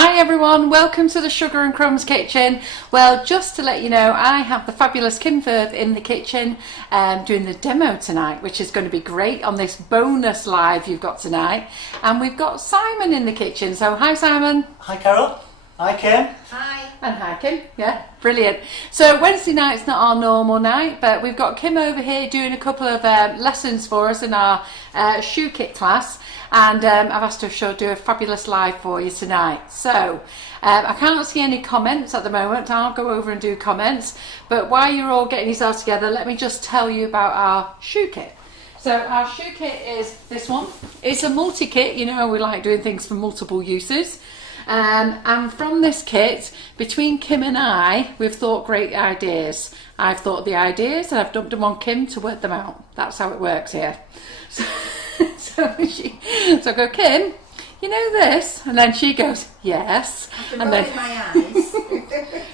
Hi everyone, welcome to the Sugar and Crumbs kitchen. Well, just to let you know, I have the fabulous Firth in the kitchen doing the demo tonight, which is going to be great on this bonus live you've got tonight. And we've got Simon in the kitchen. So hi Simon. Hi Carol. Hi Kim. Hi. And hi Kim. Yeah, brilliant. So Wednesday night's not our normal night, but we've got Kim over here doing a couple of lessons for us in our shoe kit class. And I've asked her if she'll do a fabulous live for you tonight. So I can't see any comments at the moment. I'll go over and do comments. But while you're all getting yourselves together, let me just tell you about our shoe kit. So our shoe kit is this one. It's a multi-kit. You know, we like doing things for multiple uses. And from this kit, between Kim and I, we've thought great ideas. I've thought the ideas and I've dumped them on Kim to work them out. That's how it works here. So I go, Kim, you know this? And then she goes, yes. And then my eyes.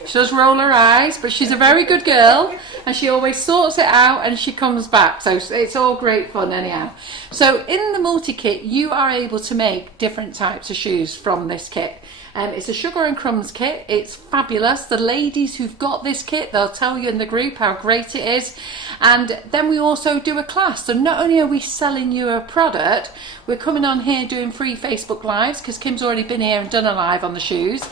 She does roll her eyes, but she's a very good girl and she always sorts it out and she comes back. So it's all great fun anyhow. So in the multi-kit, you are able to make different types of shoes from this kit. It's a Sugar and Crumbs kit. It's fabulous. The ladies who've got this kit, they'll tell you in the group how great it is. And then we also do a class. So not only are we selling you a product, we're coming on here doing free Facebook Lives because Kim's already been here and done a live on the shoes.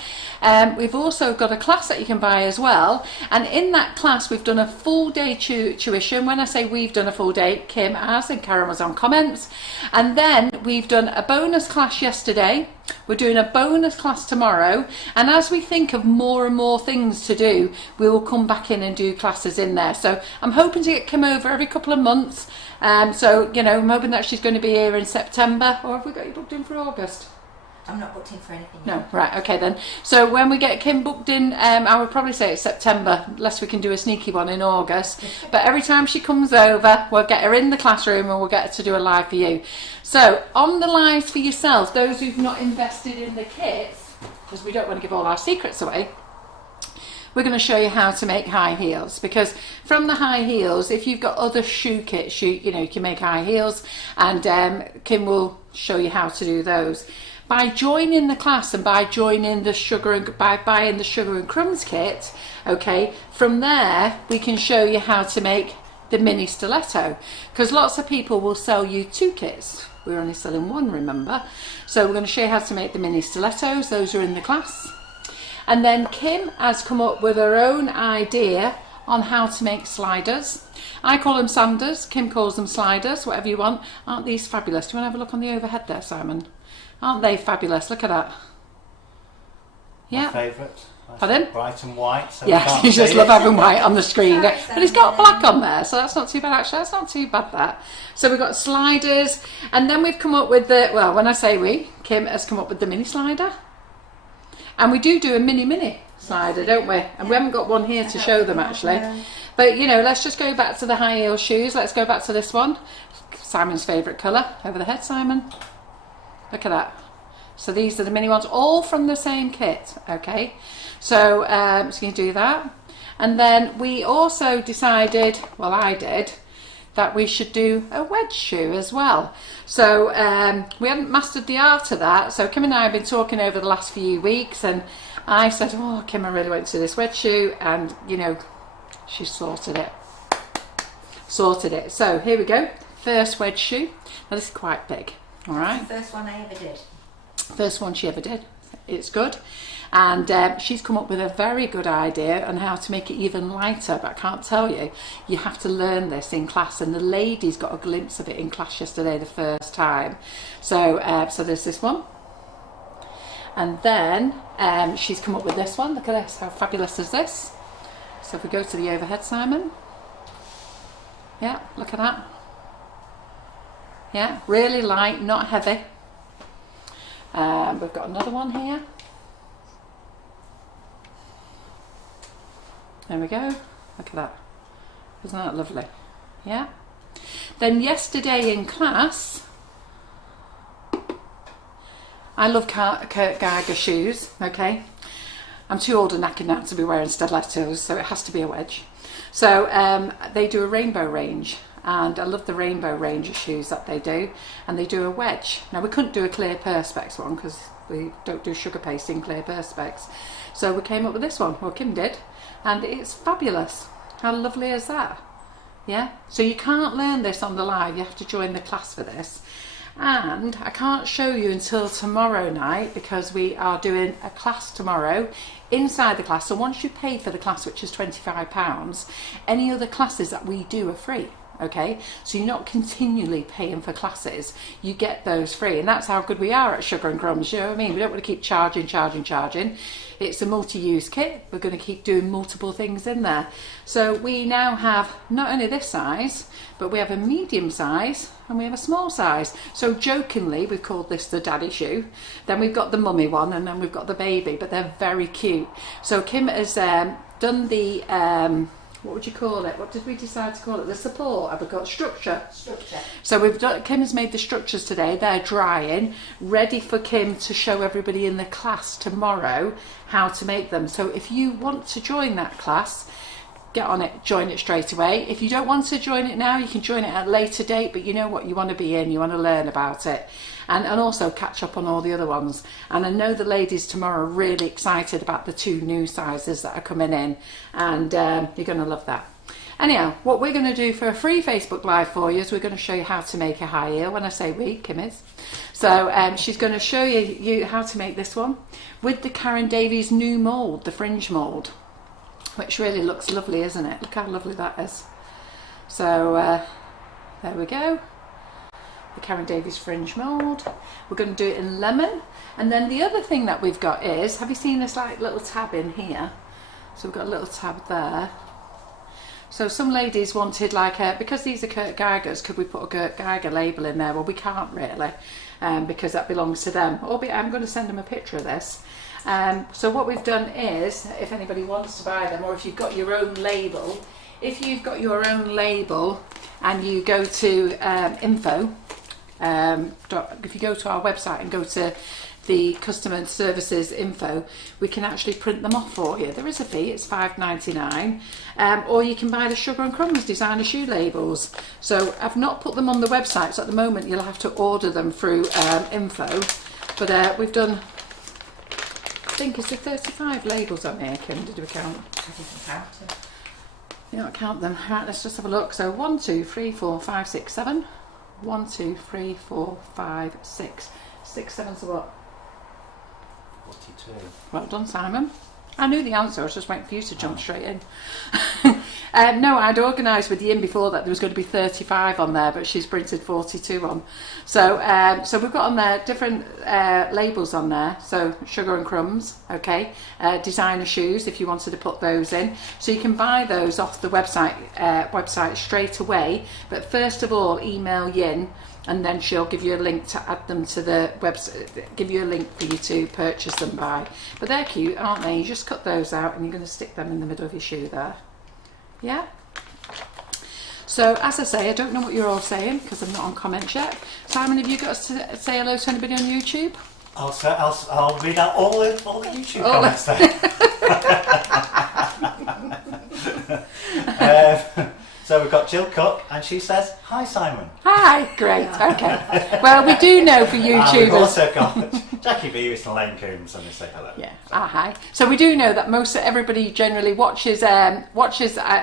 We've also got a class that you can buy as well. And in that class, we've done a full day tuition. When I say we've done a full day, Kim has and Karen was on comments. And then we've done a bonus class yesterday. We're doing a bonus class tomorrow, and as we think of more and more things to do, we will come back in and do classes in there. So I'm hoping to get Kim over every couple of months. So, you know, I'm hoping that she's going to be here in September. Or have we got you booked in for August? I'm not booked in for anything yet. No, right, okay then. So when we get Kim booked in, I would probably say it's September, unless we can do a sneaky one in August. But every time she comes over, we'll get her in the classroom and we'll get her to do a live for you. So on the lives for yourselves, those who've not invested in the kits, because we don't want to give all our secrets away, we're going to show you how to make high heels, because from the high heels, if you've got other shoe kits, you know, you can make high heels, and Kim will show you how to do those. By joining the class and by joining the by buying the Sugar and Crumbs kit, okay, from there we can show you how to make the mini stiletto, because lots of people will sell you two kits. We're only selling one, remember? So we're going to show you how to make the mini stilettos. Those are in the class. And then Kim has come up with her own idea on how to make sliders. I call them sanders, Kim calls them sliders, whatever you want. Aren't these fabulous? Do you want to have a look on the overhead there, Simon? Aren't they fabulous? Look at that. Yeah. My favourite. Pardon? Bright and white. So yeah, you just love having white on the screen. But it's got black on there, so that's not too bad actually. That's not too bad that. So we've got sliders, and then we've come up with the, well, when I say we, Kim has come up with the mini slider. And we do a mini slider, don't we? And we haven't got one here to show them actually. But you know, let's just go back to the high heel shoes. Let's go back to this one. Simon's favourite colour. Over the head, Simon. Look at that. So these are the mini ones, all from the same kit, okay? So, so you can do that. And then we also decided, well I did, that we should do a wedge shoe as well. So we hadn't mastered the art of that, so Kim and I have been talking over the last few weeks, and I said, oh Kim, I really want to do this wedge shoe, and you know, she sorted it. So here we go, first wedge shoe. Now this is quite big. All right. That's the first one I ever did. First one she ever did. It's good. And she's come up with a very good idea on how to make it even lighter, but I can't tell you. You have to learn this in class, and the ladies got a glimpse of it in class yesterday the first time. So, so there's this one. And then she's come up with this one. Look at this. How fabulous is this? So if we go to the overhead, Simon. Yeah, look at that. Yeah, really light, not heavy. We've got another one here. There we go. Look at that. Isn't that lovely? Yeah. Then yesterday in class, I love Kurt Geiger shoes, okay? I'm too old and knackered now to be wearing stilettos, so it has to be a wedge. So they do a rainbow range, and I love the rainbow range of shoes that they do, and they do a wedge. Now we couldn't do a clear perspex one because we don't do Sugarpaste in clear perspex, so we came up with this one, well Kim did, and it's fabulous. How lovely is that? Yeah, so you can't learn this on the live, you have to join the class for this. And I can't show you until tomorrow night because we are doing a class tomorrow inside the class. So once you pay for the class, which is £25, any other classes that we do are free. Okay, so you're not continually paying for classes, you get those free, and that's how good we are at Sugar and Crumbs, you know what I mean? We don't want to keep charging. It's a multi-use kit, we're going to keep doing multiple things in there. So we now have not only this size, but we have a medium size and we have a small size. So jokingly we've called this the daddy shoe, then we've got the mummy one, and then we've got the baby, but they're very cute. So Kim has done the what would you call it? What did we decide to call it? The support, have we got structure? Structure. So we've done, Kim has made the structures today, they're drying, ready for Kim to show everybody in the class tomorrow how to make them. So if you want to join that class, get on it, join it straight away. If you don't want to join it now, you can join it at a later date, but you know what, you want to be in, you want to learn about it. And also catch up on all the other ones. And I know the ladies tomorrow are really excited about the 2 new sizes that are coming in, and you're going to love that. Anyhow, what we're going to do for a free Facebook Live for you is we're going to show you how to make a high heel. When I say we, Kim is. So she's going to show you how to make this one with the Karen Davies new mould, the fringe mould, which really looks lovely, isn't it? Look how lovely that is. So there we go. The Karen Davies fringe mould. We're going to do it in lemon. And then the other thing that we've got is, have you seen this like little tab in here? So we've got a little tab there. So some ladies wanted like a, because these are Kurt Geiger's, could we put a Kurt Geiger label in there? Well, we can't really, because that belongs to them. Albeit I'm going to send them a picture of this. So what we've done is, if anybody wants to buy them, or if you've got your own label, if you've got your own label and you go to info, if you go to our website and go to the customer services info, we can actually print them off for you. There is a fee, it's £5.99, or you can buy the Sugar and Crumbs designer shoe labels. So I've not put them on the website, so at the moment you'll have to order them through info, but we've done, I think it's the 35 labels on here. Kim, did we count? I didn't count them. You don't count them. Right, let's just have a look. So 1, 2, 3, 4, 5, 6, 7. 1, 2, 3, 4, 5, 6. 6, 7 to what? 42. Well done, Simon. I knew the answer, I was just waiting for you to jump straight in. No, I'd organised with Yin before that there was going to be 35 on there, but she's printed 42 on. So so we've got on there different labels on there. So Sugar and Crumbs, okay. Designer shoes, if you wanted to put those in. So you can buy those off the website straight away. But first of all, email Yin, and then she'll give you a link to add them to the website, give you a link for you to purchase them by. But they're cute, aren't they? You just cut those out and you're going to stick them in the middle of your shoe there. Yeah? So, as I say, I don't know what you're all saying because I'm not on comments yet. Simon, have you got to say hello to anybody on YouTube? I'll read out all the YouTube comments then. So we've got Jill Cook, and she says, "Hi Simon." Hi, great, okay. Well, we do know for YouTubers. We've also got Jackie Beavis and Elaine Coombs, and they say hello. Yeah, hi. So we do know that everybody generally watches. A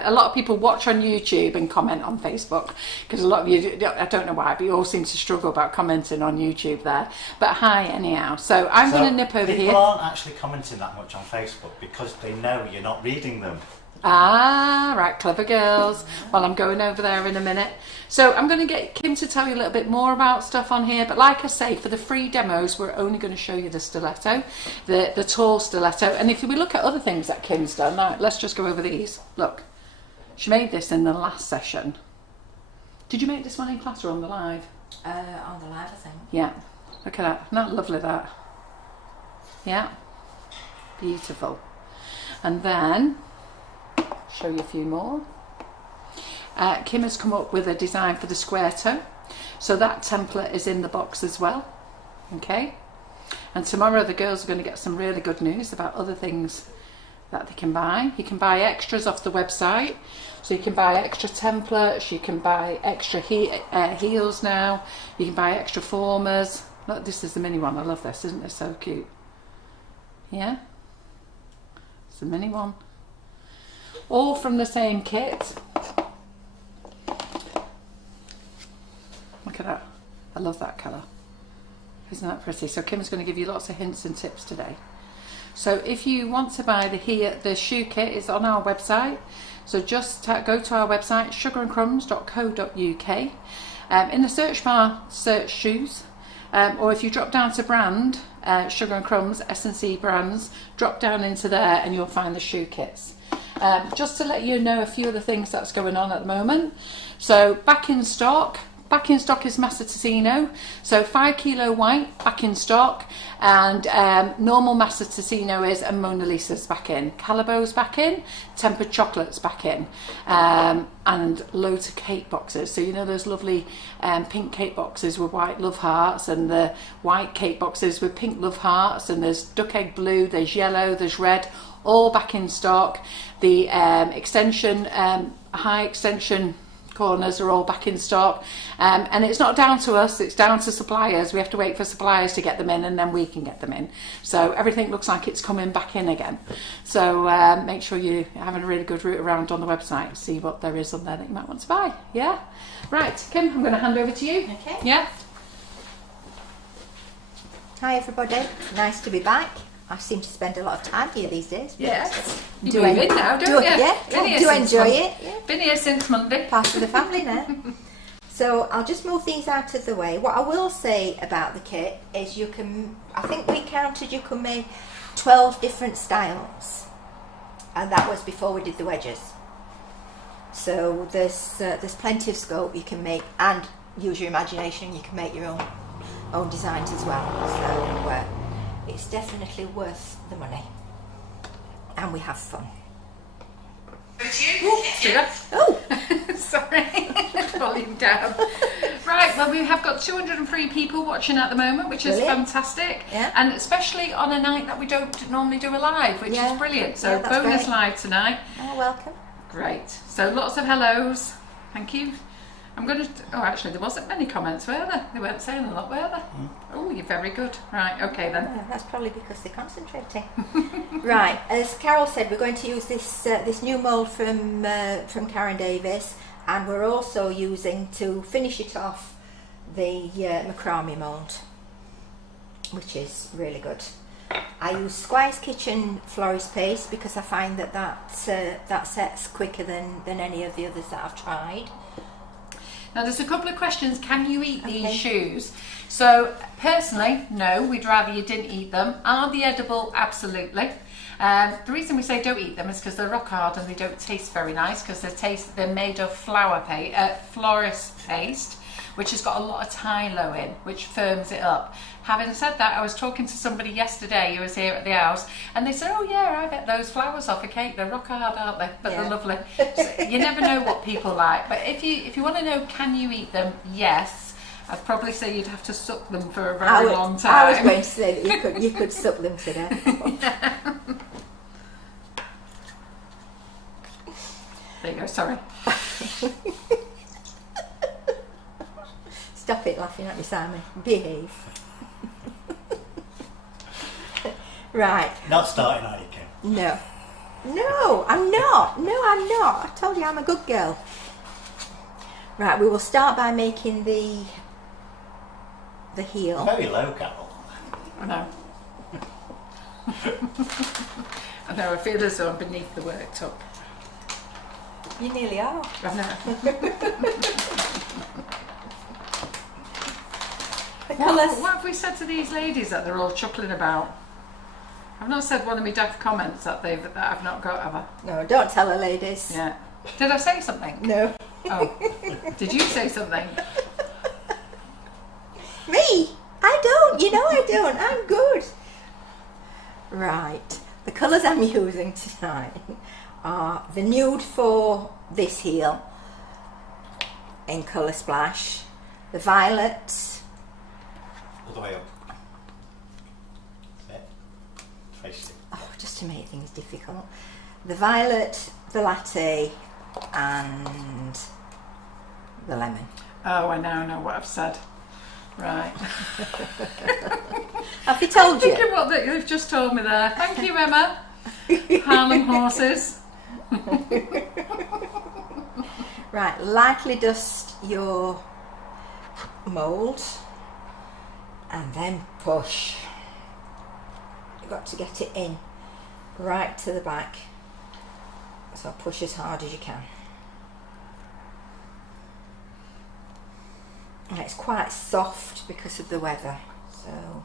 lot of people watch on YouTube and comment on Facebook, because a lot of you, I don't know why, but you all seem to struggle about commenting on YouTube there. But hi, anyhow. So I'm going to nip over here. People aren't actually commenting that much on Facebook because they know you're not reading them. Ah, right, clever girls. Well, I'm going over there in a minute. So I'm going to get Kim to tell you a little bit more about stuff on here. But like I say, for the free demos, we're only going to show you the stiletto, the tall stiletto. And if we look at other things that Kim's done, now, let's just go over these. Look, she made this in the last session. Did you make this one in class or on the live? On the live, I think. Yeah. Look at that. Isn't that lovely, that? Yeah. Beautiful. And then show you a few more. Kim has come up with a design for the square toe, so that template is in the box as well. Okay, and tomorrow the girls are going to get some really good news about other things that they can buy. You can buy extras off the website. So you can buy extra templates, you can buy extra heels now, you can buy extra formers. Look, this is the mini one. I love this, isn't it so cute? Yeah? It's the mini one. All from the same kit. Look at that. I love that colour. Isn't that pretty? So Kim's going to give you lots of hints and tips today. So if you want to buy the shoe kit, it's on our website. So just go to our website, sugarandcrumbs.co.uk. In the search bar, search shoes. Or if you drop down to brand, Sugar and Crumbs, S&C brands, drop down into there and you'll find the shoe kits. Just to let you know a few of the things that's going on at the moment. So back in stock is Massa Ticino, so 5 kilo white back in stock, and normal Massa Ticino is, and Mona Lisa's back in, Calibo's back in, tempered chocolate's back in, and loads of cake boxes. So you know those lovely pink cake boxes with white love hearts, and the white cake boxes with pink love hearts, and there's duck egg blue, there's yellow, there's red, all back in stock. The extension, high extension corners are all back in stock, and it's not down to us, it's down to suppliers. We have to wait for suppliers to get them in, and then we can get them in. So everything looks like it's coming back in again. So make sure you're having a really good route around on the website, see what there is on there that you might want to buy. Yeah, right, Kim, I'm going to hand over to you. Okay. Yeah. Hi everybody, nice to be back. I seem to spend a lot of time here these days. Yes. You move in now, don't you? Yeah, do enjoy it. Yeah. Been here since Monday. Part of the family now. So I'll just move these out of the way. What I will say about the kit is you can, I think we counted, you can make 12 different styles. And that was before we did the wedges. So there's plenty of scope you can make, and use your imagination, you can make your own designs as well. So it's definitely worth the money, and we have fun. Oh, sorry, volume down. Right, well, we have got 203 people watching at the moment, which is Brilliant. fantastic, Yeah. and especially on a night that we don't normally do a live, which Yeah. is brilliant. So Yeah, that's bonus great. live tonight. Oh, welcome. Great. So lots of hellos. Thank you. I'm going to. Oh, actually, there wasn't many comments, were there? They weren't saying a lot, were there? Oh, you're very good. Right. Okay then. Oh, that's probably because they're concentrating. Right, as Carol said, we're going to use this new mould from Karen Davis, and we're also using, to finish it off, the macrame mould, which is really good. I use Squire's Kitchen Florist Paste because I find that sets quicker than any of the others that I've tried. Now there's a couple of questions. Can you eat these shoes? So personally, no, we'd rather you didn't eat them. Are they edible? Absolutely. The reason we say don't eat them is because they're rock hard and they don't taste very nice, because they're made of florist paste, which has got a lot of Tylo in, which firms it up. Having said that, I was talking to somebody yesterday who was here at the house, and they said, oh yeah, I get those flowers off a cake, they're rock hard, aren't they? But Yeah. they're lovely. So you never know what people like. But if you want to know, can you eat them? Yes. I'd probably say you'd have to suck them for a very long time. I was going to say that you could suck them to death. Yeah. There you go, sorry. Stop it laughing at me, Simon. Behave. Right. Not starting, are you, Kim? No. No, I'm not. No, I'm not. I told you I'm a good girl. Right, we will start by making the heel. Very low, Carol. I know. I know, I feel as though I'm beneath the worktop. You nearly are. I know. What have we said to these ladies that they're all chuckling about? I've not said one of my daft comments that I've not got, have I? No, don't tell her, ladies. Yeah. Did I say something? No. Oh. Did you say something? Me? I don't. You know I don't. I'm good. Right. The colours I'm using tonight are the nude for this heel in Colour Splash, the violet, All the way up. That's it. Face it. oh, just just to make things difficult. The violet, the latte, and the lemon. Oh, I now know what I've said. Right. Have they told you? Thinking what they've just told me there. Thank you, Emma. Harlem horses. Right, lightly dust your mould and then push. You've got to get it in right to the back, so push as hard as you can. And it's quite soft because of the weather, so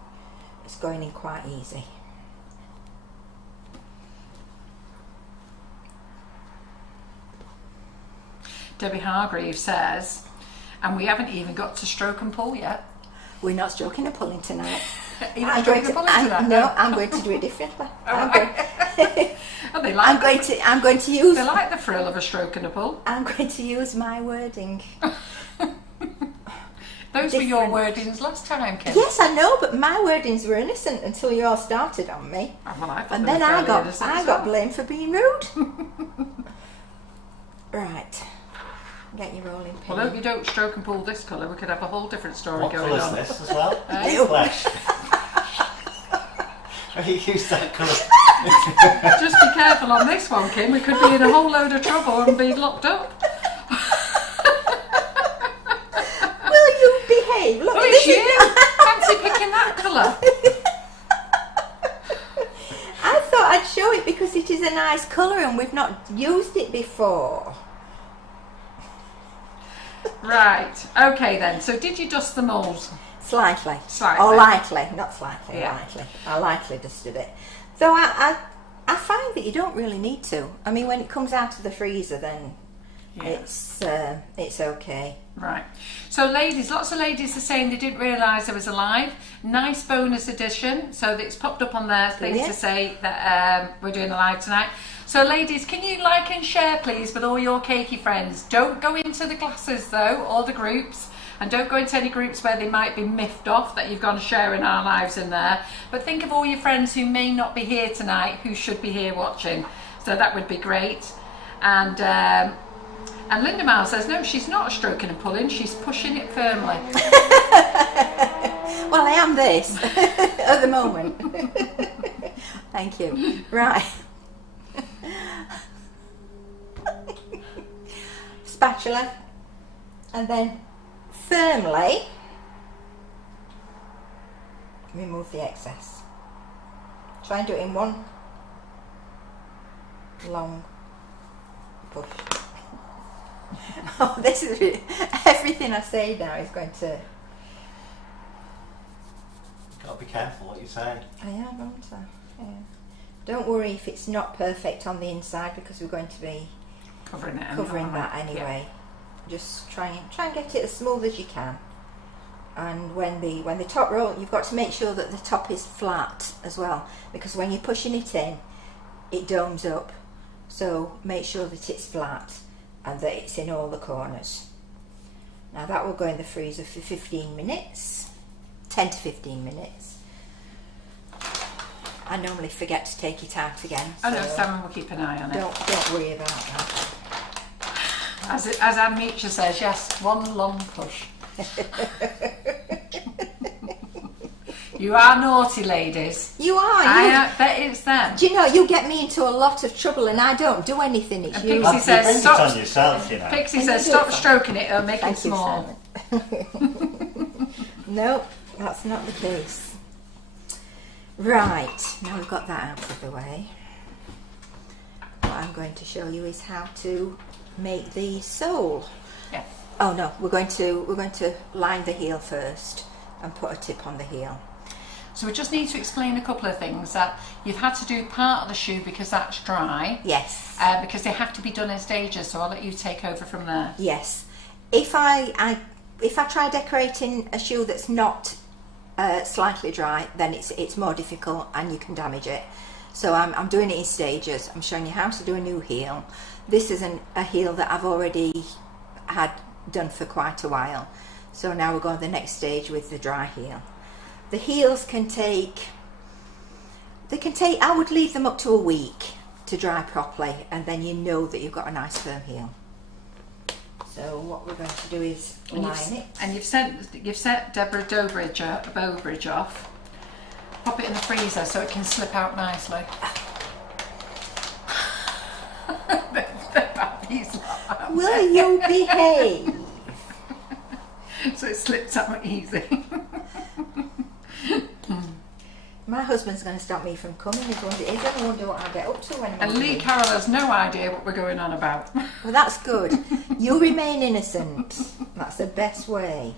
it's going in quite easy. Debbie Hargreaves says, and we haven't even got to stroke and pull yet. We're not stroking and pulling tonight. You're not stroking and pulling tonight? No, I'm going to do it differently. Oh, they like I'm going to use. They like the thrill of a stroke and a pull. I'm going to use my wording. Those were your wordings last time, Kim. Yes, I know, but my wordings were innocent until you all started on me. Well, I thought And they then were I fairly innocent as got well. blamed for being rude. Right. Get your rolling pin. Well, I hope you don't stroke and pull this colour. We could have a whole different story What going colour's on. this as well? Eh? Flesh. Have you used that colour? Just be careful on this one, Kim. We could be in a whole load of trouble and be locked up. Will you behave? Look, Well, it's you. Fancy picking that colour. I thought I'd show it because it is a nice colour and we've not used it before. Right. Okay then. So did you dust the mould? Slightly. Slightly. Or lightly, not slightly, Yeah. lightly. I lightly dusted it. Though I find that you don't really need to. I mean, when it comes out of the freezer, then it's okay. Right. So ladies, lots of ladies are saying they didn't realise there was a live. Nice bonus edition. So it's popped up on their thing to Brilliant. say that we're doing a live tonight. So ladies, can you like and share please with all your cakey friends? Don't go into the classes though, or the groups. And don't go into any groups where they might be miffed off that you've gone sharing our lives in there. But think of all your friends who may not be here tonight, who should be here watching. So that would be great. And Linda Miles says, no, she's not stroking and pulling, she's pushing it firmly. Well, I am this at the moment. Thank you. Right. Spatula, and then firmly remove the excess. Try and do it in one long push. Oh, this is really, everything I say now is going to. Got to be careful what you say. I am, aren't I? Yeah. Don't worry if it's not perfect on the inside because we're going to be Covering it covering that anyway. Just try and get it as smooth as you can. And when the top roll, you've got to make sure that the top is flat as well, because when you're pushing it in, it domes up. So make sure that it's flat and that it's in all the corners. Now that will go in the freezer for 15 minutes, 10 to 15 minutes. I normally forget to take it out again. I know, so Simon will keep an eye on it. don't worry about that. As Anne Meacher says, yes, one long push. You are naughty, ladies. You are. I bet it's them. Do you know, you get me into a lot of trouble and I don't do anything. It's And you. Pixie says, bring stop. it on yourself, you know. Pixie And says, you do stop it, stroking it, it'll make it Thank you, small. Simon. No, that's not the case. Right, now we've got that out of the way. What I'm going to show you is how to make the sole. Yeah. Oh no, we're going to line the heel first and put a tip on the heel. So we just need to explain a couple of things. That you've had to do part of the shoe because that's dry. Yes. Because they have to be done in stages. So I'll let you take over from there. Yes. If I try decorating a shoe that's not slightly dry, then it's more difficult and you can damage it. So I'm doing it in stages. I'm showing you how to do a new heel. This is a heel that I've already had done for quite a while. So now we'll go on the next stage with the dry heel. The heels can take They can take, I would leave them up to a week to dry properly, and then you know that you've got a nice firm heel. So what we're going to do is line it. And you've set Deborah Bowbridge off. Pop it in the freezer so it can slip out nicely. Will you behave? So it slips out easy. My husband's going to stop me from coming. He's going to wonder what I get up to when I'm And Lee Carroll has no idea what we're going on about. Well, that's good. You remain innocent. That's the best way.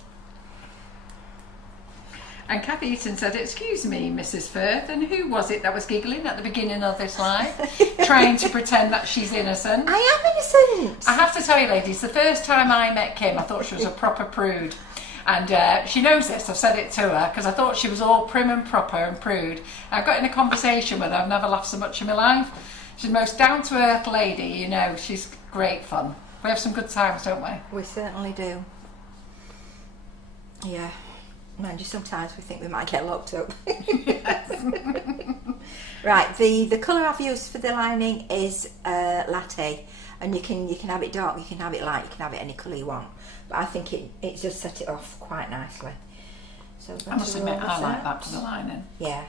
And Kathy Eaton said, excuse me, Mrs. Firth, and who was it that was giggling at the beginning of this live, trying to pretend that she's innocent? I am innocent. I have to tell you, ladies, the first time I met Kim, I thought she was a proper prude. And she knows this, I've said it to her, because I thought she was all prim and proper and prude. I got in a conversation with her, I've never laughed so much in my life. She's the most down-to-earth lady, you know, she's great fun. We have some good times, don't we? We certainly do. Yeah. Mind you, sometimes we think we might get locked up. Right, the colour I've used for the lining is latte, and you can have it dark, you can have it light, you can have it any colour you want. But I think it just set it off quite nicely. So I must admit, I like that for the lining. Yeah.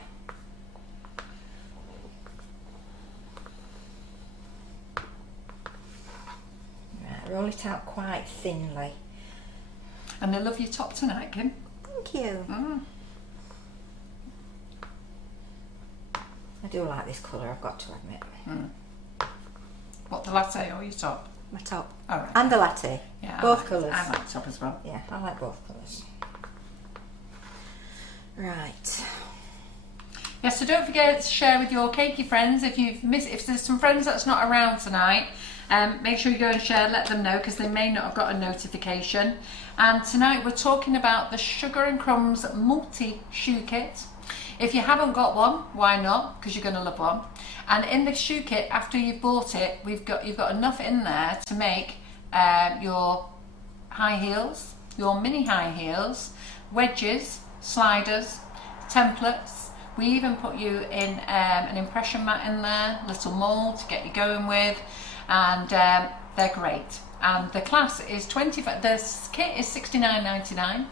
Right, roll it out quite thinly. And I love your top tonight, Kim. Thank you. I do like this colour, I've got to admit. What, the latte or your top? My top. All right. And the latte. Yeah, both colours. I like top as well. Yeah, I like both colours. Right. Yeah, so don't forget to share with your cakey friends. If there's some friends that's not around tonight, make sure you go and share, let them know, because they may not have got a notification. And tonight we're talking about the Sugar and Crumbs multi-shoe kit. If you haven't got one, why not? Because you're going to love one. And in the shoe kit, after you've bought it, you've got enough in there to make your high heels, your mini high heels, wedges, sliders, templates. We even put you in an impression mat in there, little mould to get you going with, and they're great. And the class is the kit is £69.99.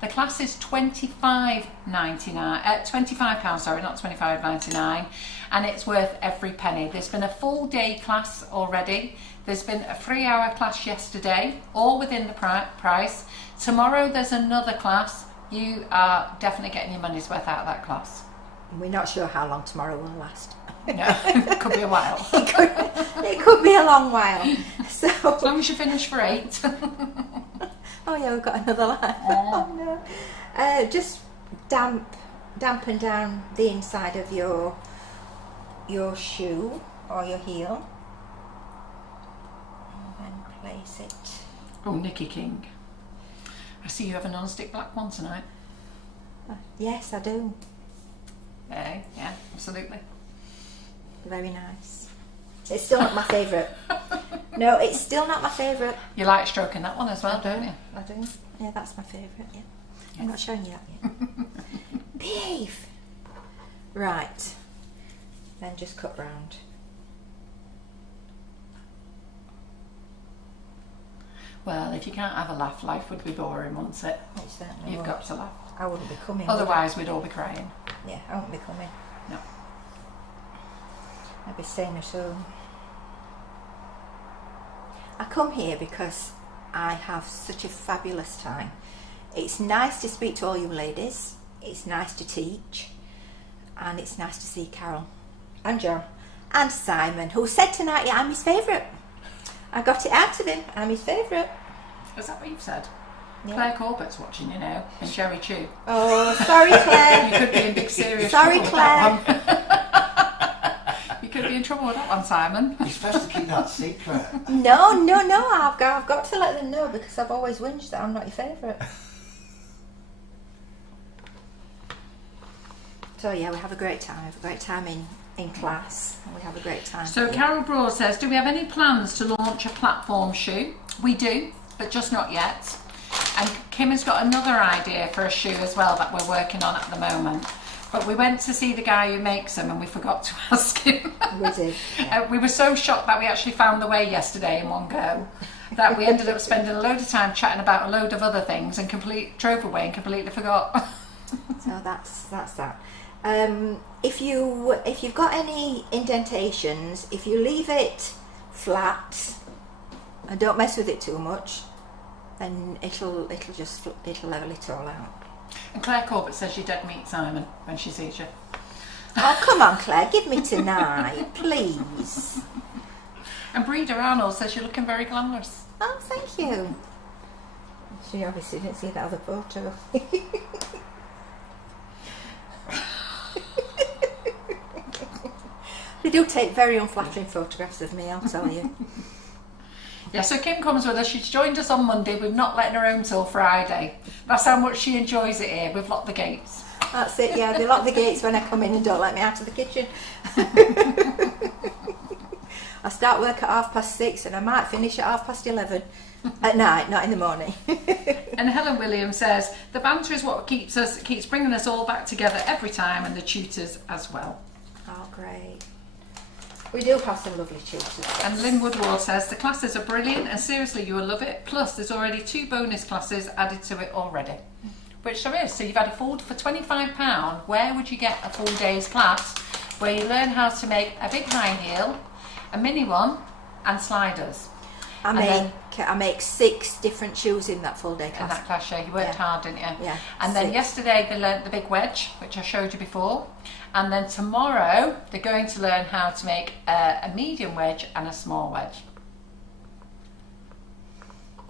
The class is £25.99. £25, sorry, not £25.99, and it's worth every penny. There's been a full day class already. There's been a 3-hour class yesterday, all within the price. Tomorrow there's another class. You are definitely getting your money's worth out of that class. We're not sure how long tomorrow will last. No, it could be a while. It could be a long while. So as long as you finish for 8. Oh yeah, we've got another line. Oh no. Just dampen down the inside of your shoe or your heel, and then place it. Oh, Nikki King. I see you have a non-stick black one tonight. Yes, I do. Yeah, absolutely. Very nice. It's still not my favourite. No, it's still not my favourite. You like stroking that one as well, don't you? I do. Yeah, that's my favourite, yeah. I'm not showing you that yet. Behave! Right. Then just cut round. Well, if you can't have a laugh, life would be boring, wouldn't it? It certainly You've would. got to laugh. I wouldn't be coming. Otherwise, we'd all be crying. Yeah, I wouldn't be coming. No. I'd be staying at home. I come here because I have such a fabulous time. It's nice to speak to all you ladies. It's nice to teach. And it's nice to see Carol and John and Simon, who said tonight, yeah, I'm his favourite. I got it out of him. I'm his favourite. Is that what you've said? Yeah. Claire Corbett's watching you now, and Jerry Chew. Oh, sorry, Claire. You could be in big serious Sorry, trouble Claire. with that one. You could be in trouble with that one, Simon. You're supposed to keep that secret. No. I've got to let them know, because I've always whinged that I'm not your favourite. So yeah, we have a great time. We have a great time in class, and we have a great time. So here. Carol Broad says, do we have any plans to launch a platform shoe? We do, but just not yet. And Kim has got another idea for a shoe as well that we're working on at the moment. But we went to see the guy who makes them and we forgot to ask him. We did. Yeah. We were so shocked that we actually found the way yesterday in one go that we ended up spending a load of time chatting about a load of other things and drove away and completely forgot. So that's that. If you've got any indentations, if you leave it flat and don't mess with it too much, then it'll level it all out. And Claire Corbett says you dead meat Simon when she sees you. Oh, come on, Claire, give me tonight, please. And Breeder Arnold says you're looking very glamorous. Oh, thank you. She obviously didn't see that other photo. They do take very unflattering photographs of me, I'll tell you. Yeah, so Kim comes with us. She's joined us on Monday. We've not let her home till Friday. That's how much she enjoys it here. We've locked the gates. That's it, yeah. They lock the gates when I come in and don't let me out of the kitchen. I start work at 6:30 and I might finish at 11:30 at night, not in the morning. And Helen Williams says the banter is what keeps bringing us all back together every time, and the tutors as well. Oh, great. We do have some lovely tutors. And Lynn Woodward says the classes are brilliant and seriously you will love it. Plus there's already 2 bonus classes added to it already. Which there is. So you've had for £25. Where would you get a full day's class where you learn how to make a big high heel, a mini one, and sliders? I make 6 different shoes in that full day class. In that class, yeah. You worked hard, didn't you? Yeah. And then yesterday they learnt the big wedge, which I showed you before. And then tomorrow they're going to learn how to make a medium wedge and a small wedge.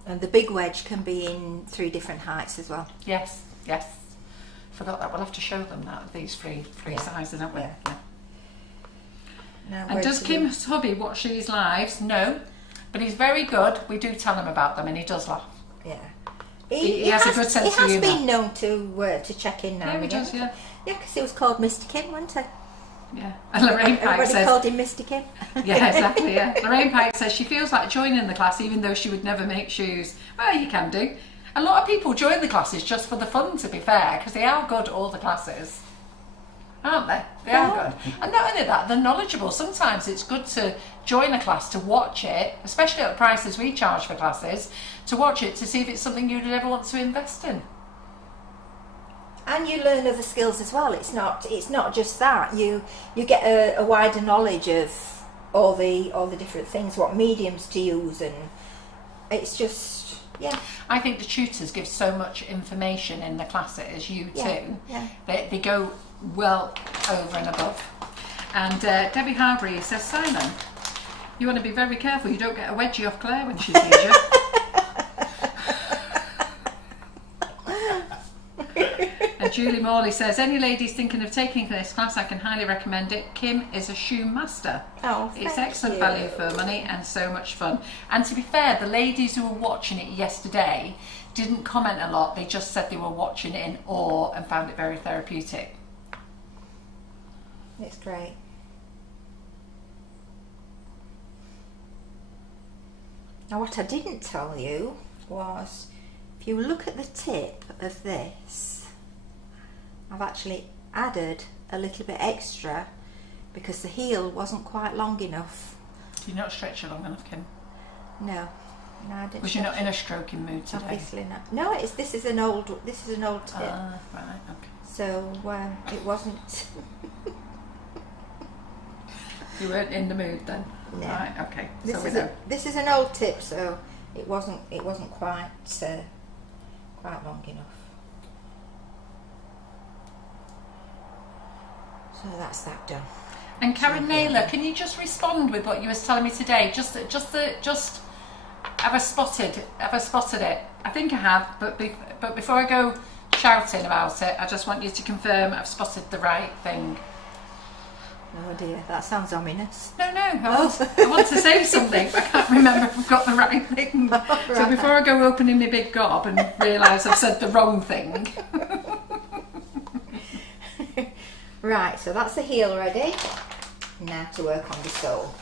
And the big wedge can be in 3 different heights as well. Yes, yes. Forgot that. We'll have to show them that, these three sizes, haven't we? Yeah. Yeah. And does Kim's hubby watch these lives? No. But he's very good. We do tell him about them and he does laugh. Yeah. He has a good sense of humour. He has been known to check in now. Yeah, he does, yeah. Yeah, because he was called Mr. Kim, wasn't he? Yeah. And Lorraine Pike Everybody says... called him Mr. Kim. Yeah, exactly, yeah. Lorraine Pike says she feels like joining the class even though she would never make shoes. Well, you can do. A lot of people join the classes just for the fun, to be fair, because they are good, all the classes. Aren't they? They are good. And not only that, they're knowledgeable. Sometimes it's good to join a class, to watch it, especially at the prices we charge for classes, to watch it to see if it's something you'd ever want to invest in. And you learn other skills as well. It's not just that. You get a wider knowledge of all the different things, what mediums to use, and it's just, yeah. I think the tutors give so much information in the classes, you too. Yeah. They go well over and above. And Debbie Harbury says, Simon, you want to be very careful you don't get a wedgie off Claire when she sees you. And Julie Morley says, any ladies thinking of taking this class, I can highly recommend it. Kim is a shoe master. Oh, it's excellent value for money and so much fun. And to be fair, the ladies who were watching it yesterday didn't comment a lot. They just said they were watching it in awe and found it very therapeutic. It's great. Now, what I didn't tell you was, if you look at the tip of this, I've actually added a little bit extra because the heel wasn't quite long enough. Did you not stretch it long enough, Kim? No, I didn't. Was you not in a stroking mood today? Obviously not. No, this is an old tip. Right, okay. So it wasn't. You weren't in the mood then. No. Right, okay. This is an old tip, so it wasn't quite long enough. So that's that done. And Karen Naylor, can you just respond with what you was telling me today? Just have I spotted it? I think I have, but before I go shouting about it, I just want you to confirm I've spotted the right thing. Oh dear, that sounds ominous. No, I want to say something, but I can't remember if I've got the right thing. Right. So before I go opening my big gob and realise I've said the wrong thing. Right, so that's the heel ready. Now to work on the sole.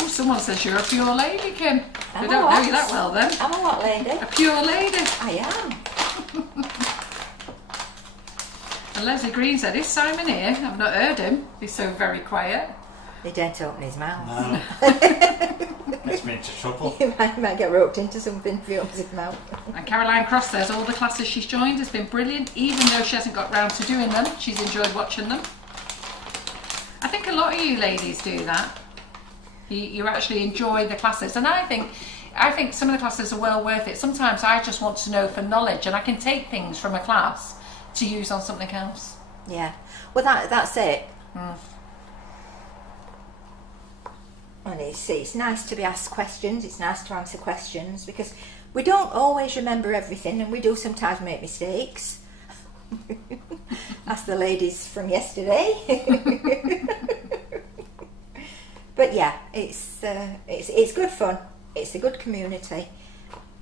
Oh, someone says you're a pure lady, Kim. I don't know you that well then. I'm a what lady? A pure lady. I am. And Leslie Green said, is Simon here? I've not heard him. He's so very quiet. He daren't open his mouth. No. Gets me into trouble. He might get roped into something if he opens his mouth. And Caroline Cross says all the classes she's joined has been brilliant, even though she hasn't got round to doing them. She's enjoyed watching them. I think a lot of you ladies do that. You actually enjoy the classes, and I think some of the classes are well worth it. Sometimes I just want to know for knowledge, and I can take things from a class to use on something else. Yeah. Well, that's it. And it's nice to be asked questions. It's nice to answer questions because we don't always remember everything, and we do sometimes make mistakes. Ask the ladies from yesterday. But yeah, it's good fun. It's a good community,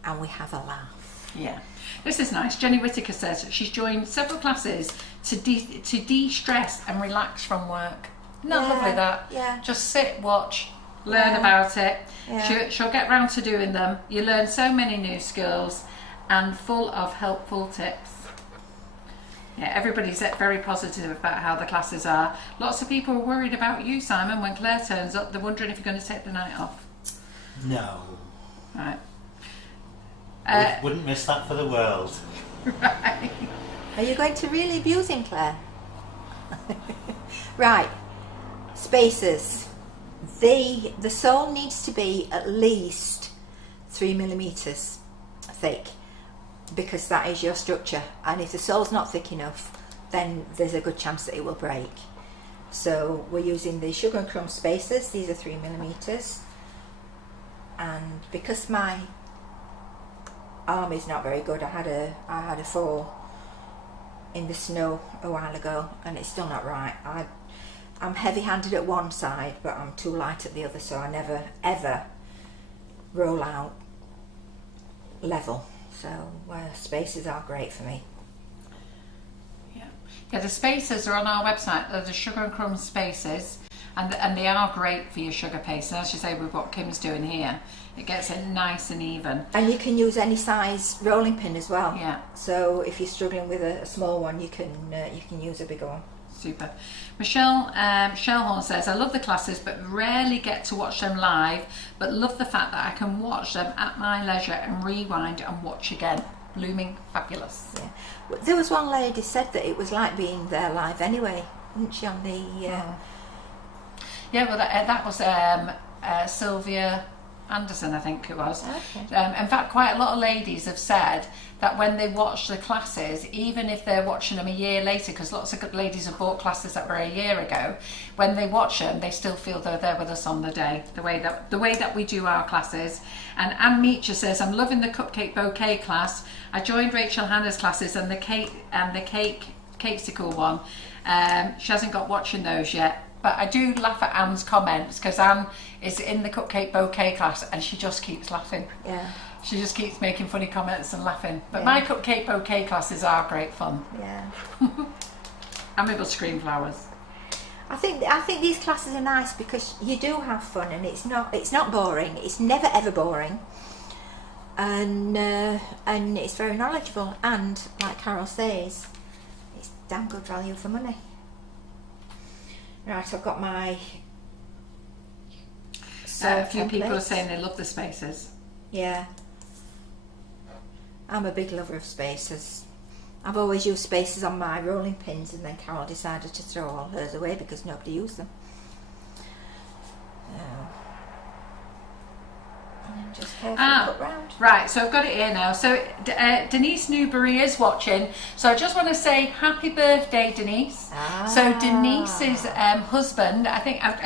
and we have a laugh. Yeah, this is nice. Jenny Whittaker says she's joined several classes to de-stress and relax from work. Not lovely that? Yeah. Just sit, watch, learn about it. Yeah. She'll get round to doing them. You learn so many new skills and full of helpful tips. Yeah, everybody's very positive about how the classes are. Lots of people are worried about you, Simon. When Claire turns up, they're wondering if you're going to take the night off. No. Right. Wouldn't miss that for the world. Right. Are you going to really abuse him, Claire? Right. Spacers. The sole needs to be at least 3mm thick, because that is your structure, and if the sole's not thick enough, then there's a good chance that it will break. So we're using the Sugar and Crumbs spacers. These are 3mm, and because my arm is not very good, I had a fall in the snow a while ago, and it's still not right. I'm heavy-handed at one side, but I'm too light at the other, so I never ever roll out level. So spacers are great for me. Yeah, the spacers are on our website. They're the Sugar and Crumbs spacers, and they are great for your sugar paste. And as you say, with what Kim's doing here, it gets it nice and even. And you can use any size rolling pin as well. Yeah. So if you're struggling with a small one, you can use a bigger one. Super. Michelle Shellhorn says, I love the classes but rarely get to watch them live, but love the fact that I can watch them at my leisure and rewind and watch again. Blooming fabulous. Yeah. Well, there was one lady said that it was like being there live anyway, wasn't she, on the... Yeah, well that was Sylvia Anderson, I think it was. Okay. In fact, quite a lot of ladies have said that when they watch the classes, even if they're watching them a year later, because lots of good ladies have bought classes that were a year ago, when they watch them, they still feel they're there with us on the day, the way that we do our classes. And Anne Meacher says, I'm loving the cupcake bouquet class. I joined Rachel Hannah's classes and the cakesicle one. She hasn't got watching those yet. But I do laugh at Anne's comments, because Anne is in the cupcake bouquet class and she just keeps laughing. Yeah. She just keeps making funny comments and laughing. But Yeah. my cupcake bouquet classes are great fun. Yeah. And we will screen flowers. I think these classes are nice because you do have fun, and it's not boring. It's never ever boring. And it's very knowledgeable, and like Carol says, it's damn good value for money. Right, I've got my A few people are templates. saying they love the spacers. Yeah. I'm a big lover of spacers. I've always used spacers on my rolling pins, and then Carol decided to throw all hers away because nobody used them. And then just carefully put round. Right, so I've got it here now. So Denise Newbury is watching. So I just want to say happy birthday, Denise. So Denise's husband, I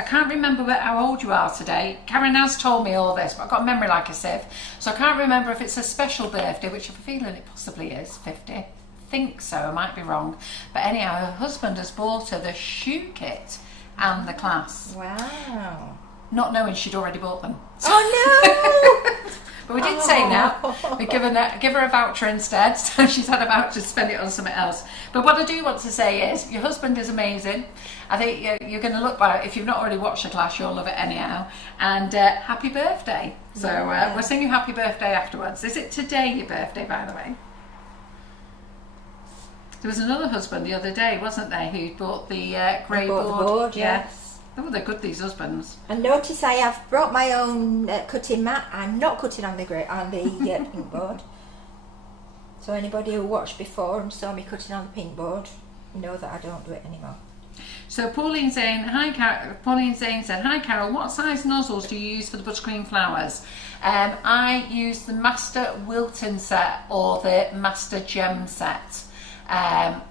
can't remember how old you are today. Karen has told me all this, but I've got a memory like a sieve. So I can't remember if it's a special birthday, which I'm feeling it possibly is, 50. I think so, I might be wrong. But anyhow, her husband has bought her the shoe kit and the class. Wow. Not knowing she'd already bought them. Oh no! But we did say now, we give her a voucher instead, so she's had a voucher to spend it on something else. But what I do want to say is, your husband is amazing. I think you're going to look back, if you've not already watched the class, you'll love it anyhow. And happy birthday. So we'll sing you happy birthday afterwards. Is it today your birthday, by the way? There was another husband the other day, wasn't there, who bought the grey bought board? the board, Yeah. yes. Oh, they're good, these husbands. And notice I have brought my own cutting mat. I'm not cutting on the pink board. So anybody who watched before and saw me cutting on the pink board, know that I don't do it anymore. So Pauline Zane, Pauline Zane said, "Hi Carol, what size nozzles do you use for the buttercream flowers?" I use the Master Wilton set or the Master Gem set. And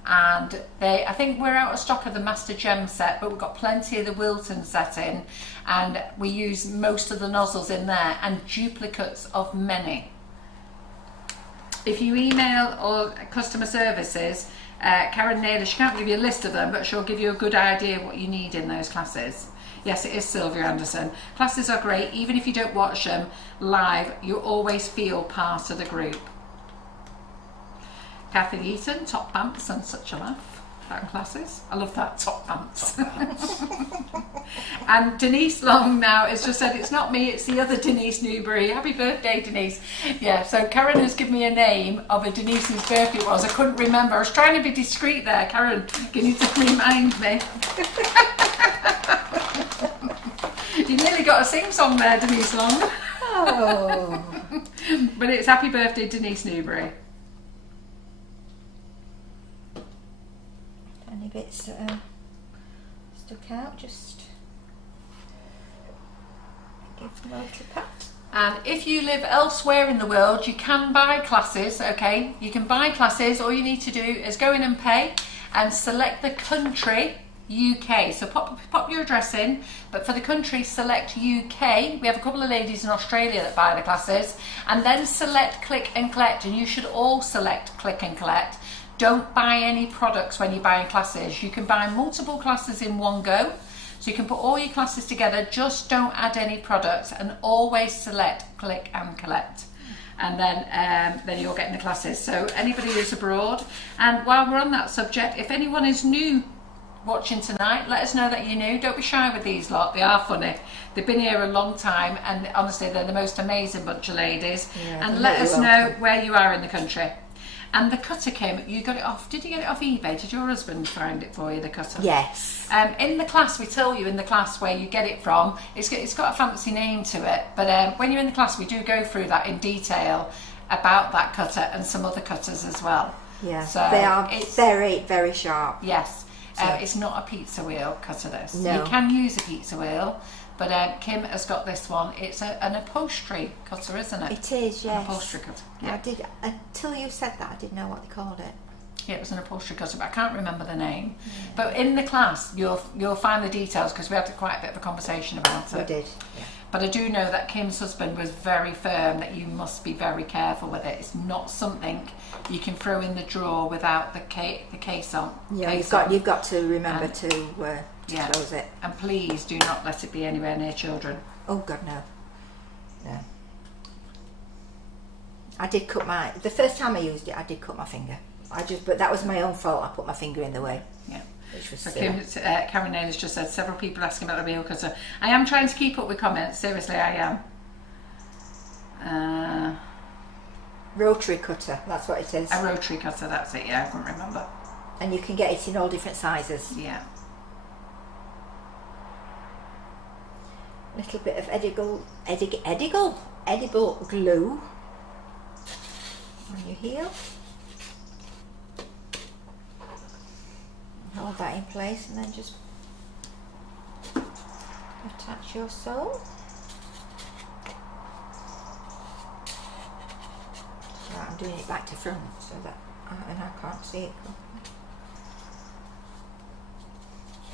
I think we're out of stock of the Master Gem set, but we've got plenty of the Wilton set in, and we use most of the nozzles in there and duplicates of many. If you email or customer services, Karen Naylor, she can't give you a list of them, but she'll give you a good idea what you need in those classes. Yes, it is Sylvia Anderson. Classes are great. Even if you don't watch them live, you always feel part of the group. Kathy Eaton, top pants and such a laugh about classes. I love that, top pants. And Denise Long now has just said, "It's not me, it's the other Denise Newbury. Happy birthday, Denise." Yeah, so Karen has given me a name of a Denise whose birthday it was. I couldn't remember. I was trying to be discreet there. Karen, can you remind me? You nearly got a sing song there, Denise Long. Oh. But it's happy birthday, Denise Newbury. Any bits that are stuck out, just give them a little pat. And if you live elsewhere in the world, you can buy classes, okay? You can buy classes. All you need to do is go in and pay and select the country, UK. So pop your address in, but for the country, select UK. We have a couple of ladies in Australia that buy the classes, and then select click and collect, and you should all select click and collect. Don't buy any products when you're buying classes. You can buy multiple classes in one go. So you can put all your classes together, just don't add any products, and always select click and collect. And then you're getting the classes. So anybody who's abroad, and while we're on that subject, if anyone is new watching tonight, let us know that you're new. Don't be shy with these lot, they are funny. They've been here a long time, and honestly they're the most amazing bunch of ladies. Yeah, and let us know where you are in the country. And the cutter, Kim, you got it off. Did you get it off eBay? Did your husband find it for you, the cutter? Yes. In the class, we tell you in the class where you get it from. It's got a fancy name to it, but when you're in the class, we do go through that in detail about that cutter and some other cutters as well. Yeah, so they are very, very sharp. Yes. So. It's not a pizza wheel cutter, this. No. You can use a pizza wheel, but Kim has got this one. It's an upholstery cutter, isn't it? It is, yes. An upholstery cutter. Yeah. I did, until you said that, I didn't know what they called it. Yeah, it was an upholstery cutter, but I can't remember the name. Yeah. But in the class, you'll find the details, because we had quite a bit of a conversation about it. We did, yeah. But I do know that Kim's husband was very firm that you must be very careful with it. It's not something you can throw in the drawer without the case on. Yeah, case you've got to remember to close it. And please do not let it be anywhere near children. Oh God, no. No. I did cut the first time I used it, I did cut my finger. But that was my own fault. I put my finger in the way. Yeah. Which was so Karen Naylor's just said, several people asking about the wheel cutter. I am trying to keep up with comments. Seriously, I am. Rotary cutter, that's what it is. A rotary cutter, that's it, yeah, I couldn't remember. And you can get it in all different sizes. Yeah. Little bit of edible glue on your heel. Hold that in place and then just attach your sole. Right, I'm doing it back to front so that I can't see it properly.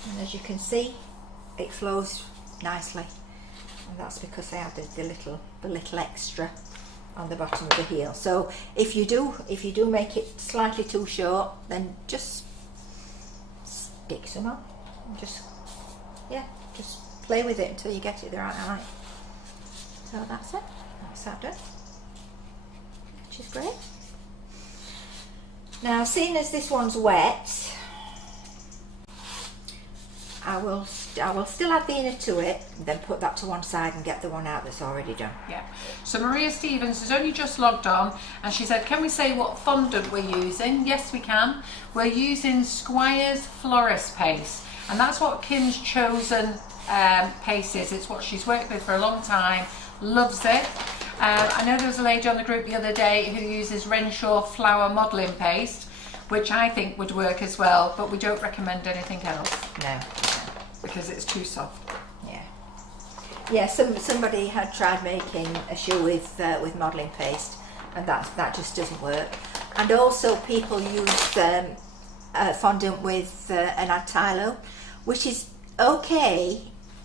And as you can see, it flows nicely, and that's because I added the little extra on the bottom of the heel. So if you do make it slightly too short, then just stick some on. Just play with it until you get it the right height. So that's it. That's that done. Which is great. Now, seeing as this one's wet, I will still add the inner to it, then put that to one side and get the one out that's already done. Yeah. So Maria Stevens has only just logged on, and she said, can we say what fondant we're using? Yes, we can. We're using Squire's Florist Paste, and that's what Kim's chosen paste is. It's what she's worked with for a long time, loves it. I know there was a lady on the group the other day who uses Renshaw Flower Modelling Paste, which I think would work as well, but we don't recommend anything else. No. Because it's too soft. Yeah. Yeah, somebody had tried making a shoe with modelling paste, and that just doesn't work. And also people use fondant with an Attilo, which is okay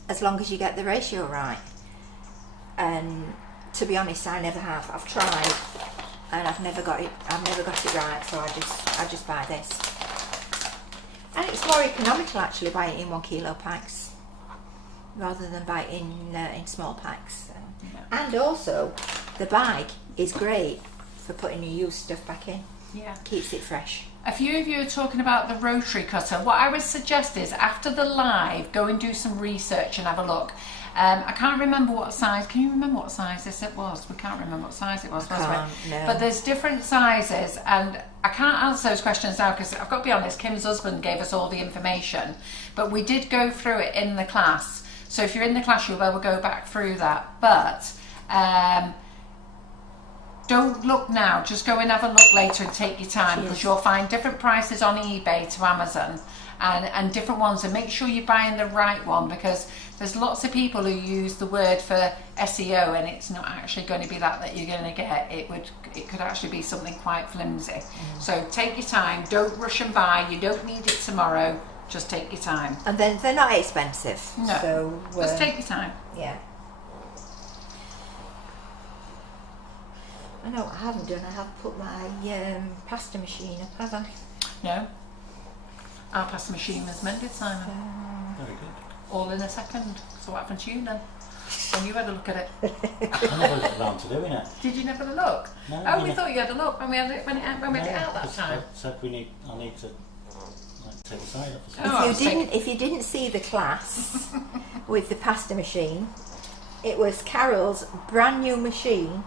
as long as you get the ratio right. And to be honest, I never have. I've tried, and I've never got it right. So I just buy this, and it's more economical actually buying it in 1 kilo packs rather than buy it in small packs. Yeah. And also, the bag is great for putting your used stuff back in. Yeah. Keeps it fresh. A few of you are talking about the rotary cutter. What I would suggest is after the live, go and do some research and have a look. I can't remember what size. Can you remember what size this it was? We can't remember what size it was, No. But there's different sizes, and I can't answer those questions now because I've got to be honest, Kim's husband gave us all the information, but we did go through it in the class. So if you're in the class, you'll be able to go back through that. But don't look now, just go and have a look later and take your time, because you'll find different prices on eBay to Amazon and different ones, and make sure you're buying the right one, because there's lots of people who use the word for SEO and it's not actually going to be that you're going to get. It could actually be something quite flimsy. So take your time, don't rush and buy, you don't need it tomorrow, just take your time. And then they're not expensive. No, so, just take your time. Yeah. I know what I haven't done. I have put my pasta machine up, have I? No. Our pasta machine was mended, Simon. Very good. All in a second. So what happened to you then? When you had a look at it. I never got round to doing it. Did you never have a look? No, Oh, we thought you had a look when we had it when we had it out that time. I said I need to take the side up. Oh, If you didn't see the class with the pasta machine, it was Carol's brand new machine.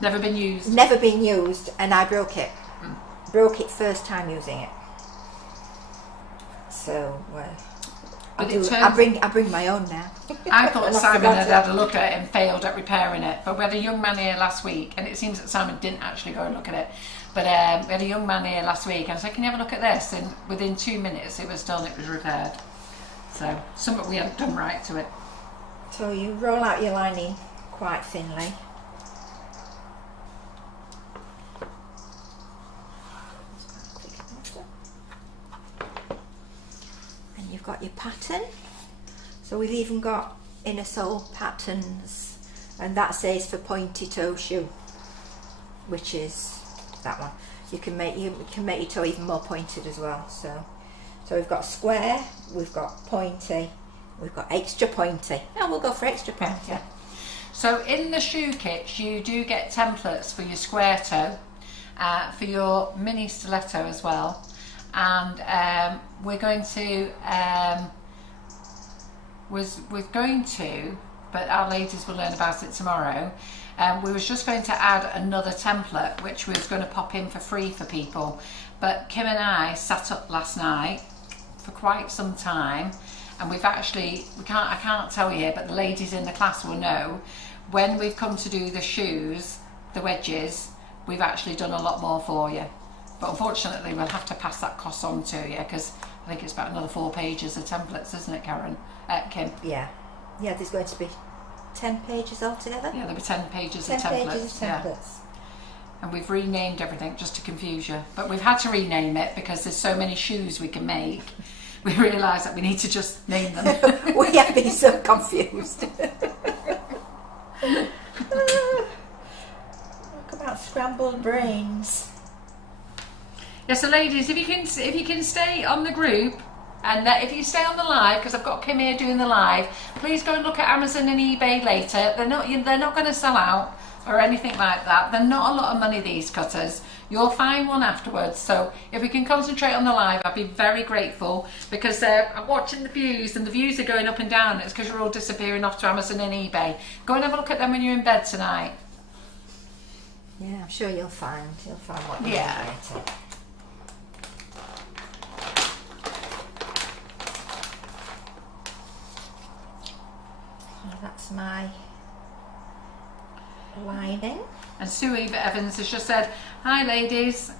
Never been used. Never been used, and I broke it. Broke it first time using it. So I bring my own now. I thought Simon had a look at it and failed at repairing it, but we had a young man here last week, and it seems that Simon didn't actually go and look at it, but we had a young man here last week, and I said, can you have a look at this? And within 2 minutes it was done, it was repaired. So something we hadn't done right to it. So you roll out your lining quite thinly. You've got your pattern, so we've even got inner sole patterns, and that says for pointy toe shoe, which is that one. You can make your toe even more pointed as well. So we've got square, we've got pointy, we've got extra pointy. Now we'll go for extra pointy. Yeah. So in the shoe kits you do get templates for your square toe, for your mini stiletto as well. And we're going to, but our ladies will learn about it tomorrow. We was just going to add another template, which we was going to pop in for free for people. But Kim and I sat up last night for quite some time, and we've actually, I can't tell you here, but the ladies in the class will know, when we've come to do the shoes, the wedges, we've actually done a lot more for you. But unfortunately we'll have to pass that cost on to you, because I think it's about another 4 pages of templates, isn't it, Kim? Yeah, there's going to be 10 pages altogether. Yeah, there'll be 10 pages 10 of templates. pages of templates. Yeah. And we've renamed everything just to confuse you. But we've had to rename it because there's so many shoes we can make. We realise that we need to just name them. We have been so confused. Talk about scrambled brains. Yeah, so ladies, if you can stay on the group, and if you stay on the live, because I've got Kim here doing the live, please go and look at Amazon and eBay later. They're not going to sell out. or anything like that. They're not a lot of money, these cutters. You'll find one afterwards, so if we can concentrate on the live, I'd be very grateful, because I'm watching the views and the views are going up and down. It's because you're all disappearing off to Amazon and eBay. Go and have a look at them when you're in bed tonight. Yeah, I'm sure you'll find what you need later. So that's my lining. And Sue Eva Evans has just said, hi ladies,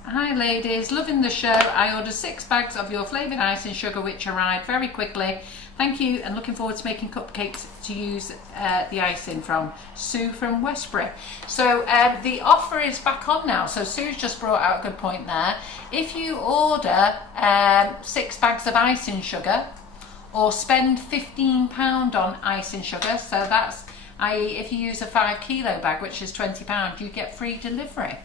loving the show. I ordered 6 bags of your flavoured icing sugar, which arrived very quickly. Thank you, and looking forward to making cupcakes to use the icing from. Sue from Westbury. So the offer is back on now. So Sue's just brought out a good point there. If you order 6 bags of icing sugar, or spend £15 on icing sugar, so that's, i.e. if you use a 5 kilo bag, which is £20, you get free delivery.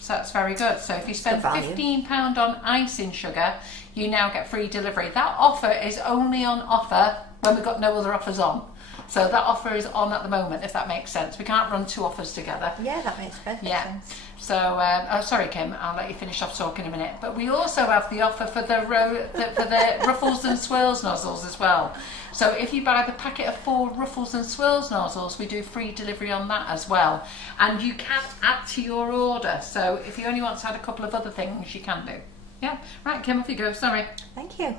So that's very good. So if you spend £15 on icing sugar, you now get free delivery. That offer is only on offer when we've got no other offers on. So that offer is on at the moment, if that makes sense. We can't run 2 offers together. Yeah, that makes perfect sense. So, oh, sorry, Kim, I'll let you finish off talking in a minute. But we also have the offer for the ruffles and swirls nozzles as well. So if you buy the packet of 4 ruffles and swirls nozzles, we do free delivery on that as well. And you can add to your order. So if you only want to add a couple of other things, you can do. Yeah, right, Kim, off you go. Sorry. Thank you.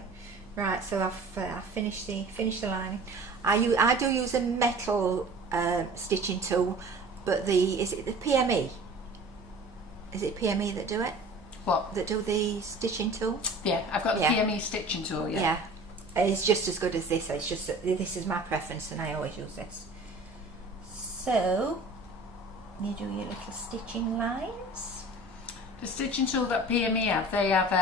Right, so I've finished the lining. I do use a metal stitching tool, but is it the PME? Is it PME that do it? What? That do the stitching tool? Yeah, I've got the PME stitching tool. Yeah. It's just as good as this. It's just that this is my preference, and I always use this. So you do your little stitching lines. The stitching tool that PME have, they have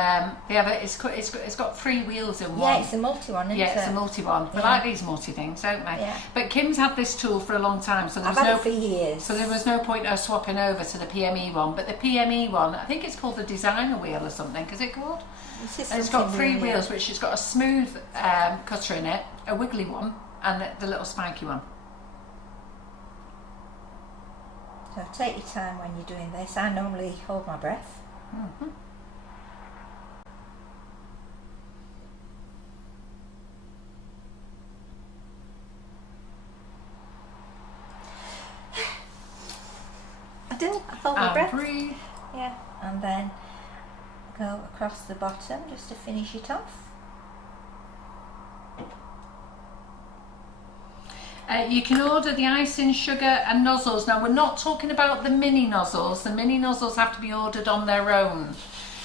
it's got 3 wheels in one. Yeah, it's a multi one, isn't it? Yeah, it's a multi one. We like these multi things, don't we? Yeah. But Kim's had this tool for a long time, so I've had it for years. So there was no point her swapping over to the PME one. But the PME one, I think it's called the designer wheel or something. Is it called? It's got 3 wheels, which has got a smooth cutter in it, a wiggly one, and the little spiky one. So take your time when you're doing this. I normally hold my breath. Mm-hmm. I hold my breath. Breathe. Yeah, and then go across the bottom just to finish it off. You can order the icing sugar and nozzles. Now, we're not talking about the mini nozzles. The mini nozzles have to be ordered on their own.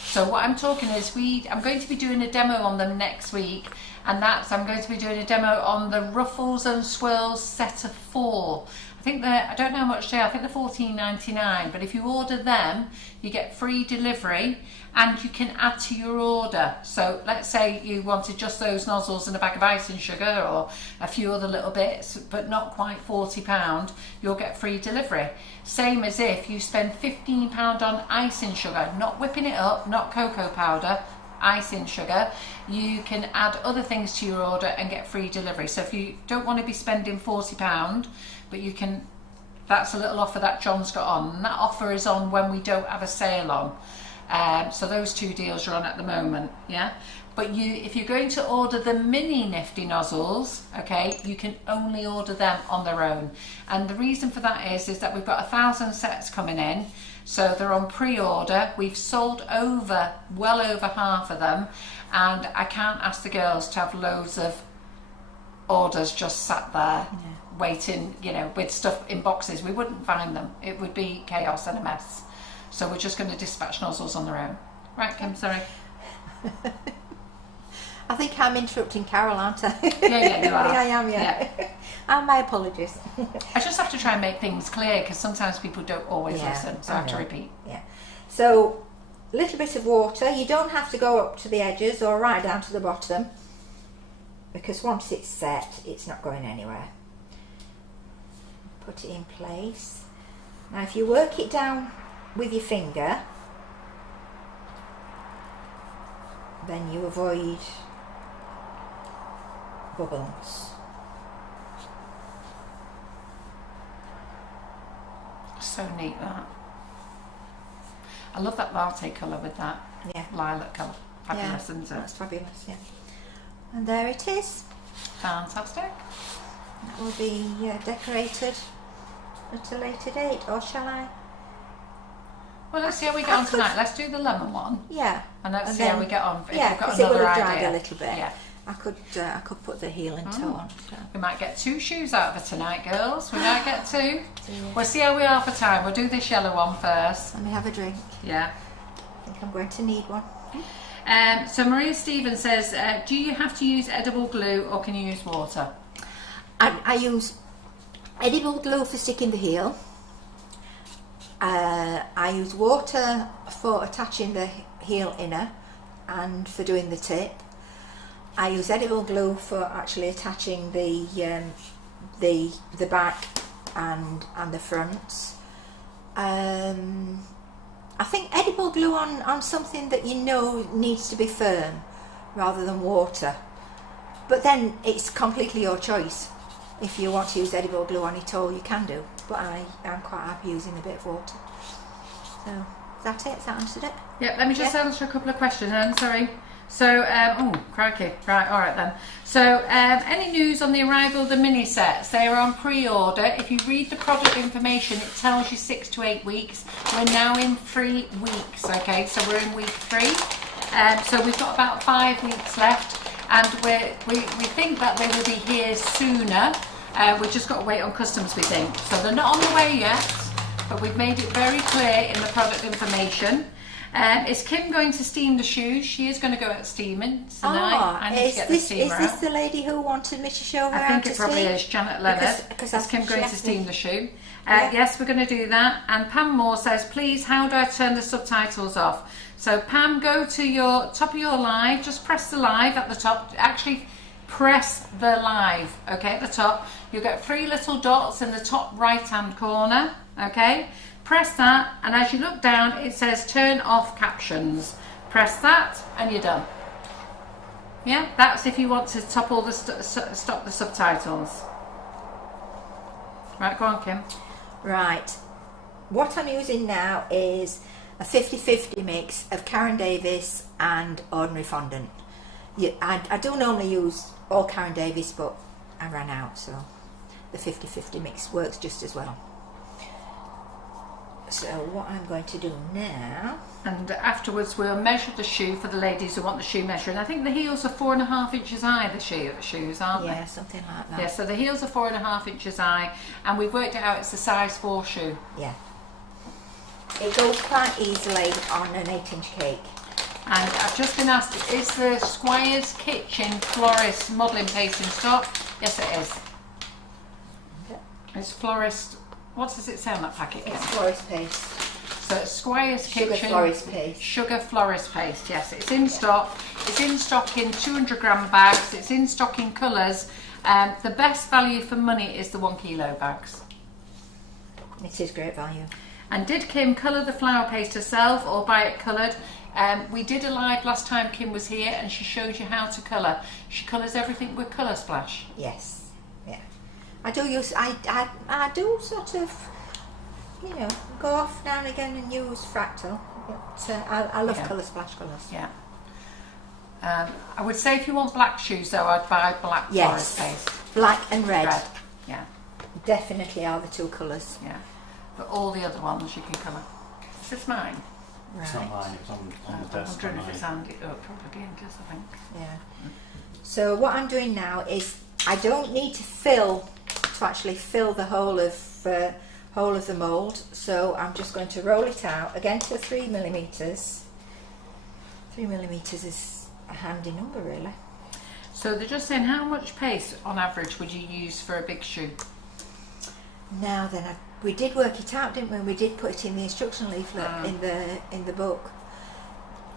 So what I'm talking is I'm going to be doing a demo on them next week, and I'm going to be doing a demo on the Ruffles and Swirls set of 4. I don't know how much they are. I think they're $14.99, but if you order them, you get free delivery and you can add to your order. So let's say you wanted just those nozzles and a bag of icing sugar or a few other little bits, but not quite £40, you'll get free delivery. Same as if you spend £15 on icing sugar, not whipping it up, not cocoa powder, icing sugar, you can add other things to your order and get free delivery. So if you don't want to be spending £40, but you can, that's a little offer that John's got on, and that offer is on when we don't have a sale on. So those 2 deals are on at the moment, yeah. But if you're going to order the mini nifty nozzles, okay, you can only order them on their own. And the reason for that is that we've got 1,000 sets coming in, so they're on pre-order. We've sold well over half of them, and I can't ask the girls to have loads of orders just sat there waiting, with stuff in boxes. We wouldn't find them. It would be chaos and a mess. So we're just going to dispatch nozzles on their own. Right, Kim, sorry. I think I'm interrupting Carol, aren't I? Yeah, you are. I am, yeah. And my apologies. I just have to try and make things clear, because sometimes people don't always listen, so I have to repeat. Yeah. So, a little bit of water. You don't have to go up to the edges or right down to the bottom, because once it's set, it's not going anywhere. Put it in place. Now, if you work it down with your finger, then you avoid bubbles. So neat that. I love that latte colour with that lilac colour. Fabulous, isn't it? That's fabulous, yeah. And there it is. Fantastic. That will be decorated at a later date, or shall I? Well, let's see how we get on tonight. Let's do the lemon one. Yeah. And let's see how we get on. If Yeah, we've got because it will another have dried idea. a little bit. Yeah. I could put the heel and toe on. So. We might get 2 shoes out of it tonight, girls. We might get 2. We'll see how we are for time. We'll do this yellow one first. Let me have a drink. Yeah. I think I'm going to need one. So Maria Stevens says, do you have to use edible glue or can you use water? I use edible glue for sticking the heel. I use water for attaching the heel inner and for doing the tip. I use edible glue for actually attaching the back and the fronts. I think edible glue on something that you know needs to be firm rather than water. But then it's completely your choice. If you want to use edible glue on it all, you can do. But I'm quite happy using a bit of water. So, is that it? Has that answered it? Yeah, let me just answer a couple of questions then, sorry. So, oh, crikey. Right, all right then. So, any news on the arrival of the mini sets? They are on pre-order. If you read the product information, it tells you 6 to 8 weeks. We're now in 3 weeks, okay? So we're in week 3. So we've got about 5 weeks left, and we think that they will be here sooner. We've just got to wait on customs, we think. So they're not on the way yet, but we've made it very clear in the product information. Is Kim going to steam the shoes? She is going to go out steaming tonight. I need to get the steamer out. Is this the lady who wanted me to show her I how think to it probably steam? is Janet Leonard. Because is Kim going to steam the shoe? Yeah. Yes, we're going to do that. And Pam Moore says, please, how do I turn the subtitles off? So Pam, go to your top of your live. Just press the live at the top. Actually, press the live, okay, at the top. You'll get 3 little dots in the top right-hand corner, okay? Press that, and as you look down, it says turn off captions. Press that, and you're done. Yeah, that's if you want to stop all the stop the subtitles. Right, go on, Kim. Right. What I'm using now is a 50-50 mix of Karen Davis and ordinary fondant. I do normally use all Karen Davis, but I ran out, so the 50-50 mix works just as well. So what I'm going to do now, and afterwards we'll measure the shoe for the ladies who want the shoe measuring. I think the heels are 4.5 inches high, the shoes, aren't they? Yeah, something like that. Yeah, so the heels are 4.5 inches high, and we've worked it out it's a size 4 shoe. Yeah. It goes quite easily on an 8-inch cake. And I've just been asked, is the Squire's Kitchen Florist modelling paste in stock? Yes, it is. Okay. It's Florist. What does it say on that packet? It's florist paste. So it's Squire's Sugar Kitchen florist paste. Sugar florist paste. Yes, it's in stock. It's in stock in 200-gram bags. It's in stock in colours. The best value for money is the 1 kilo bags. It is great value. And did Kim colour the flower paste herself or buy it coloured? We did a live last time Kim was here, and she showed you how to colour. She colours everything with Colour Splash. Yes. Yeah. I do use. I do sort of, you know, go off now and again and use Fractal. But I love Colour Splash colours. Yeah. I would say if you want black shoes though, I'd buy black florist paste. Black and red. Yeah. Definitely are the 2 colours. Yeah. But all the other ones you can colour. Is this mine? Right. It's not mine, it's on the desk. I'm wondering if it's handy. Oh, probably in case I think. Yeah. So what I'm doing now is I don't need to actually fill the whole of the mould. So I'm just going to roll it out again to 3mm. 3mm is a handy number, really. So they're just saying, how much paste on average would you use for a big shoe? Now then, we did work it out, didn't we? We did put it in the instruction leaflet in the book.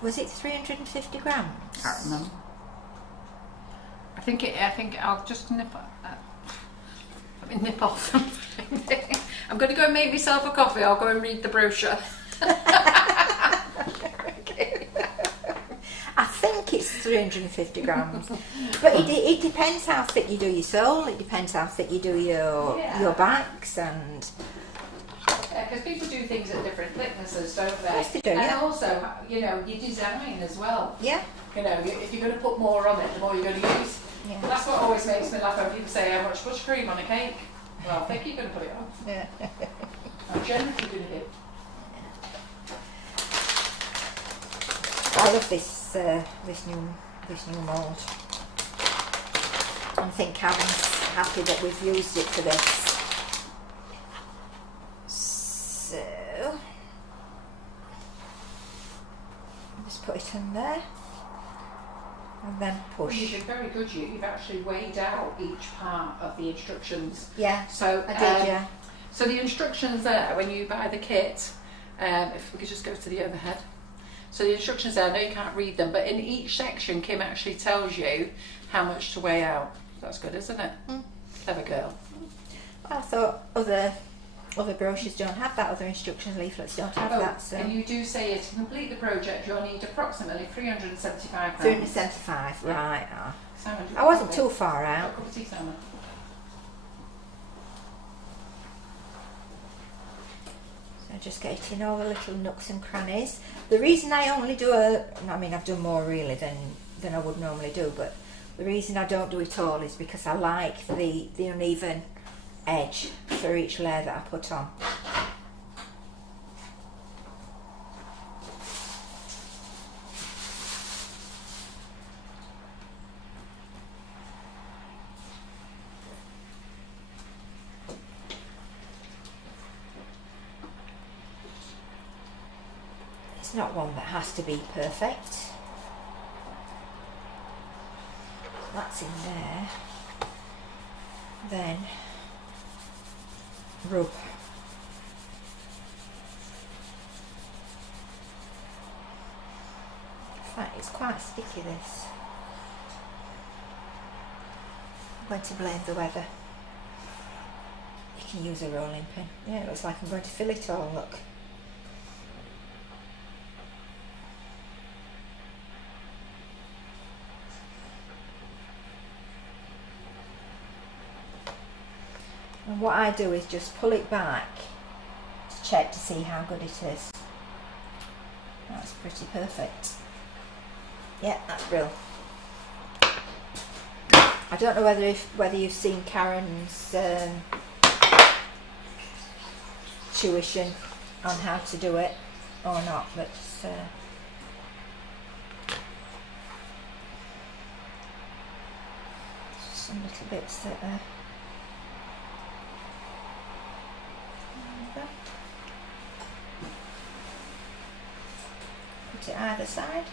Was it 350 grams? I can't remember. I think I'll just nip. Let me nip off something. I'm going to go and make myself a coffee. I'll go and read the brochure. Okay. I think it's 350 grams, but it depends how thick you do your sole. It depends how thick you do your backs and. Okay. because people do things at different thicknesses, don't they? Yes, they do, and yeah. also, you know, you design as well. Yeah. You know, if you're going to put more on it, the more you're going to use. Yeah. That's what always makes me laugh when people say how much buttercream on a cake. Well, I think you're going to put it on. Yeah. I'm generally going to do. I love this new mould. I think Karen's happy that we've used it for this. So just put it in there and then push. You've been very good. You've actually weighed out each part of the instructions. Yeah, So I did. Yeah. So the instructions there when you buy the kit. If we could just go to the overhead. So the instructions there, I know you can't read them, but in each section, Kim actually tells you how much to weigh out. That's good, isn't it? Mm. Clever girl. Well, I thought other brochures don't have that, other instruction leaflets don't have that. So And you do say to complete the project, you'll need approximately £375. 375, right. Simon, do you I want wasn't coffee? too far Got a out. cup of tea, Simon? So just getting all the little nooks and crannies. The reason I only do I've done more really than I would normally do, but the reason I don't do it all is because I like the uneven edge for each layer that I put on. It's not one that has to be perfect. That's in there. Then rub. In fact, it's quite sticky, this. I'm going to blame the weather. You can use a rolling pin. Yeah, it looks like I'm going to fill it all, look. And what I do is just pull it back to check to see how good it is. That's pretty perfect. Yeah, that's brilliant. I don't know whether you've seen Karen's tuition on how to do it or not, but some little bits that are put it either side.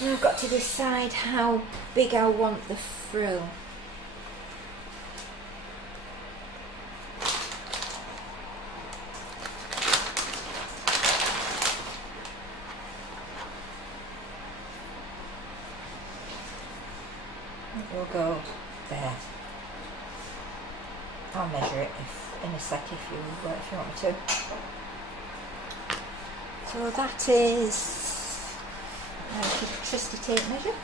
And I've got to decide how big I want the frill. We'll go there. I'll measure it in a sec if you want me to. So that is a trusty tape measure.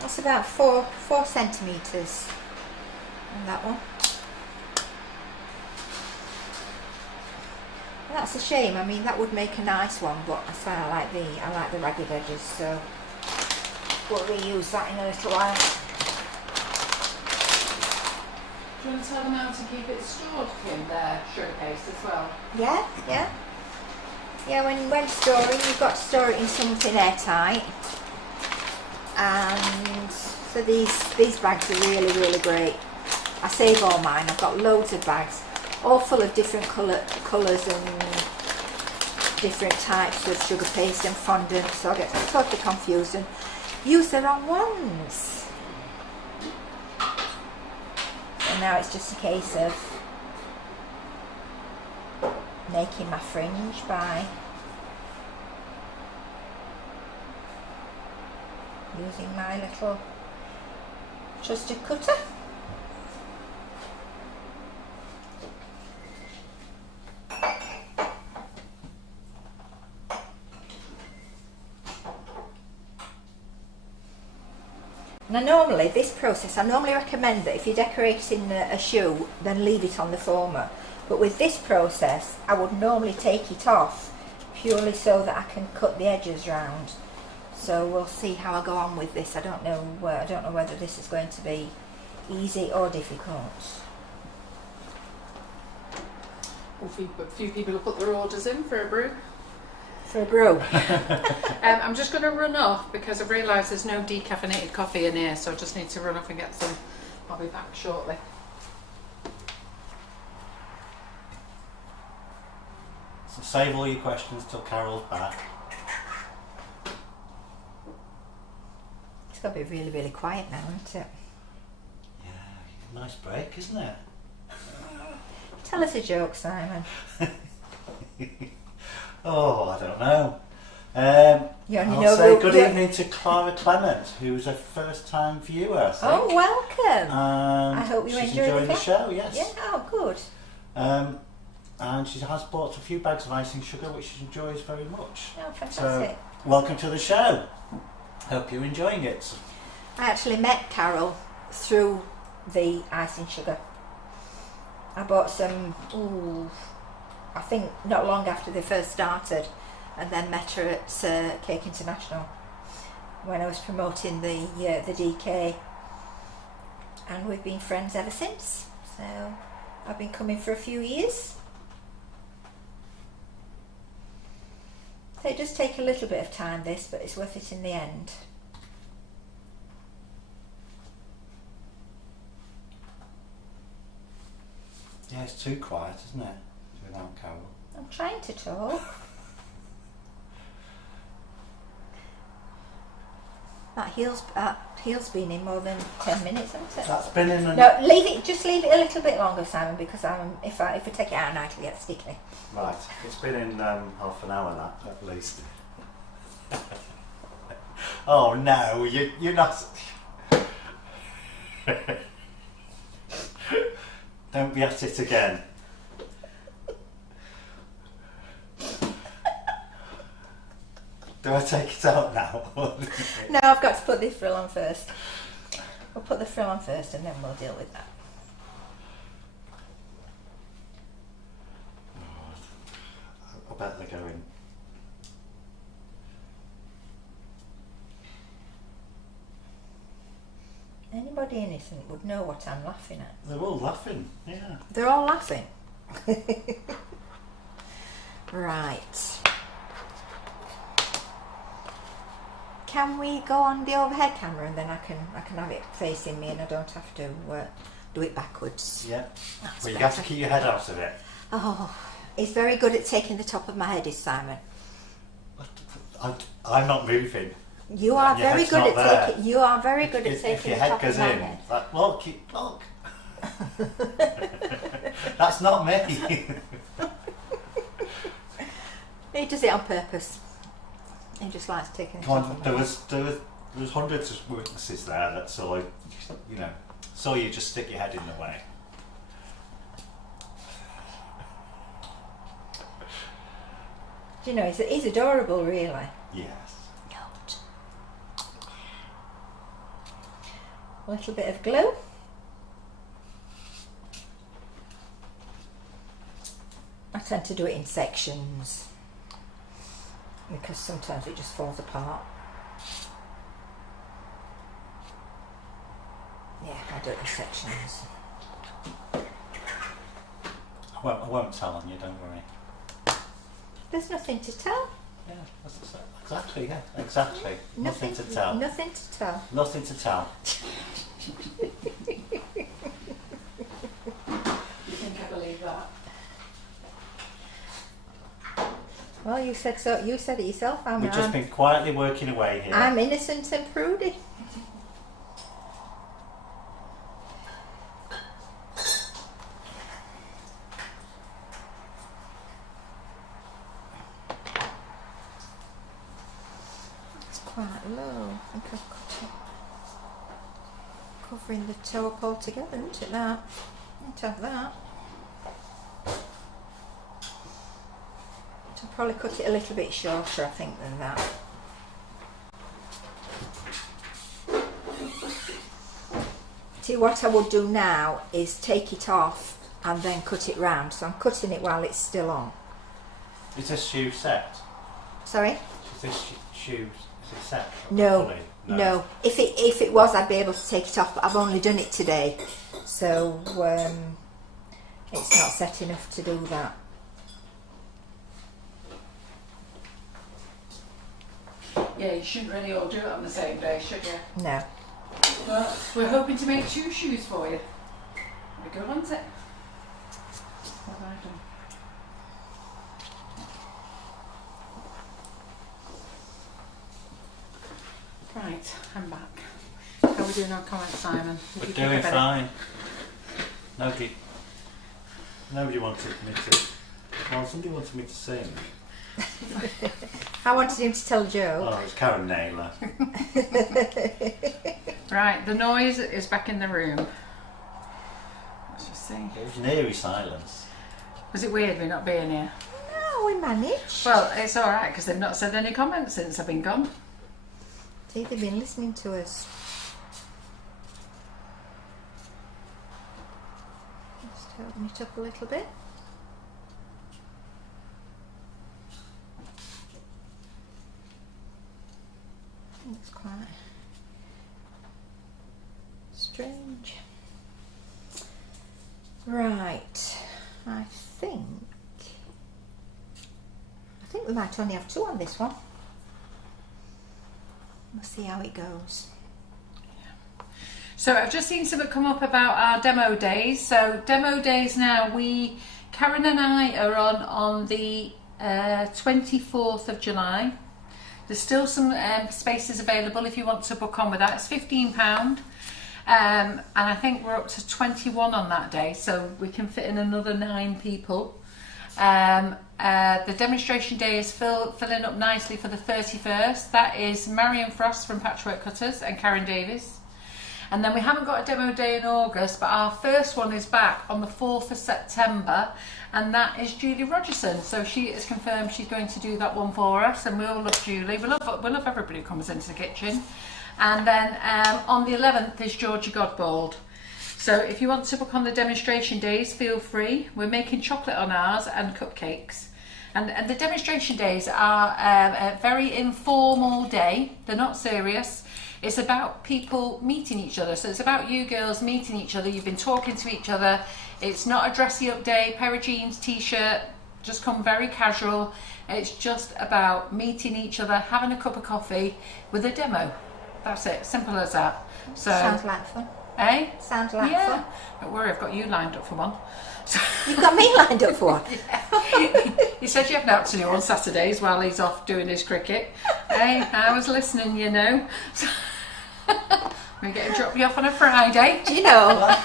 That's about 4 centimetres on that one. And that's a shame. I mean, that would make a nice one, but I say I like the ragged edges, so we'll reuse that in a little while. Do you want to tell them how to keep it stored in their Sugarpaste as well? Yeah. Yeah, when storing, you've got to store it in something airtight. And so these bags are really, really great. I save all mine. I've got loads of bags, all full of different colours and different types of sugar paste and fondant, so I get totally confused and use the wrong ones. And now it's just a case of making my fringe by using my little trusted cutter. Now normally, this process, I normally recommend that if you're decorating a shoe, then leave it on the former. But with this process, I would normally take it off, purely so that I can cut the edges round. So we'll see how I go on with this. I don't know whether this is going to be easy or difficult. A few people have put their orders in for a brew. For a brew. I'm just going to run off because I've realised there's no decaffeinated coffee in here, so I just need to run off and get some. I'll be back shortly. So save all your questions till Carol's back. It's got to be really, really quiet now, isn't it? Yeah, nice break, isn't it? Tell us a joke, Simon. Oh, I don't know. You only I'll know say the- good the- evening to Clara Clement, who's a first-time viewer, I think. Oh, welcome. And I hope you she's enjoy enjoying the class. show, yes. Yeah, oh, good. And she has bought a few bags of icing sugar, which she enjoys very much. Oh, fantastic. So, welcome to the show. Hope you're enjoying it. I actually met Carol through the icing sugar. I bought some, I think not long after they first started, and then met her at Cake International when I was promoting the DK, and we've been friends ever since. So I've been coming for a few years. So it does take a little bit of time, this, but it's worth it in the end. Yeah, it's too quiet, isn't it? Without Carol. I'm trying to talk. That heel's been in more than 10 minutes, hasn't it? That's been in No, just leave it a little bit longer, Simon, because if I take it out at night, it'll get sticky. Right, it's been in half an hour, that, at least. Oh no, you're not... Don't be at it again. Do I take it out now? No, I've got to put the frill on first. We'll put the frill on first and then we'll deal with that. I bet they're going. Anybody innocent would know what I'm laughing at. They're all laughing, yeah. They're all laughing. Right. Can we go on the overhead camera and then I can have it facing me and I don't have to do it backwards. Yeah. That's But you have to better. keep your head out of it. Oh, he's very good at taking the top of my head, is Simon. I'm not moving. You are Your very head's good not at there. taking. You are very good at If taking your the head top goes of my in, head. like, look. That's not me. He does it on purpose. He just likes taking the Come top on, of my there head. was hundreds of witnesses there that saw you just stick your head in the way. Do you know, he's adorable, really. Yes. A little bit of glue. I tend to do it in sections because sometimes it just falls apart. Yeah, I do it in sections. I won't tell on you, don't worry. There's nothing to tell. Yeah, exactly, yeah, exactly. Nothing to tell. Nothing to tell. Nothing to tell. You think I believe that? Well, you said so. You said it yourself. We've just been quietly working away here. I'm innocent and prudy. It's quite low. I think I've got it covering the toe up altogether, isn't it? That. Don't have that. I'll probably cut it a little bit shorter, I think, than that. See, what I would do now is take it off and then cut it round. So I'm cutting it while it's still on. Is this shoe set? Sorry? Is this shoe is it set? No, fully? no. If it was, I'd be able to take it off, but I've only done it today. So it's not set enough to do that. Yeah, you shouldn't really all do it on the same day, should you? No. But we're hoping to make 2 shoes for you. There we go, isn't it? What have I done? Right, I'm back. How are we doing on comments, Simon? Did We're you doing pick up fine. Nobody wanted me to. Well, somebody wanted me to sing. I wanted him to tell a joke. Oh, it's Karen Naylor. Right, the noise is back in the room. Let's just see. It was an eerie silence. Was it weird me not being here? No, we managed. Well, it's alright because they've not said any comments since I've been gone. See, they've been listening to us. Just open it up a little bit. Looks quite strange. Right, I think we might only have 2 on this one. We'll see how it goes. So I've just seen something come up about our demo days. So demo days now, Karen and I are on the 24th of July. There's still some spaces available if you want to book on with that. It's £15. And I think we're up to 21 on that day, so we can fit in another 9 people. The demonstration day is filling up nicely for the 31st. That is Marion Frost from Patchwork Cutters and Karen Davis. And then we haven't got a demo day in August, but our first one is back on the 4th of September, and that is Julie Rogerson. So she has confirmed she's going to do that one for us, and we all love Julie. We love everybody who comes into the kitchen. And then on the 11th is Georgie Godbold. So if you want to book on the demonstration days, feel free. We're making chocolate on ours and cupcakes. And the demonstration days are a very informal day. They're not serious. It's about people meeting each other. So it's about you girls meeting each other. You've been talking to each other. It's not a dressy up day, pair of jeans, t-shirt. Just come very casual. It's just about meeting each other, having a cup of coffee with a demo. That's it. Simple as that. So sounds like fun. Eh? Sounds like yeah. fun. Don't worry, I've got you lined up for one. You've got me lined up for one. He said you have an afternoon on Saturdays while he's off doing his cricket. Hey, I was listening, you know. We're going to drop you off on a Friday. Do you know?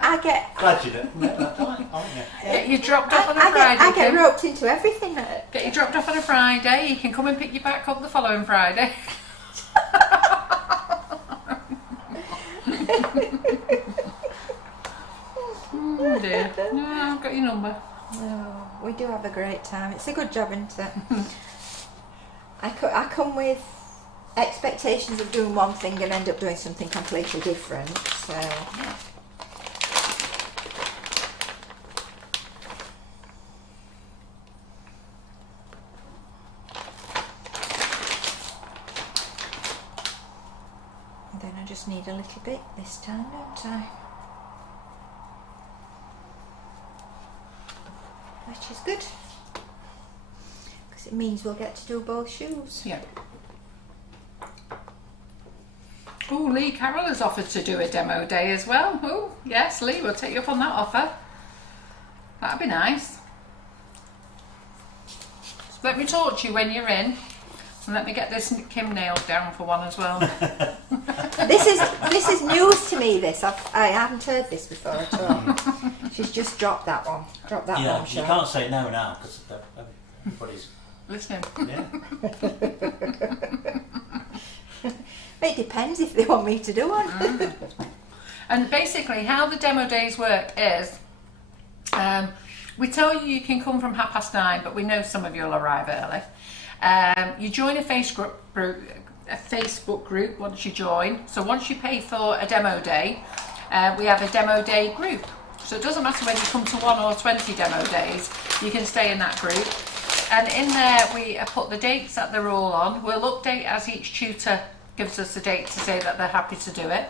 I get. Glad you did. That time, aren't you? Get you dropped off on a Friday. I get Kim. roped into everything. Get you dropped off on a Friday. You can come and pick you back up the following Friday. Oh dear. No, I've got your number. No, we do have a great time. It's a good job, isn't it? I come with expectations of doing one thing and end up doing something completely different. So yeah. And then I just need a little bit this time, don't I? Which is good, because it means we'll get to do both shoes. Yeah. Oh, Lee Carroll has offered to do a demo day as well. Oh, yes, Lee, we'll take you up on that offer. That'd be nice. So let me talk to you when you're in, and let me get this Kim nailed down for one as well. This is news to me. I haven't heard this before at all. She's just dropped that one. Dropped that Yeah, one. you can't say no now because everybody's Listening. yeah. It depends if they want me to do one. And basically how the demo days work is we tell you can come from 9:30, but we know some of you will arrive early. You join a Facebook group once you join. So once you pay for a demo day, we have a demo day group. So it doesn't matter whether you come to 1 or 20 demo days, you can stay in that group. And in there we put the dates that they're all on. We'll update as each tutor gives us the date to say that they're happy to do it.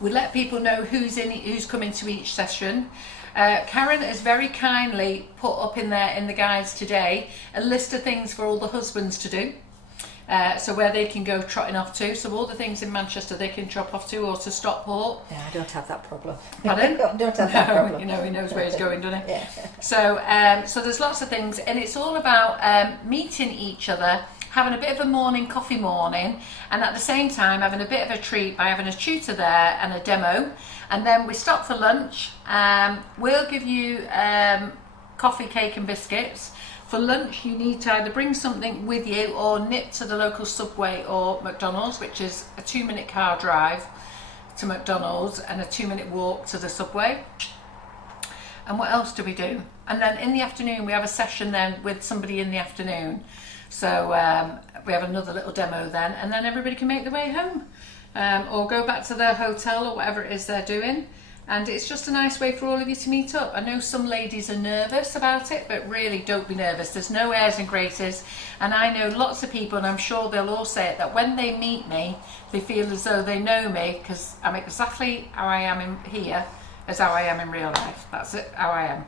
We let people know who's coming to each session. Karen has very kindly put up in there in the guides today a list of things for all the husbands to do. So where they can go trotting off to. So all the things in Manchester they can drop off to, or to Stockport. Yeah, I don't have that problem. Pardon? I don't have that problem. You know, he knows where he's going, doesn't he? Yeah. So there's lots of things, and it's all about meeting each other, having a bit of a morning coffee morning, and at the same time having a bit of a treat by having a tutor there and a demo. And then we stop for lunch. We'll give you coffee, cake and biscuits. For lunch you need to either bring something with you or nip to the local Subway or McDonald's, which is a 2-minute car drive to McDonald's and a 2-minute walk to the Subway. And what else do we do? And then in the afternoon we have a session then with somebody in the afternoon. So we have another little demo then, and then everybody can make their way home or go back to their hotel or whatever it is they're doing. And it's just a nice way for all of you to meet up. I know some ladies are nervous about it, but really don't be nervous. There's no airs and graces. And I know lots of people, and I'm sure they'll all say it, that when they meet me, they feel as though they know me, because I'm exactly how I am in here as how I am in real life. That's it, how I am.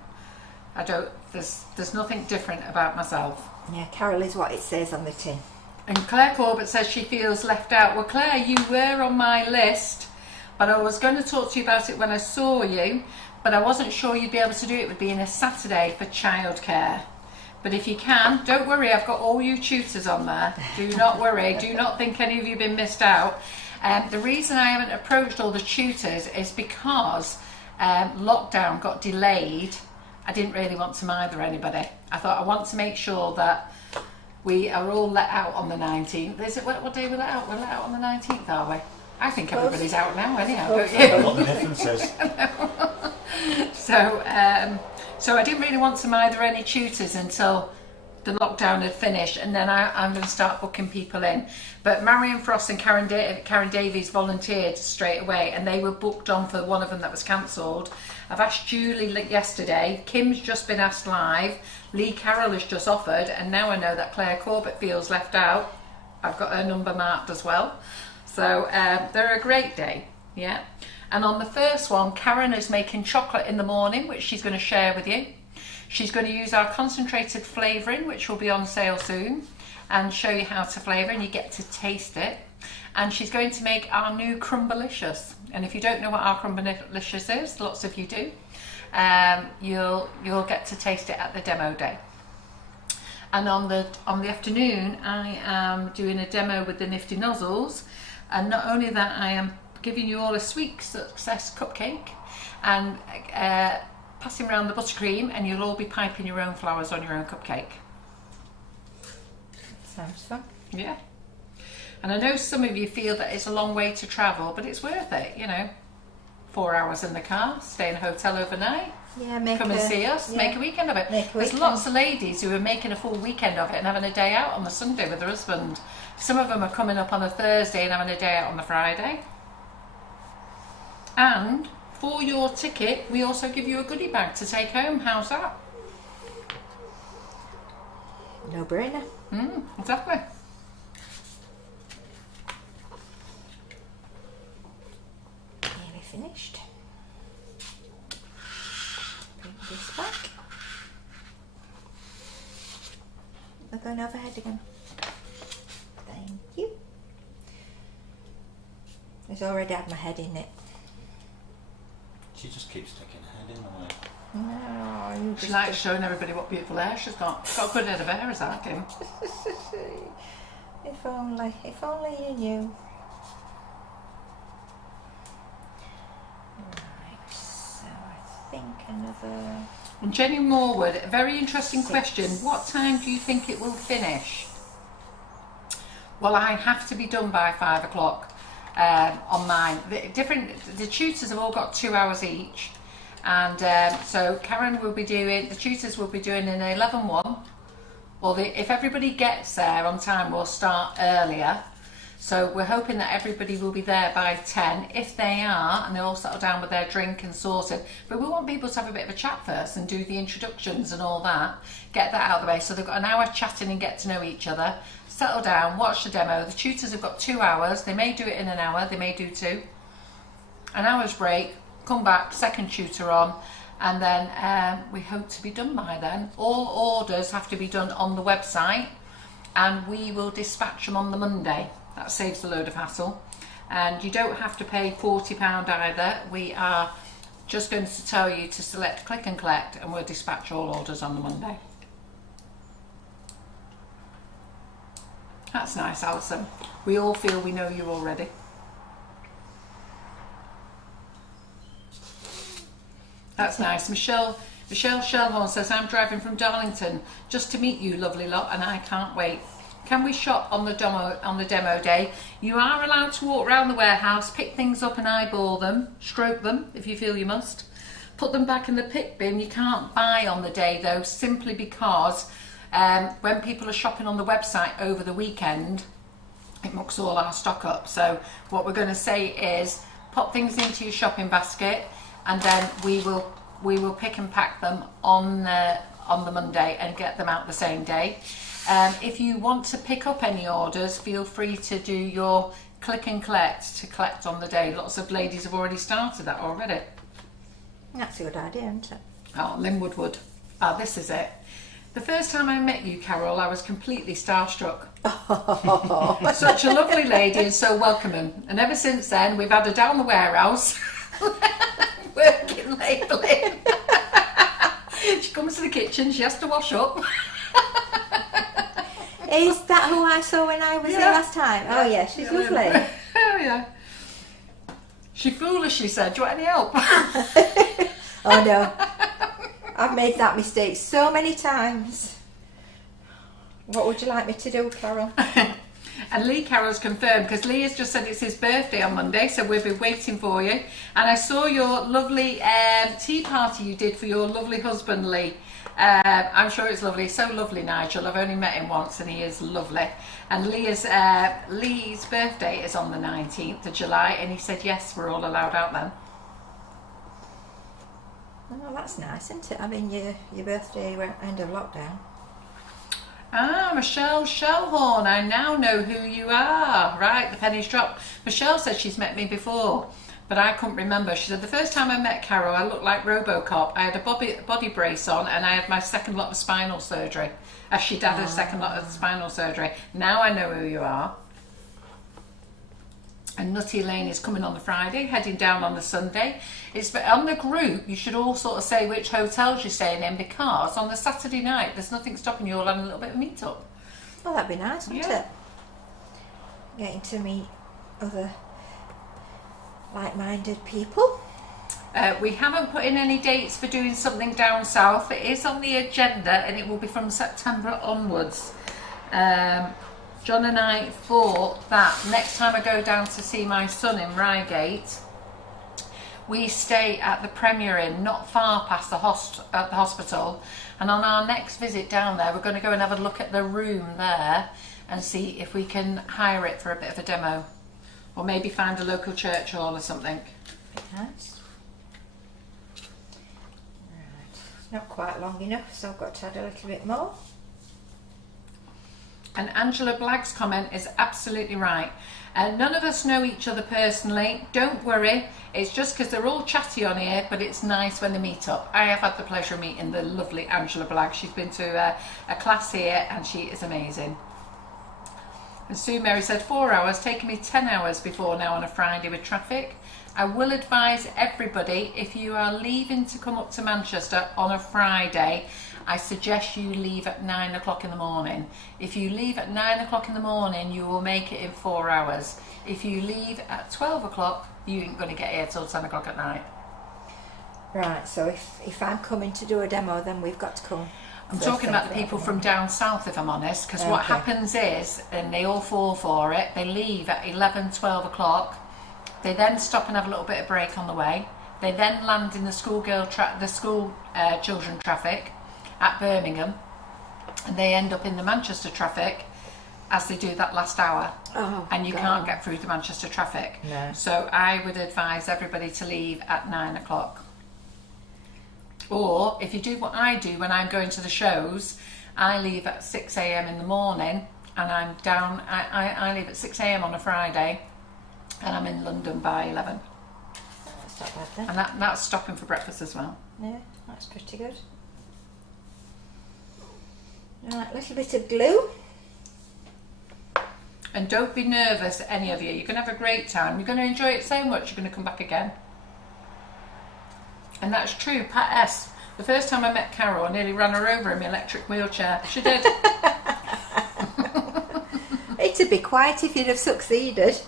There's nothing different about myself. Yeah, Carol is what it says on the tin. And Claire Corbett says she feels left out. Well, Claire, you were on my list, but I was going to talk to you about it when I saw you, but I wasn't sure you'd be able to do it with being a Saturday for childcare. But if you can, don't worry, I've got all you tutors on there. Do not worry, do not think any of you have been missed out. The reason I haven't approached all the tutors is because lockdown got delayed. I didn't really want to mither anybody. I thought I want to make sure that we are all let out on the 19th. Is it what day we're let out? We're let out on the 19th, are we? I think everybody's out now anyhow, don't you? A lot of differences. So I didn't really want to mither any tutors until the lockdown had finished, and then I'm going to start booking people in. But Marion Frost and Karen Davies volunteered straight away, and they were booked on for one of them that was cancelled. I've asked Julie yesterday, Kim's just been asked live, Lee Carroll has just offered, and now I know that Claire Corbett feels left out. I've got her number marked as well. So they're a great day, yeah. And on the first one, Karen is making chocolate in the morning, which she's going to share with you. She's going to use our concentrated flavouring, which will be on sale soon, and show you how to flavour, and you get to taste it. And she's going to make our new Crumbalicious. And if you don't know what our Crumbalicious is, lots of you do, you'll get to taste it at the demo day. And on the afternoon, I am doing a demo with the Nifty Nozzles. And not only that, I am giving you all a sweet success cupcake and passing around the buttercream, and you'll all be piping your own flowers on your own cupcake. Sounds fun. Yeah. And I know some of you feel that it's a long way to travel, but it's worth it, you know. 4 hours in the car, stay in a hotel overnight, Yeah, come and see us, yeah. make a weekend of it. There's lots of ladies who are making a full weekend of it and having a day out on the Sunday with their husband. Some of them are coming up on a Thursday and having a day out on the Friday. And for your ticket, we also give you a goodie bag to take home. How's that? No brainer. Exactly. Nearly finished. Bring this back. We're going overhead again. Thank you. It's already had my head in it. She just keeps sticking her head in the way. No, you She just likes showing everybody what beautiful hair she's got. She's got a good head of hair, is that, Kim? if only you knew. Right, so I think another... And Jenny Morwood, a very interesting 6. question. What time do you think it will finish? Well, I have to be done by 5 o'clock on mine. The tutors have all got 2 hours each. And so Karen will be doing, the tutors will be doing an 11:1. Or if everybody gets there on time, we'll start earlier. So we're hoping that everybody will be there by 10. If they are, and they all settle down with their drink and sorted. But we want people to have a bit of a chat first and do the introductions and all that. Get that out of the way. So they've got an hour chatting and get to know each other. Settle down, watch the demo. The tutors have got 2 hours. They may do it in an hour, they may do 2. An hour's break, come back, second tutor on, and then we hope to be done by then. All orders have to be done on the website, and we will dispatch them on the Monday. That saves a load of hassle. And you don't have to pay £40 either. We are just going to tell you to select click and collect, and we'll dispatch all orders on the Monday. That's nice, Alison. We all feel we know you already. That's nice. Michelle Shellhorn says, I'm driving from Darlington just to meet you, lovely lot, and I can't wait. Can we shop on the demo day? You are allowed to walk around the warehouse, pick things up and eyeball them, stroke them if you feel you must. Put them back in the pick bin. You can't buy on the day though, simply because when people are shopping on the website over the weekend, it mucks all our stock up. So what we're going to say is pop things into your shopping basket, and then we will pick and pack them on the Monday and get them out the same day. If you want to pick up any orders, feel free to do your click and collect to collect on the day. Lots of ladies have already started that already. That's a good idea, isn't it? Oh, Linwood would. Oh, this is it. The first time I met you, Carol, I was completely starstruck. Such a lovely lady and so welcoming. And ever since then, we've had her down the warehouse, working labelling. She comes to the kitchen, she has to wash up. Is that who I saw when I was here last time? Oh yeah, she's lovely. Oh yeah. She foolishly said, do you want any help? Oh no. I've made that mistake so many times. What would you like me to do, Carol? And Lee Carroll's confirmed, because Lee has just said it's his birthday on Monday, so we'll be waiting for you. And I saw your lovely tea party you did for your lovely husband, Lee. I'm sure it's lovely. So lovely, Nigel. I've only met him once and he is lovely. And Lee's birthday is on the 19th of July, and he said yes, we're all allowed out then. Oh, that's nice, isn't it? Having your birthday end of lockdown. Ah, Michelle Shellhorn, I now know who you are. Right, the penny's dropped. Michelle said she's met me before, but I couldn't remember. She said, the first time I met Carol, I looked like Robocop. I had a body brace on and I had my second lot of spinal surgery. As she'd had her second lot of spinal surgery. Now I know who you are. And Nutty Lane is coming on the Friday, heading down on the Sunday. It's on the group, you should all sort of say which hotels you're staying in, because on the Saturday night there's nothing stopping you all having a little bit of meet up. Oh, that'd be nice, wouldn't it? Getting to meet other like-minded people. We haven't put in any dates for doing something down south. It is on the agenda and it will be from September onwards. John and I thought that next time I go down to see my son in Reigate, we stay at the Premier Inn, not far past the hospital, and on our next visit down there we're going to go and have a look at the room there and see if we can hire it for a bit of a demo, or maybe find a local church hall or something. Nice. Right. It's not quite long enough, so I've got to add a little bit more. And Angela Blagg's comment is absolutely right. None of us know each other personally. Don't worry. It's just because they're all chatty on here, but it's nice when they meet up. I have had the pleasure of meeting the lovely Angela Blagg. She's been to a class here and she is amazing. And Sue Mary said 4 hours, taking me 10 hours before now on a Friday with traffic. I will advise everybody, if you are leaving to come up to Manchester on a Friday, I suggest you leave at 9 o'clock in the morning. If you leave at 9 o'clock in the morning, you will make it in 4 hours. If you leave at 12 o'clock, you ain't going to get here till 10 o'clock at night. Right, so if I'm coming to do a demo, then we've got to come. I'm talking about the people from down south, if I'm honest, because what happens is, and they all fall for it, they leave at 11, 12 o'clock, they then stop and have a little bit of break on the way, they then land in the school children traffic at Birmingham, and they end up in the Manchester traffic as they do that last hour. Oh, And you God. can't get through the Manchester traffic. No. So I would advise everybody to leave at 9 o'clock. Or if you do what I do when I'm going to the shows, I leave at 6 a.m. in the morning, and I'm down. I leave at 6 a.m. on a Friday, and I'm in London by 11. That's not bad then. And that's stopping for breakfast as well. Yeah, that's pretty good. Right, a little bit of glue. And don't be nervous, any of you. You're going to have a great time. You're going to enjoy it so much, you're going to come back again. And that's true. Pat S. The first time I met Carol, I nearly ran her over in my electric wheelchair. She did. It'd be quiet if you'd have succeeded.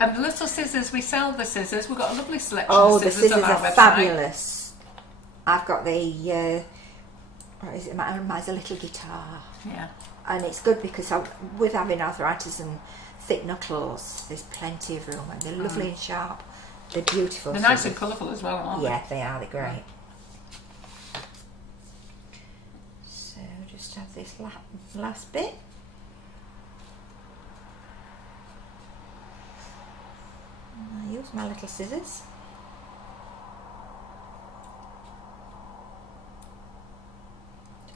And the little scissors, we sell the scissors. We've got a lovely selection Oh, of the scissors scissors on our are website. fabulous. I've got the, what is it? Mine's a little guitar. Yeah. And it's good because with having arthritis and thick knuckles, there's plenty of room, and they're lovely and sharp. They're beautiful. They're nice and scissors. colourful as well, aren't Yeah, they are. They're great. So just have this last bit. And I use my little scissors.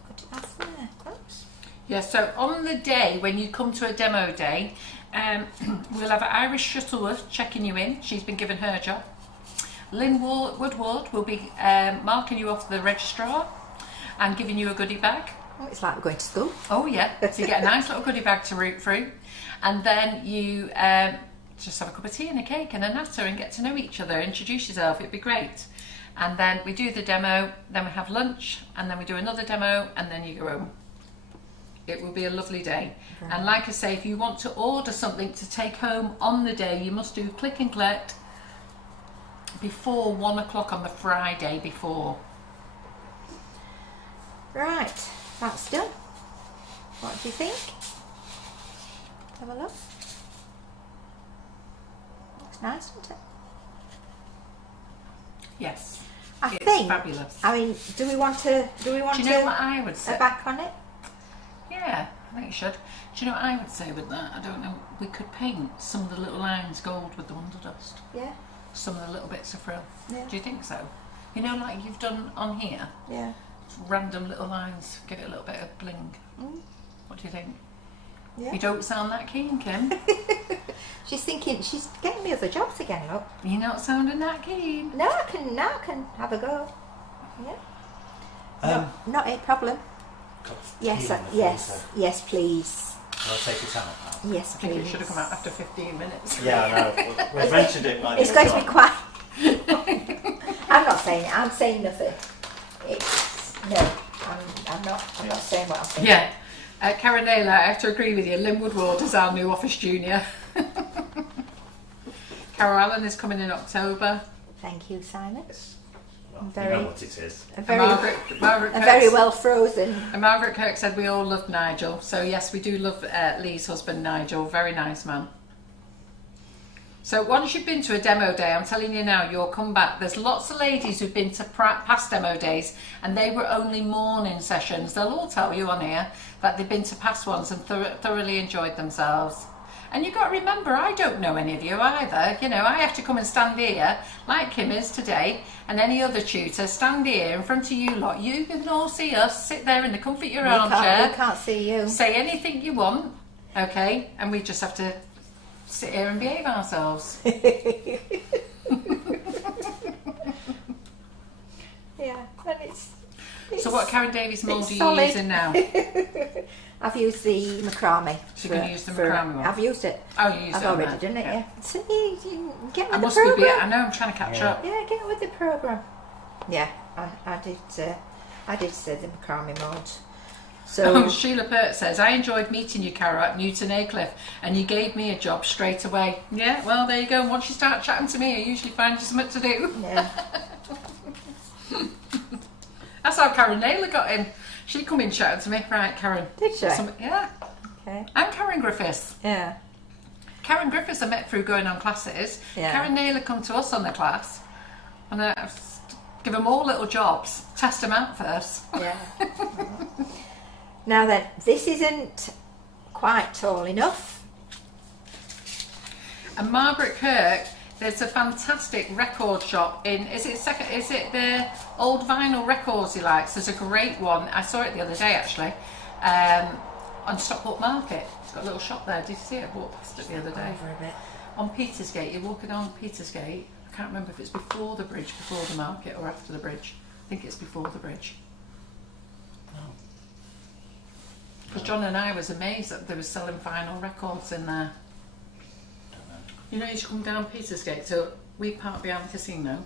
Cut it off there. Oops. Yeah, so on the day when you come to a demo day, we'll have Iris Shuttleworth checking you in. She's been given her job. Lynn Woodward will be marking you off the registrar and giving you a goodie bag. Oh, it's like we're going to school. Oh yeah, so you get a nice little goodie bag to root through, and then you just have a cup of tea and a cake and a natter and get to know each other, introduce yourself. It'd be great. And then we do the demo, then we have lunch, and then we do another demo, and then you go home. It will be a lovely day. Right. And like I say, if you want to order something to take home on the day, you must do click and collect before 1 o'clock on the Friday before. Right, that's done. What do you think? Have a look. Looks nice, doesn't it? Yes, I it's think. fabulous. I mean, do we want Do you know what I would a say? back on it? Yeah, I think you should. Do you know what I would say with that? I don't know. We could paint some of the little lines gold with the Wonder Dust. Yeah, Some of the little bits of frill. yeah, Do you think so? You know, like you've done on here, yeah. random little lines, give it a little bit of bling. Mm. What do you think? Yeah. You don't sound that keen, Kim. She's thinking, she's getting me other jobs again, look. You're not sounding that keen. Now I can have a go. Yeah. Not a problem. got Yes, tea in the yes, freezer. yes, please. Can I take it out now? Yes, I think please. it should have come out after 15 minutes. Yeah, I know. We've mentioned it. Like It's going to be quiet. I'm not saying it. I'm saying nothing. It's no. I'm not saying what I'm saying. Yeah. Karen Naylor, I have to agree with you. Lynn Woodward is our new office junior. Carol Allen is coming in October. Thank you, Simon. Well, Very- you know what it is. A very, Margaret a Kirk- very well frozen. And Margaret Kirk said we all love Nigel. So yes, we do love Lee's husband Nigel. Very nice man. So once you've been to a demo day, I'm telling you now, you'll come back. There's lots of ladies who've been to past demo days and they were only morning sessions. They'll all tell you on here that they've been to past ones and thoroughly enjoyed themselves. And you've got to remember, I don't know any of you either. You know, I have to come and stand here, like Kim is today, and any other tutor, stand here in front of you lot. You can all see us, sit there in the comfort of your armchair, We can't see you. say anything you want, okay? And we just have to sit here and behave ourselves. Yeah, and it's So what Karen Davies mould it's are you solid. using now? I've used the macrame. So you're going to use the macrame one? I've used it. Oh, you used I've it on already there. done it, yeah. So you get I with must the be, program. I know, I'm trying to catch Yeah. up. Yeah, get with the program. Yeah, I did say the macrame mode. So Oh, Sheila Pert says, I enjoyed meeting you, Carol, at Newton Aycliffe, and you gave me a job straight away. Yeah, well, there you go. Once you start chatting to me, I usually find you something to do. yeah, That's how Karen Naylor got in. She come in chatting to me. Right, Karen. did she? Yeah. Okay. And Karen Griffiths. Yeah. Karen Griffiths I met through going on classes. Yeah. Karen Naylor come to us on the class, and give them all little jobs. Test them out first. Yeah. Now then, this isn't quite tall enough. And Margaret Kirk, there's a fantastic record shop in, is it the old vinyl records he likes? There's a great one, I saw it the other day actually, on Stockport Market. It's got a little shop there, did you see it? I walked past it the other day. Over a bit. On Petersgate, you're walking on Petersgate, I can't remember if it's before the bridge, before the market or after the bridge. I think it's before the bridge. Because John and I was amazed that they were selling vinyl records in there. You know, you should come down Petersgate, so we park behind the casino,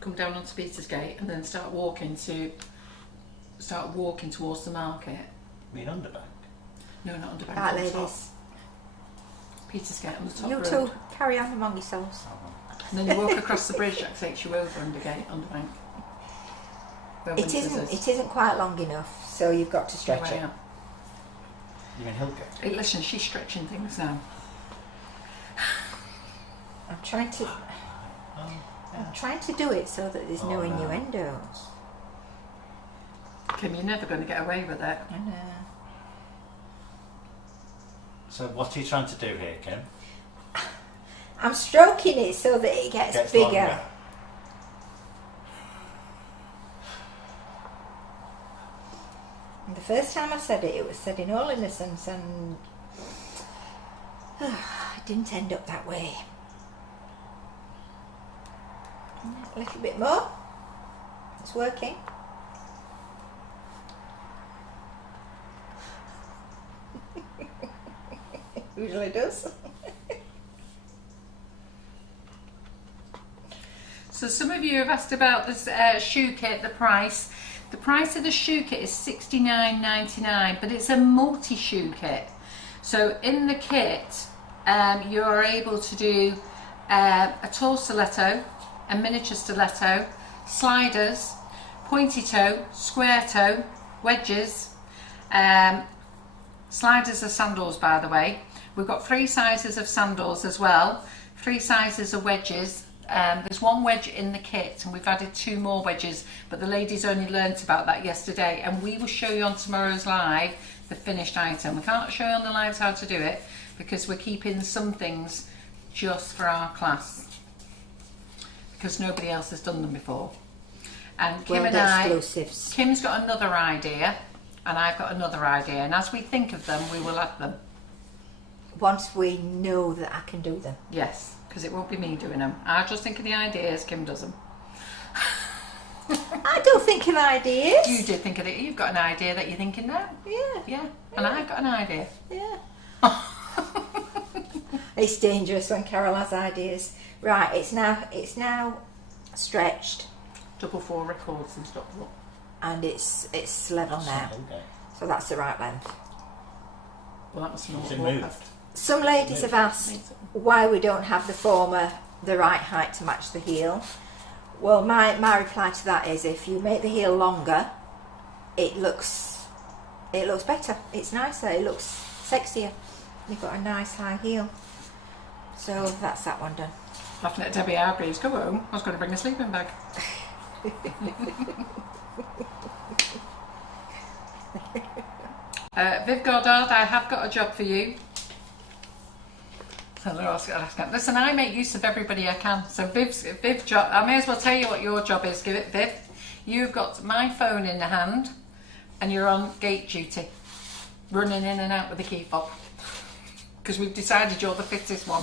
come down onto Petersgate and then start walking towards the market. You mean Underbank? No, not Underbank. Right, on top. ladies. Petersgate on the top You road. two carry on among yourselves. And then you walk across the bridge that takes you over Underbank. Where It Winters isn't. is. It isn't quite long enough, so you've got to stretch Where I it. am. You mean Hillgate? Hey, listen, she's stretching things now. I'm trying to. I'm trying to do it so that there's no innuendo. Kim, you're never going to get away with it. I know. So what are you trying to do here, Kim? I'm stroking it so that it gets bigger. Longer. And the first time I said it, it was said in all innocence, and it didn't end up that way. A little bit more. It's working. Usually does. So some of you have asked about this shoe kit, the price. The price of the shoe kit is $69.99, but it's a multi-shoe kit. So in the kit, you are able to do a tall stiletto, a miniature stiletto, sliders, pointy toe, square toe, wedges. Sliders are sandals, by the way. We've got 3 sizes of sandals as well, 3 sizes of wedges. There's 1 wedge in the kit and we've added 2 more wedges, but the ladies only learnt about that yesterday, and we will show you on tomorrow's live the finished item. We can't show you on the lives how to do it because we're keeping some things just for our class because nobody else has done them before. And Kim and I, exclusives. Kim's got another idea and I've got another idea, and as we think of them we will add them. Once we know that I can do them. Yes, because it won't be me doing them. I just think of the ideas, Kim does them. I don't think of ideas. You did think of it. You've got an idea that you're thinking now. Yeah. Yeah, and I've got an idea. Yeah. It's dangerous when Carol has ideas. Right, it's now stretched Double 4 records and stuff. and it's level now. Hillgate. So that's the right length. Well, that was Is it small. moved? Some ladies have asked why we don't have the former the right height to match the heel. Well, my reply to that is if you make the heel longer, it looks better. It's nicer. It looks sexier. You've got a nice high heel. So that's that one done. Laughing at Debbie Hargreaves. Go home. I was going to bring a sleeping bag. Viv Goddard, I have got a job for you. Listen, I make use of everybody I can. So Viv's job, I may as well tell you what your job is. Give it, Viv. You've got my phone in the hand and you're on gate duty, running in and out with the key fob. Because we've decided you're the fittest one.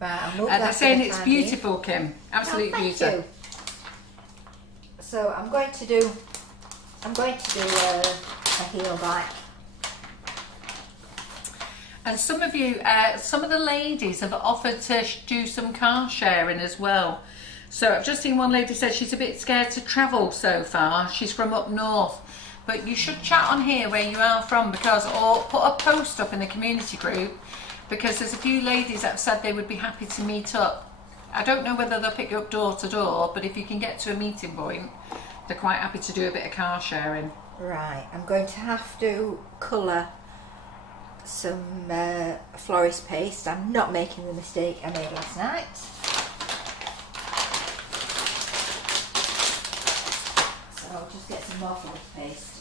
Right, I'll move They're that saying for the it's time being. beautiful, Kim. Absolute Oh, beauty. thank you. So I'm going to do a heel back. And some of you, some of the ladies have offered to do some car sharing as well. So I've just seen one lady said she's a bit scared to travel so far. She's from up north. But you should chat on here where you are from, because, or put a post up in the community group, because there's a few ladies that have said they would be happy to meet up. I don't know whether they'll pick you up door to door, but if you can get to a meeting point, they're quite happy to do a bit of car sharing. Right, I'm going to have to colour some florist paste. I'm not making the mistake I made last night. So I'll just get some more florist paste.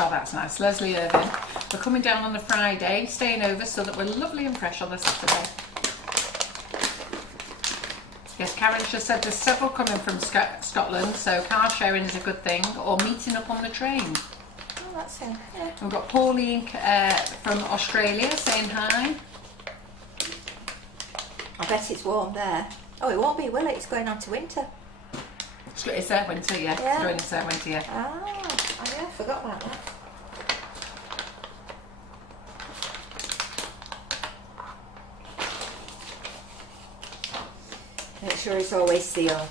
Oh, that's nice. Leslie Irving. We're coming down on a Friday, staying over so that we're lovely and fresh on the Saturday. Yes, Karen just said there's several coming from Scotland, so car sharing is a good thing, or meeting up on the train. Oh, that's it. Yeah. We've got Pauline from Australia saying hi. I bet it's warm there. Oh, it won't be, will it? It's going on to winter. It's their winter, yeah. Yeah. It's going into their winter, yeah. Ah, I forgot about that. Make sure it's always sealed.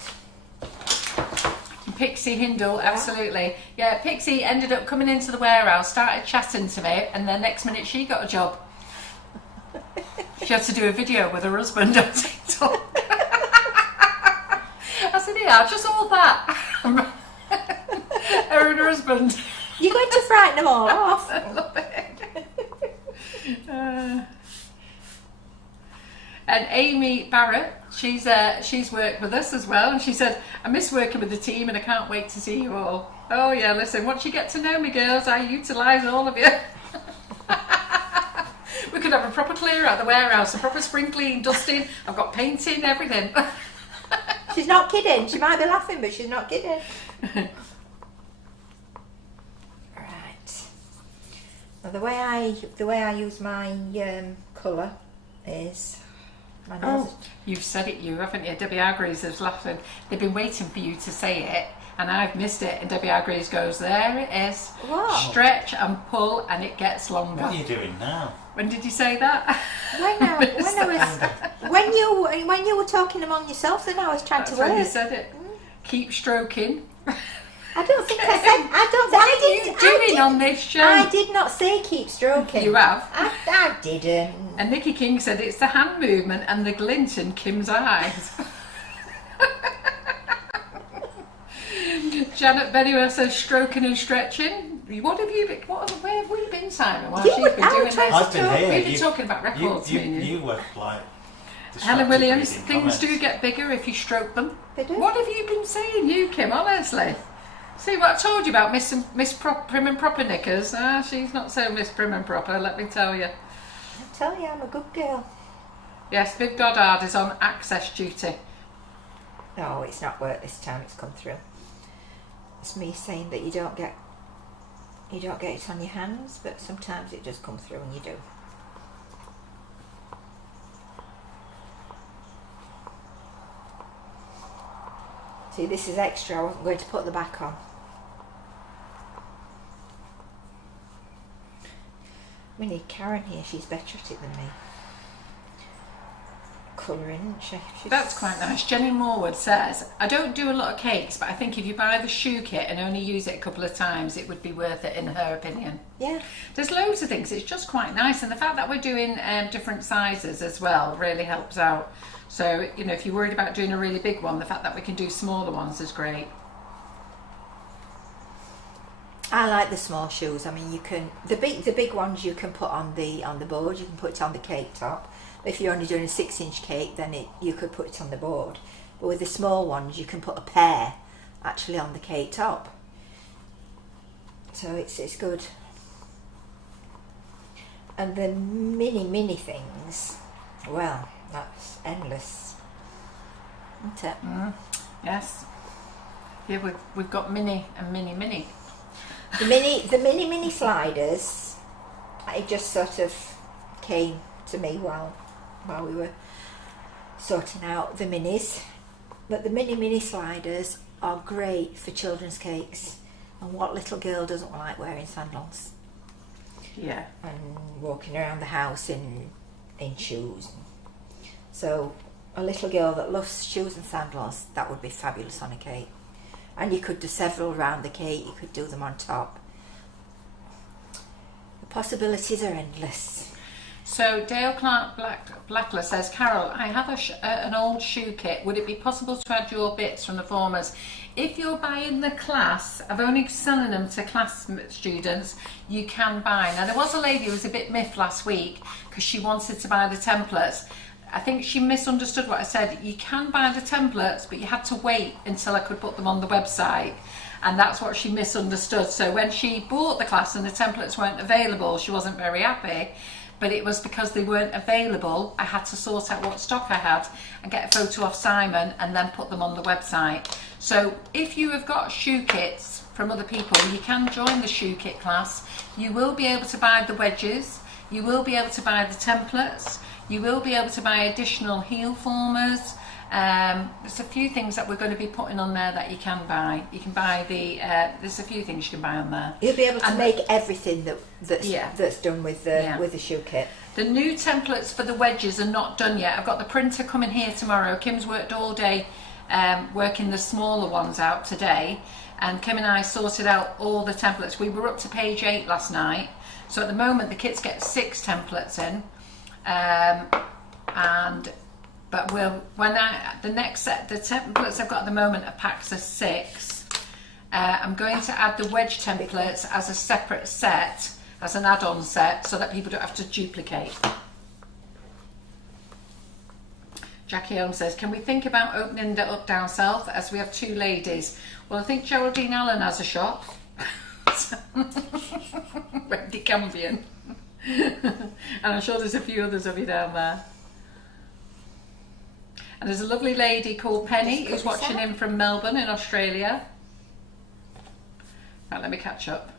Pixie Hindle, absolutely. Yeah, Pixie ended up coming into the warehouse, started chatting to me, and then next minute she got a job. She had to do a video with her husband on TikTok. I said, yeah, just all that. Her and her husband. You're going to frighten them all off. I love it. And Amy Barrett, she's worked with us as well, and she said, I miss working with the team and I can't wait to see you all. Oh yeah, listen, once you get to know me, girls, I utilise all of you. We could have a proper clear out of the warehouse, a proper spring clean, dusting. I've got painting, everything. She's not kidding. She might be laughing, but she's not kidding. Right. Now the way I use my colour is. My nose. Oh, you've said it, haven't you? Debbie Hargreaves is laughing. They've been waiting for you to say it, and I've missed it. And Debbie Hargreaves goes, there it is. What? Stretch and pull, and it gets longer. What are you doing now? When did you say that? When you were talking among yourselves, then I was trying That's to when work. you said it. Keep stroking. I don't think I said. I didn't. Doing on this show. I did not say keep stroking. You have. I didn't. And Nikki King said it's the hand movement and the glint in Kim's eyes. Janet Benniwer says stroking and stretching. Where have we been, Simon? While she's been doing this? I've been here. We've been talking about records. You were like. Helen Williams, distracted things reading do get bigger if you stroke them. They do. What have you been saying, you, Kim, honestly? See what I told you about Miss Prim and Proper knickers? She's not so Miss Prim and Proper, let me tell you. I tell you, I'm a good girl. Yes, Viv Goddard is on access duty. No, it's not work this time. It's come through. It's me saying that you don't get it on your hands, but sometimes it does come through, and you do. See, this is extra. I wasn't going to put the back on. We need Karen here. She's better at it than me. Colouring, isn't she? That's quite nice. Jenny Morwood says, I don't do a lot of cakes, but I think if you buy the shoe kit and only use it a couple of times, it would be worth it, in her opinion. Yeah. There's loads of things. It's just quite nice. And the fact that we're doing different sizes as well really helps out. So, you know, if you're worried about doing a really big one, the fact that we can do smaller ones is great. I like the small shoes. I mean, you can the big ones you can put on the board. You can put it on the cake top. If you're only doing a 6-inch cake, then you could put it on the board. But with the small ones, you can put a pair actually on the cake top. So it's good. And the mini things, well, that's endless, isn't it? Yes. Yeah, we've got mini and mini. The mini sliders, it just sort of came to me while we were sorting out the minis. But the mini sliders are great for children's cakes. And what little girl doesn't like wearing sandals? Yeah. And walking around the house in shoes. So a little girl that loves shoes and sandals, that would be fabulous on a cake. And you could do several around the cake. You could do them on top. The possibilities are endless. So Dale Clark Blackler says, Carol, I have an old shoe kit. Would it be possible to add your bits from the formers? If you're buying the class, I've only selling them to class students, you can buy. Now there was a lady who was a bit miffed last week because she wanted to buy the templates. I think she misunderstood what I said. You can buy the templates, but you had to wait until I could put them on the website. and that's what she misunderstood. So when she bought the class and the templates weren't available, she wasn't very happy. But it was because they weren't available. I had to sort out what stock I had and get a photo off Simon and then put them on the website. So if you have got shoe kits from other people, you can join the shoe kit class. You will be able to buy the wedges, you will be able to buy the templates, you will be able to buy additional heel formers. There's a few things that we're going to be putting on there that you can buy. You can buy there's a few things you can buy on there. You'll be able to make everything that's done with the shoe kit. The new templates for the wedges are not done yet. I've got the printer coming here tomorrow. Kim's worked all day working the smaller ones out today, and Kim and I sorted out all the templates. We were up to page 8 last night, so at the moment the kits get 6 templates in, but the next set, the templates I've got at the moment are packs of 6. I'm going to add the wedge templates as a separate set, as an add-on set, so that people don't have to duplicate. Jackie Holmes says, can we think about opening it up down south as we have 2 ladies? Well, I think Geraldine Allen has a shop. Wendy Campion. And I'm sure there's a few others of you down there. And there's a lovely lady called Penny who's watching in from Melbourne in Australia. Right, let me catch up.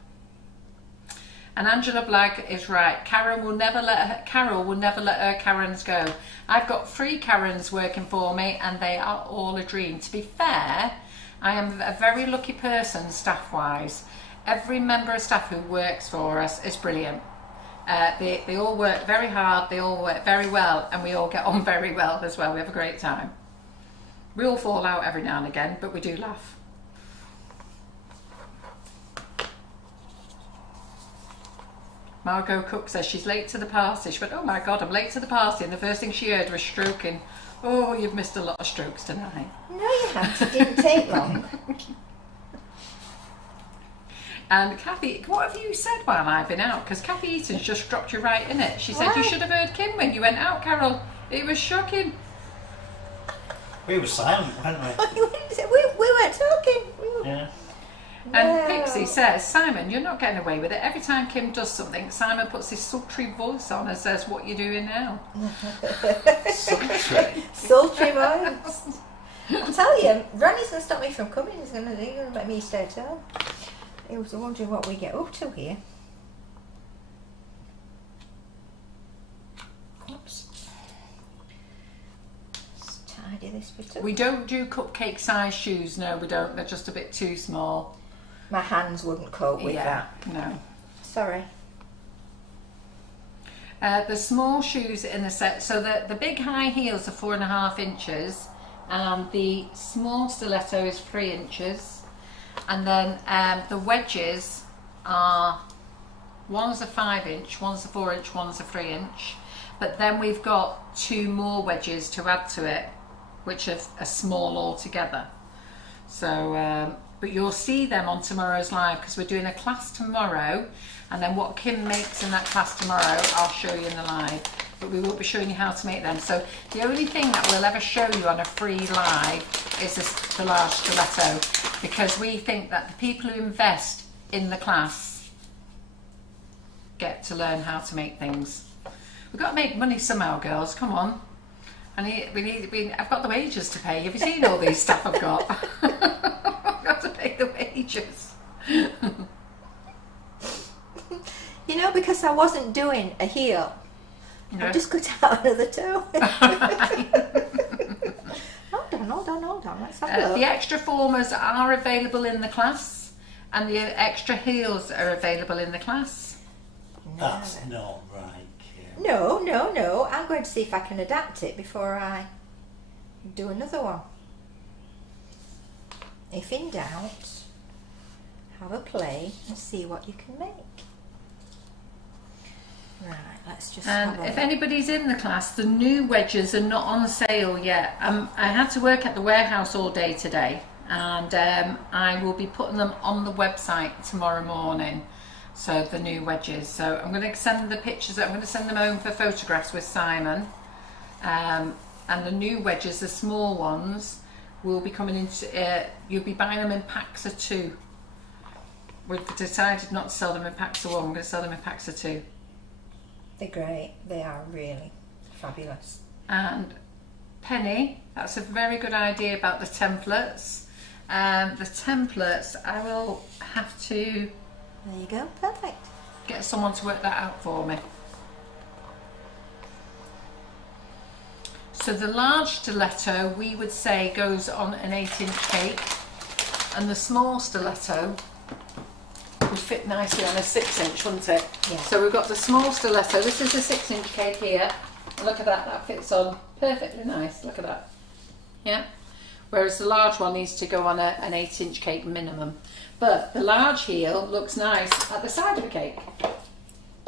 And Angela Blagg is right. Carol will never let her Karens go. I've got 3 Karens working for me and they are all a dream. To be fair, I am a very lucky person staff-wise. Every member of staff who works for us is brilliant. They all work very hard, they all work very well, and we all get on very well as well. We have a great time. We all fall out every now and again, but we do laugh. Margot Cook says she's late to the party. She went, oh my God, I'm late to the party, and the first thing she heard was stroking. Oh, you've missed a lot of strokes tonight. No, you haven't. It didn't take long. And Kathy, what have you said while I've been out? Because Kathy Eaton's just dropped you right in it. She said, you should have heard Kim when you went out, Carol. It was shocking. We were silent, weren't we? we weren't talking. Yeah. And Pixie says, Simon, you're not getting away with it. Every time Kim does something, Simon puts his sultry voice on and says, what you doing now? Sultry. Sultry voice. I tell you, Granny's going to stop me from coming. He's going to let me stay at home. He was wondering what we get up to here. Oops. Let's tidy this bit up. We don't do cupcake size shoes, no we don't. They're just a bit too small. My hands wouldn't cope with that. No. Sorry. The small shoes in the set, so the big high heels are 4.5 inches and the small stiletto is 3 inches. And then the wedges are, one's a 5 inch, one's a 4 inch, one's a 3 inch. But then we've got 2 more wedges to add to it, which are small altogether. So, but you'll see them on tomorrow's live because we're doing a class tomorrow. And then what Kim makes in that class tomorrow, I'll show you in the live. But we won't be showing you how to make them. So the only thing that we'll ever show you on a free live is the large stiletto, because we think that the people who invest in the class get to learn how to make things. We've got to make money somehow, girls. Come on. I've got the wages to pay. Have you seen all these stuff I've got? I've got to pay the wages. You know, because I wasn't doing a heel. No. I just cut out another toe. Hold on. Let's have a look. The extra formers are available in the class, and the extra heels are available in the class. That's not right, Kim. No. I'm going to see if I can adapt it before I do another one. If in doubt, have a play and see what you can make. Right, let's just And if anybody's in the class, the new wedges are not on sale yet. I had to work at the warehouse all day today, and I will be putting them on the website tomorrow morning. So the new wedges. So I'm going to send the pictures. I'm going to send them home for photographs with Simon. And the new wedges, the small ones, will be coming into. You'll be buying them in packs of 2. We've decided not to sell them in packs of one, we're going to sell them in packs of 2. They're great. They are really fabulous. And Penny, that's a very good idea about the templates. The templates, I will have to There you go. Perfect. get someone to work that out for me. So the large stiletto, we would say, goes on an 8-inch cake, and the small stiletto would fit nicely on a 6-inch, wouldn't it? Yeah. So we've got the small stiletto. This is a 6-inch cake here. And look at that, that fits on perfectly nice. Look at that. Yeah. Whereas the large one needs to go on an 8-inch cake minimum. But the large heel looks nice at the side of a cake.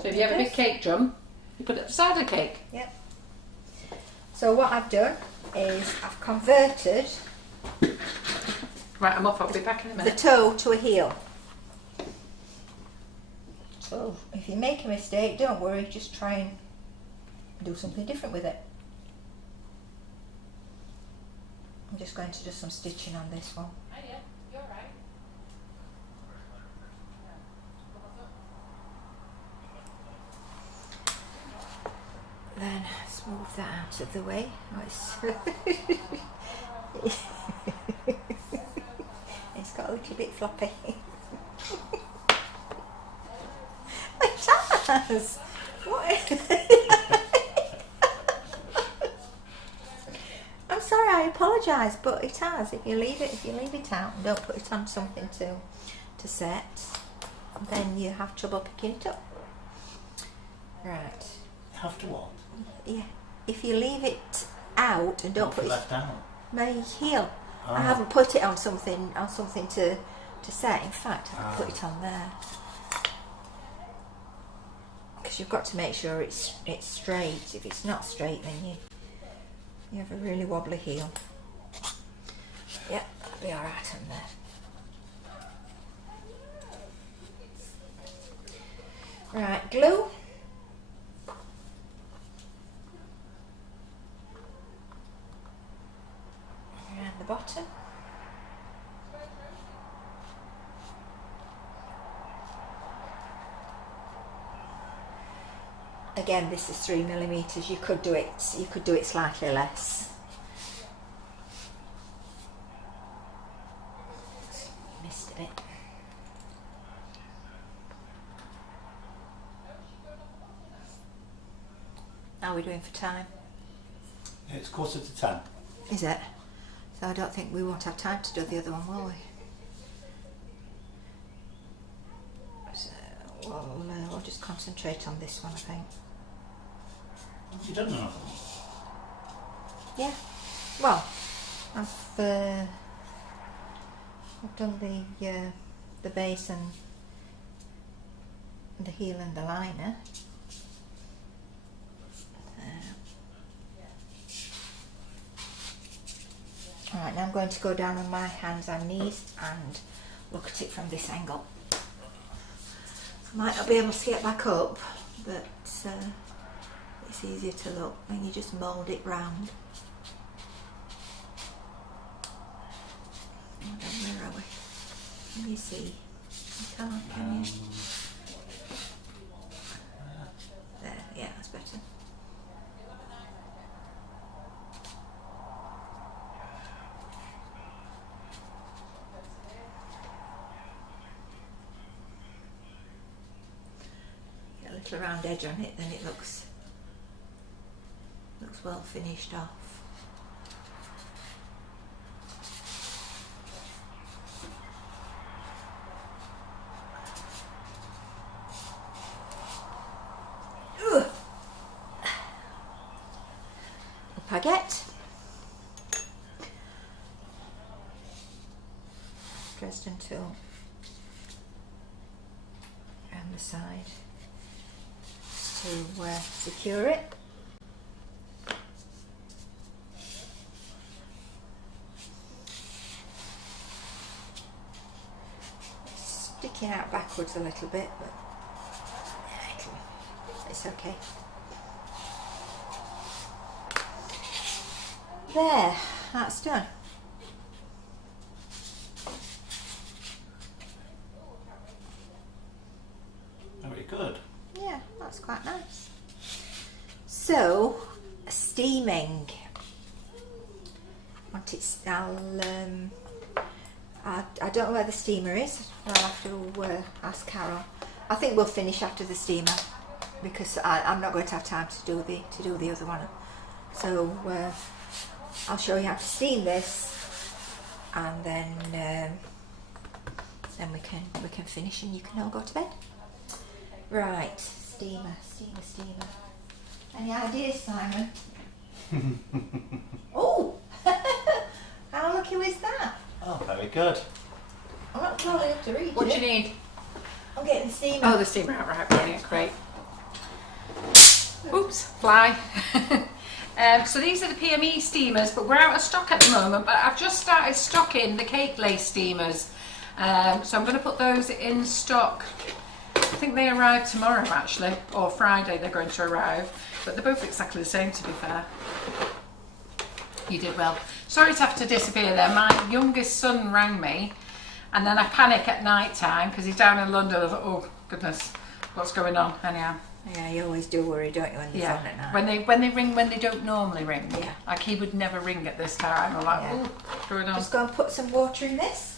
So if you have a big cake drum, you put it at the side of the cake. Yep. So what I've done is I've converted Right, I'm off. I'll be back in a the minute. toe to a heel. So if you make a mistake, don't worry, just try and do something different with it. I'm just going to do some stitching on this one. You're right. Then let's move that out of the way. Oh, it's got a little bit floppy. It has. What? I'm sorry, I apologise, but it has. If you leave it out and don't put it on something to set, then you have trouble picking it up. Right. Have to what? Yeah. If you leave it out and don't Not put it left out. my heel. Oh. I haven't put it on something to set. In fact, I can put it on there. Because you've got to make sure it's straight. If it's not straight, then you have a really wobbly heel. Yep, that'll be alright on there. Right, glue. Around the bottom. Again, this is 3mm. You could do it slightly less. Missed a bit. How are we doing for time? Yeah, it's 9:45. Is it? So I don't think we won't have time to do the other one, will we? So we'll just concentrate on this one, I think. You don't know. Yeah. Well, I've done the base and the heel and the liner. Alright, now I'm going to go down on my hands and knees and look at it from this angle. I might not be able to get back up, but it's easier to look when you just mould it round. Where are we? Can you see? You can't, can you? There, yeah, that's better. Get a little round edge on it, then it looks well finished off. Baguette, Dresden tool around the side to secure it. It's sticking out backwards a little bit, but it's okay. There, that's done. So, steaming. I don't know where the steamer is. I'll have to ask Carol. I think we'll finish after the steamer because I'm not going to have time to do the other one. So I'll show you how to steam this, and then we can finish and you can all go to bed. Right, steamer. Any ideas, Simon? Oh, how lucky was that? Oh, very good. I'm not tall enough to reach What do it. you need? I'm getting the steamer. Oh, the steamer out, right, brilliant, great. Oops, fly. So these are the PME steamers, but we're out of stock at the moment, but I've just started stocking the cake lace steamers. So I'm going to put those in stock. I think they arrive tomorrow actually, or Friday they're going to arrive, but they're both exactly the same, to be fair. You did well. Sorry to have to disappear there. My youngest son rang me, and then I panic at night time because he's down in London. I thought, oh goodness, what's going on? Anyhow. Yeah, you always do worry, don't you, when they phone at night? When they ring when they don't normally ring. Yeah. Like he would never ring at this time. I'm like, oh, what's going on? Just go and put some water in this.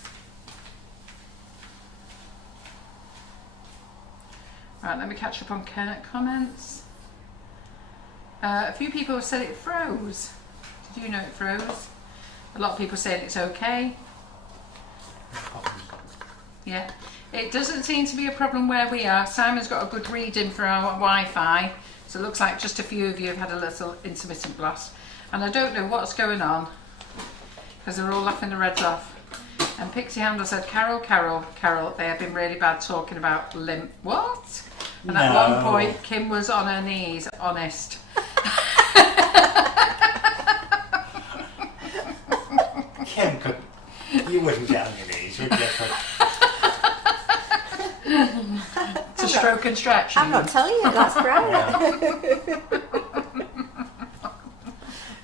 Right, let me catch up on comments. A few people have said it froze. Did you know it froze? A lot of people saying it's okay. Yeah, it doesn't seem to be a problem where we are. Simon's got a good reading for our Wi-Fi, so it looks like just a few of you have had a little intermittent blast. And I don't know what's going on because they're all laughing their heads off. And Pixie Handle said, Carol, they have been really bad talking about limp. What? And at one point, Kim was on her knees, honest. Kim, you wouldn't get on your knees, would you? To stroke and stretch. I'm not telling you, that's right.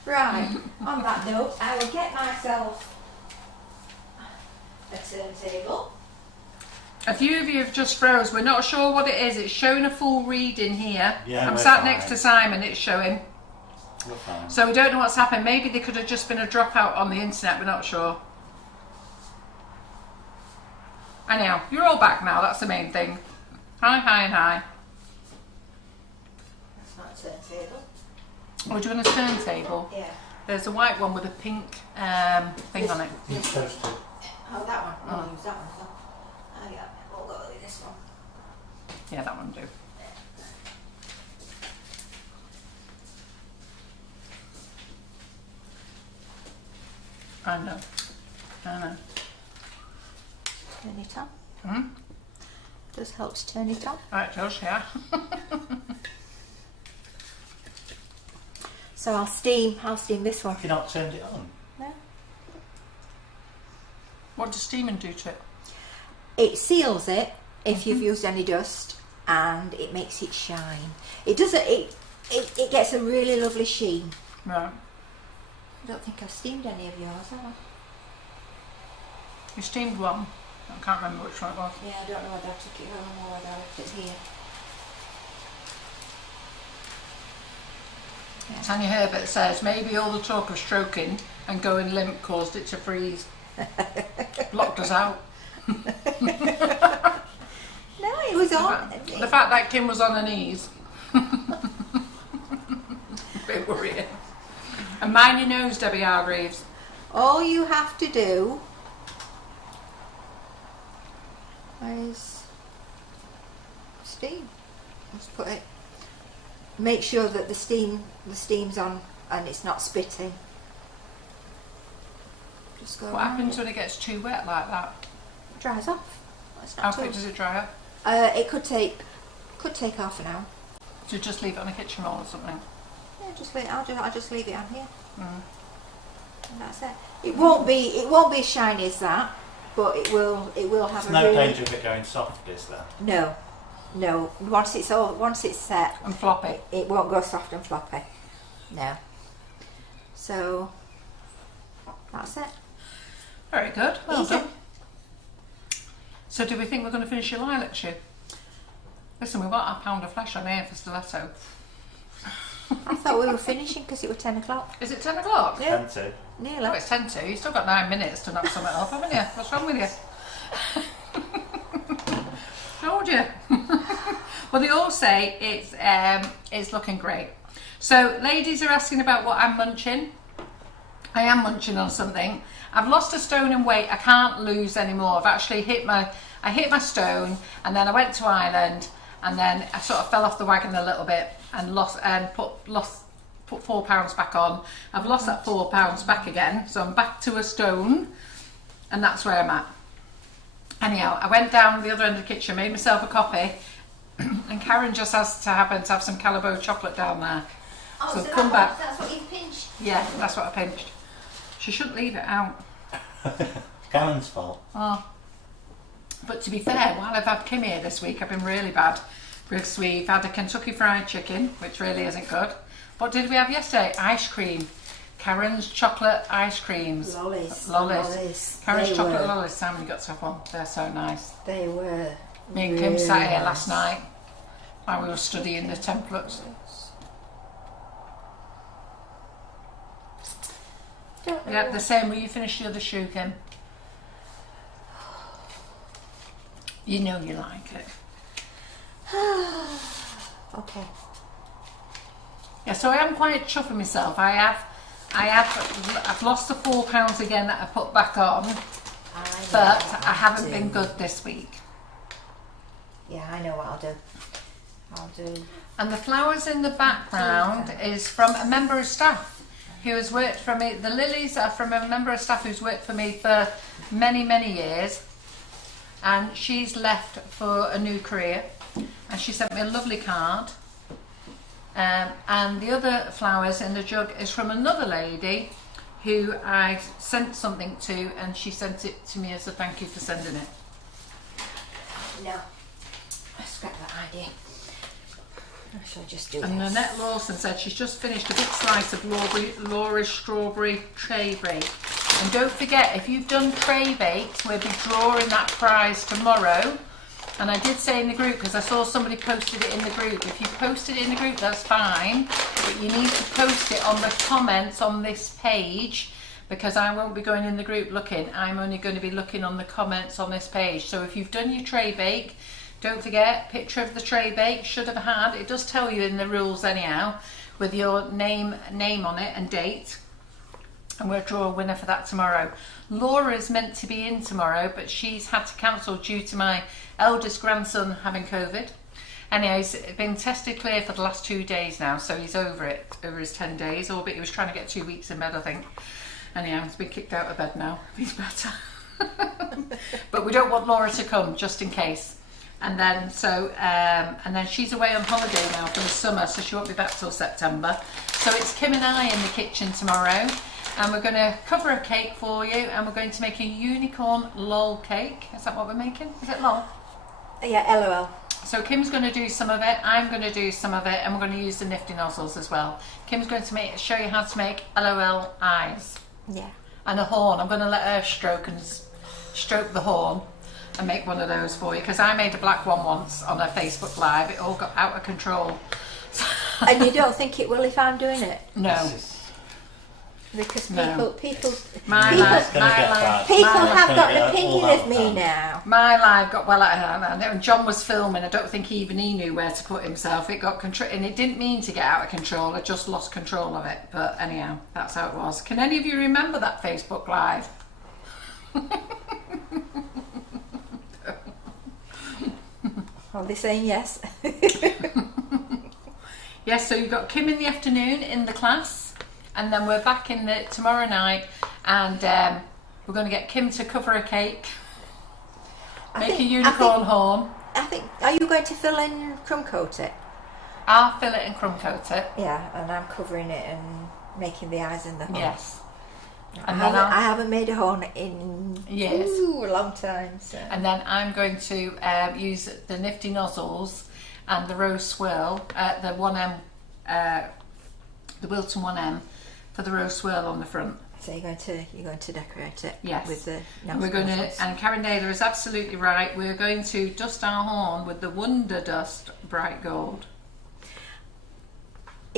Right, on that note, I will get myself a turntable. A few of you have just froze. We're not sure what it is. It's showing a full reading here. Yeah, I'm we're sat fine. next to Simon. It's showing. We're fine. So we don't know what's happened. Maybe there could have just been a dropout on the internet. We're not sure. Anyhow, you're all back now. That's the main thing. Hi, and hi. That's not a turntable. Oh, do you want a turntable? Yeah. There's a white one with a pink thing on it. You're supposed to. Oh, that one. I'll use that one. So. Oh, yeah, we'll go with this one. Yeah, that one do. I know. Turn it on. Hmm? Does help to turn it on. Right, Josh, yeah. So I'll steam this one. Have you not turned it on? No. What does steaming do to it? It seals it if you've used any dust, and it makes it shine. It doesn't. It gets a really lovely sheen. Right. I don't think I've steamed any of yours, have I? You steamed one. I can't remember which one it was. Yeah, I don't know whether I took it home or whether I left it here. Yeah. Tanya Herbert says maybe all the talk of stroking and going limp caused it to freeze. Blocked us out. No, it was on. The fact that Kim was on her knees. A bit worrying. And mind your nose, Debbie Hargreaves. All you have to do is steam. Just put it. Make sure that the steam's on and it's not spitting. Just go. What happens when it gets too wet like that? It dries off. It's not How too- quick does it dry up? It could take half an hour. So just leave it on a kitchen roll or something? Yeah, just leave. I'll just leave it on here, Mm. and that's it. It won't be as shiny as that, but it will have There's a no really, danger of it going soft, is there? No. Once it's set, And floppy. it won't go soft and floppy. No. So that's it. Very good. Well Easy. done. So do we think we're going to finish your lilac shoe? Listen, we want a pound of flesh on here for stiletto. I thought we were finishing because it was 10 o'clock. Is it 10 o'clock? Yeah. 10 to. Nearly. Oh, it's 10 to. You've still got 9 minutes to knock something off, haven't you? What's wrong with you? Told you. Well, they all say it's looking great. So, ladies are asking about what I'm munching. I am munching on something. I've lost a stone in weight. I can't lose anymore. I've actually hit my stone, and then I went to Ireland, and then I sort of fell off the wagon a little bit and put 4 pounds back on. I've lost that 4 pounds back again, so I'm back to a stone, and that's where I'm at. Anyhow, I went down the other end of the kitchen, made myself a coffee, and Karen just has to happen to have some Calabo chocolate down there. Oh, so come back. That's what you've pinched? Yeah, that's what I pinched. She shouldn't leave it out. Karen's fault. Oh. But to be fair, while I've had Kim here this week, I've been really bad. Because we've had a Kentucky Fried Chicken, which really isn't good. What did we have yesterday? Ice cream. Karen's chocolate ice creams. Lollies. Karen's chocolate lollies. Simon, you got to have one. They're so nice. They were. Me and Kim sat here last night while we were studying the templates. Yeah, the same. Will you finish the other shoe, Kim? You know you like it. Okay. Yeah, so I am quite chuffing myself. I've lost the 4 pounds again that I put back on, but I haven't been good this week. Yeah, I know what I'll do. And the flowers in the background is from a member of staff who has worked for me. The lilies are from a member of staff who's worked for me for many, many years. And she's left for a new career. And she sent me a lovely card. And the other flowers in the jug is from another lady who I sent something to, and she sent it to me as a thank you for sending it. No. I scrap that idea. I shall just do And this. Nanette Lawson said she's just finished a big slice of Laura's strawberry tray bake. And don't forget, if you've done tray bakes, we'll be drawing that prize tomorrow. And I did say in the group, because I saw somebody posted it in the group, if you posted it in the group, that's fine, but you need to post it on the comments on this page, because I won't be going in the group looking. I'm only going to be looking on the comments on this page. So if you've done your tray bake, don't forget, picture of the tray bake, should have had, it does tell you in the rules anyhow, with your name on it and date. And we'll draw a winner for that tomorrow. Laura's meant to be in tomorrow, but she's had to cancel due to my eldest grandson having COVID. Anyhow, he's been tested clear for the last 2 days now, so he's over it, over his 10 days, albeit he was trying to get 2 weeks in bed, I think. Anyhow, he's been kicked out of bed now. He's better. But we don't want Laura to come, just in case. And then and then she's away on holiday now for the summer, so she won't be back till September. So it's Kim and I in the kitchen tomorrow, and we're going to cover a cake for you, and we're going to make a unicorn lol cake. Is that what we're making? Is it lol? Yeah, LOL. So Kim's going to do some of it, I'm going to do some of it, and we're going to use the nifty nozzles as well. Kim's going to show you how to make LOL eyes. Yeah. And a horn. I'm going to let her stroke the horn and make one of those for you, because I made a black one once on a Facebook Live. It all got out of control. And you don't think it will if I'm doing it? No. Because No. people Live have got an opinion of me now. My live got well out of hand, and John was filming. I don't think even he knew where to put himself. It got control, and it didn't mean to get out of control. I just lost control of it. But anyhow, that's how it was. Can any of you remember that Facebook Live? Are they saying yes? Yes, so you've got Kim in the afternoon in the class, and then we're back in the tomorrow night, and we're going to get Kim to cover a cake, make a unicorn horn. I think, are you going to fill in crumb coat it? I'll fill it and crumb coat it. Yeah, and I'm covering it and making the eyes and the horn. Yes. And I haven't made a horn in years. A long time. So. And then I'm going to use the nifty nozzles and the rose swirl, the 1M, the Wilton 1M for the rose swirl on the front. So you're going to decorate it. Yes. With the and we're going to, and Karen Naylor is absolutely right. We're going to dust our horn with the Wonder Dust Bright Gold.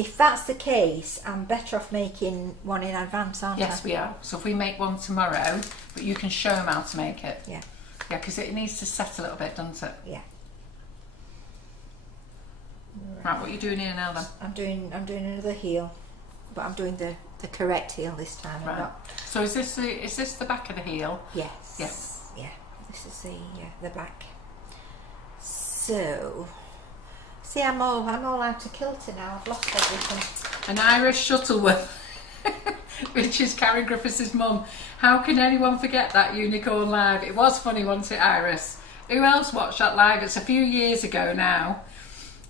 if that's the case, I'm better off making one in advance, aren't I? Yes, we are. So if we make one tomorrow, but you can show them how to make it. Yeah. Yeah, because it needs to set a little bit, doesn't it? Yeah. Right, what are you doing here now then? I'm doing another heel, but I'm doing the correct heel this time. Right. So is this the back of the heel? Yes. Yes. Yeah. This is the back. So, see, I'm all out of kilter now. I've lost everything. An Irish Shuttleworth, which is Karen Griffiths' mum. How can anyone forget that Unicorn Live? It was funny, wasn't it, Iris? Who else watched that live? It's a few years ago now.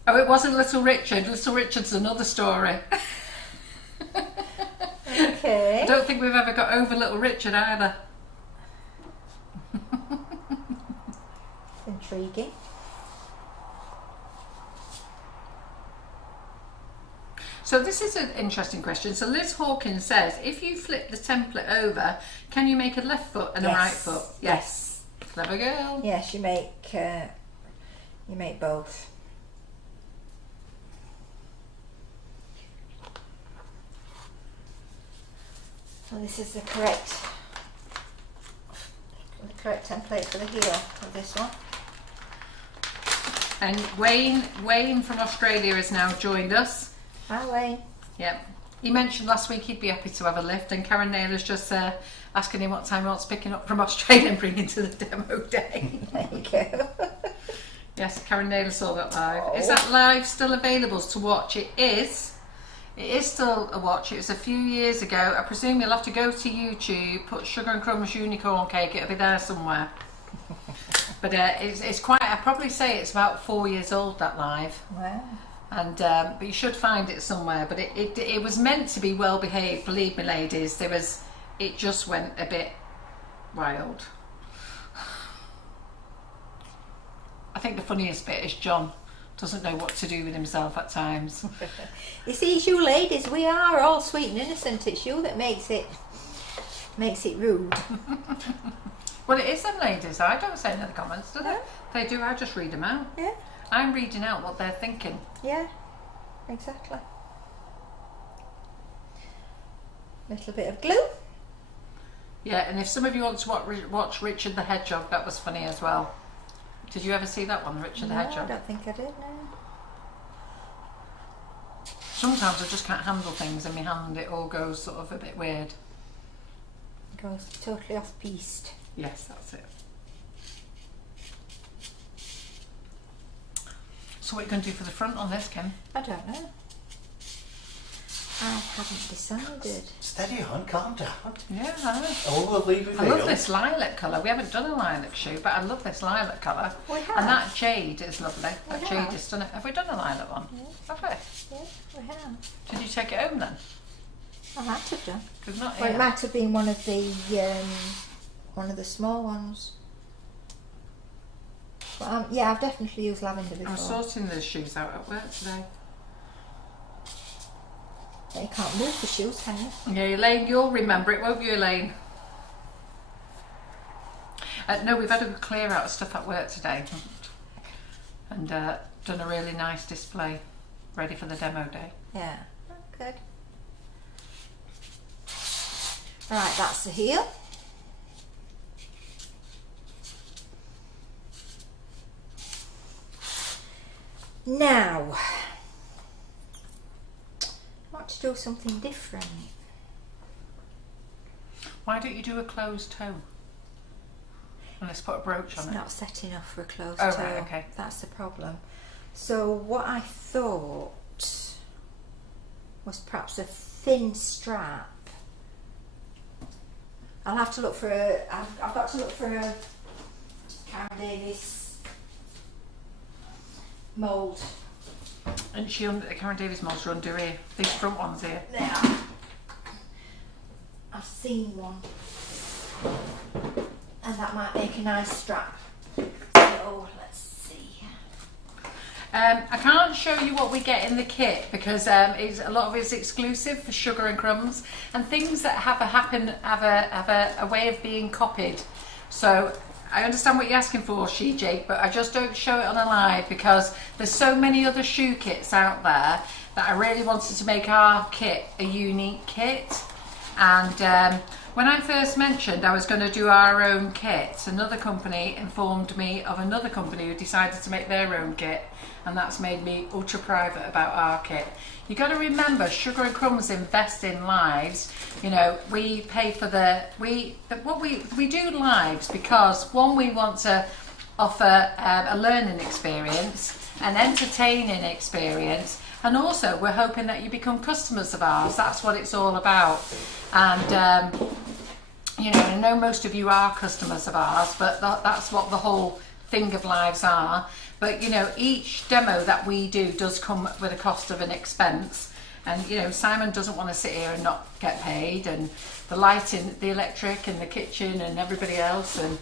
Oh, it wasn't Little Richard. Little Richard's another story. Okay. I don't think we've ever got over Little Richard either. Intriguing. So this is an interesting question. So Liz Hawkins says, if you flip the template over, can you make a left foot and a right foot? Yes. Clever girl. Yes, you make both. So this is the correct template for the heel of this one. And Wayne from Australia has now joined us. Hi, Wayne. Yep. He mentioned last week he'd be happy to have a lift, and Karen Naylor's just asking him what time he wants picking up from Australia and bringing to the demo day. There you go. Yes, Karen Naylor saw that live. Is that live still available to watch? It is. It is still a watch. It was a few years ago. I presume you'll have to go to YouTube, put Sugar and Crumbs unicorn cake. It'll be there somewhere. But it's quite. I'd probably say it's about 4 years old, that live. Wow. And but you should find it somewhere. But it was meant to be well behaved. Believe me, ladies. It just went a bit wild. I think the funniest bit is John doesn't know what to do with himself at times. You see, it's you ladies. We are all sweet and innocent. It's you that makes it rude. Well, it is them ladies. I don't say in the comments, do they? No. They do. I just read them out. Yeah. I'm reading out what they're thinking. Yeah. Exactly. Little bit of glue. Yeah, and if some of you want to watch Richard the Hedgehog, that was funny as well. Did you ever see that one, Richard the No, I Hedgehog? don't think I did. No. Sometimes I just can't handle things in my hand. It all goes sort of a bit weird. It goes totally off piste. Yes, that's it. So what are you going to do for the front on this, Kim? I don't know. I haven't decided. Steady on, calm down. Yeah, I know. Oh, we'll leave it I love this lilac colour. We haven't done a lilac shoe, but I love this lilac colour. We have. And that jade is lovely. That We jade have. is stunning. Have we done a lilac one? Yeah. Have we? Yeah, we have. Did you take it home then? I might have done. Because not Well, here. it might have been one of the small ones. But yeah, I've definitely used lavender before. I'm sorting the shoes out at work today. You can't move the shoes, can you? Yeah, Elaine, you'll remember it, won't you, Elaine? No, we've had a good clear out of stuff at work today. And done a really nice display, ready for the demo day. Yeah. Oh, good. Right, that's the heel. Now, I want to do something different. Why don't you do a closed toe? And let's put a brooch on It's it. not set enough for a closed Oh, toe. right, okay. That's the problem. So what I thought was perhaps a thin strap. I'll have to look for a. I've got to look for a Karen Davis mould. And Karen Davis molds are under here. These front ones here. There. I've seen one, and that might make a nice strap. So let's see. I can't show you what we get in the kit because a lot of it's exclusive for Sugar and Crumbs, and things that have a way of being copied. So I understand what you're asking for, Jake, but I just don't show it on a live because there's so many other shoe kits out there that I really wanted to make our kit a unique kit. And when I first mentioned I was going to do our own kit, another company informed me of another company who decided to make their own kit, and that's made me ultra private about our kit. You got to remember, Sugar and Crumbs invest in lives. You know, we pay for we do lives because, one, we want to offer a learning experience, an entertaining experience, and also we're hoping that you become customers of ours. That's what it's all about. And you know, I know most of you are customers of ours, but that's what the whole thing of lives are. But you know, each demo that we do does come with a cost of an expense, and you know, Simon doesn't want to sit here and not get paid, and the lighting, the electric and the kitchen and everybody else, and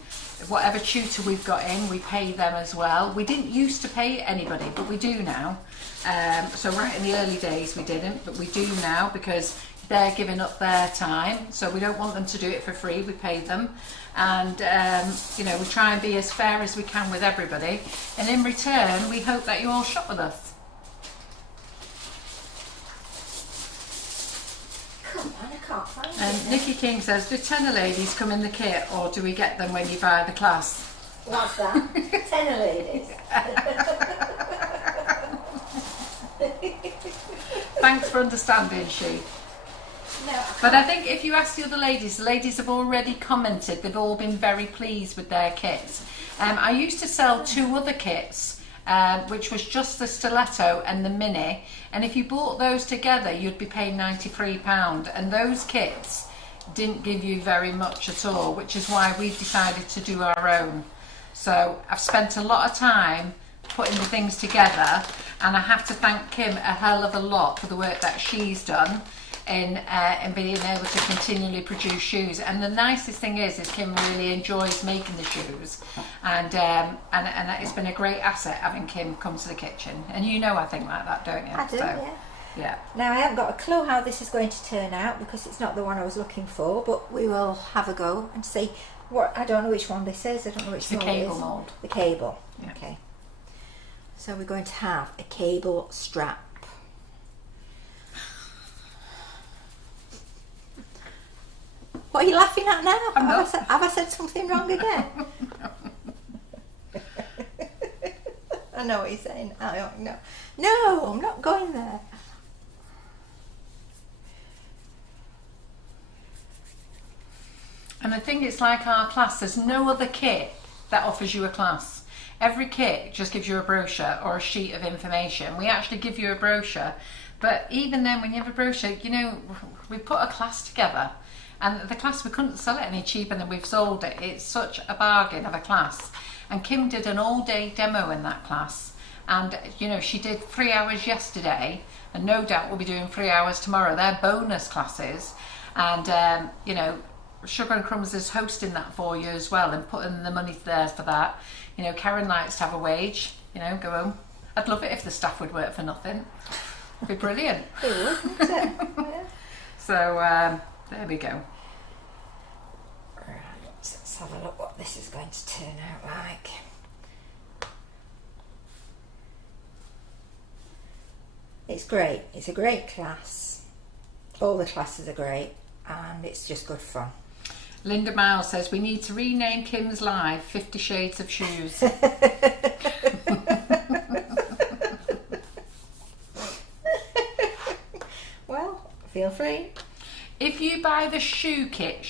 whatever tutor we've got in, we pay them as well. We didn't used to pay anybody, but we do now. So right in the early days we didn't, but we do now because they're giving up their time, so we don't want them to do it for free. We pay them, and you know, we try and be as fair as we can with everybody, and in return we hope that you all shop with us. Come on, I can't find And it. Nikki King says, do tenner ladies come in the kit, or do we get them when you buy the class? What's that? Tenner ladies. Thanks for understanding, she. No, But I think if you ask the ladies have already commented. They've all been very pleased with their kits. I used to sell 2 other kits, which was just the stiletto and the mini, and if you bought those together you'd be paying £93, and those kits didn't give you very much at all, which is why we've decided to do our own. So I've spent a lot of time putting the things together, and I have to thank Kim a hell of a lot for the work that she's done in being able to continually produce shoes. And the nicest thing is Kim really enjoys making the shoes, and it's been a great asset having Kim come to the kitchen. And you know I think like that, don't you? I do, So, yeah. yeah. Now I haven't got a clue how this is going to turn out because it's not the one I was looking for, but we will have a go and see. What, I don't know which one this is. I don't know which The one it cable is. mould. The cable. Yeah. Okay. So we're going to have a cable strap. What are you laughing at now? Have I said something wrong again? I know what you're saying. I don't know. No, I'm not going there. And I think it's like our class. There's no other kit that offers you a class. Every kit just gives you a brochure or a sheet of information. We actually give you a brochure, but even then when you have a brochure, you know, we put a class together, and the class, we couldn't sell it any cheaper than we've sold it. It's such a bargain of a class. And Kim did an all-day demo in that class, and you know, she did 3 hours yesterday, and no doubt we'll be doing 3 hours tomorrow. They're bonus classes, and you know, Sugar and Crumbs is hosting that for you as well and putting the money there for that. You know, Karen likes to have a wage, you know, go home. I'd love it if the staff would work for nothing. It'd be brilliant. It would, wouldn't it? Yeah. So there we go. Right, let's have a look what this is going to turn out like. It's great. It's a great class. All the classes are great, and it's just good fun. Linda Miles says we need to rename Kim's Live 50 Shades of Shoes. Well, feel free. If you buy the shoe kit,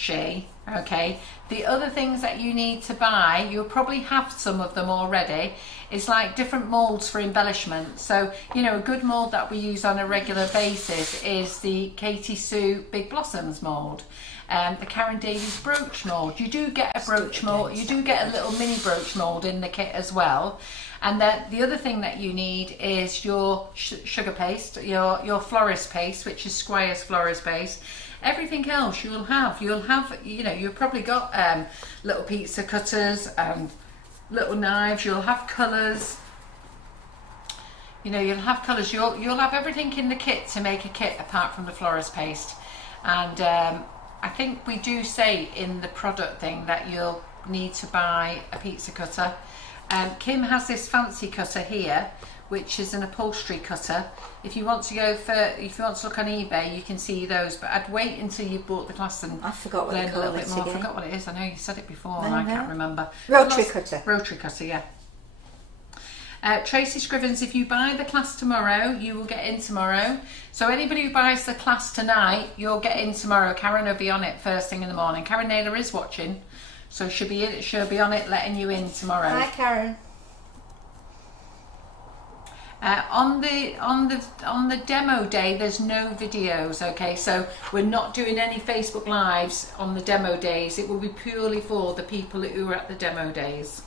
okay, the other things that you need to buy, you'll probably have some of them already. It's like different moulds for embellishment. So, you know, a good mould that we use on a regular basis is the Katie Sue Big Blossoms mould. The Karen Davies brooch mould. You do get a brooch mould, you do get a little mini brooch mould in the kit as well. And then the other thing that you need is your sugar paste, your florist paste, which is Squire's florist paste. Everything else you'll have, you know, you've probably got little pizza cutters and little knives. You'll have colours. You know, you'll have colours. You'll have everything in the kit to make a kit apart from the florist paste. And I think we do say in the product thing that you'll need to buy a pizza cutter. Kim has this fancy cutter here, which is an upholstery cutter. If you want to look on eBay, you can see those, but I'd wait until you bought the class and I forgot what learn they a call little it bit more. again. I forgot what it is. I know you said it before, I and I know. can't remember. Rotary cutter. Rotary cutter, yeah. Tracy Scrivens, if you buy the class tomorrow, you will get in tomorrow. So anybody who buys the class tonight, you'll get in tomorrow. Karen will be on it first thing in the morning. Karen Naylor is watching, so she'll be on it, letting you in tomorrow. Hi, Karen. On the demo day, there's no videos. Okay, so we're not doing any Facebook Lives on the demo days. It will be purely for the people who are at the demo days.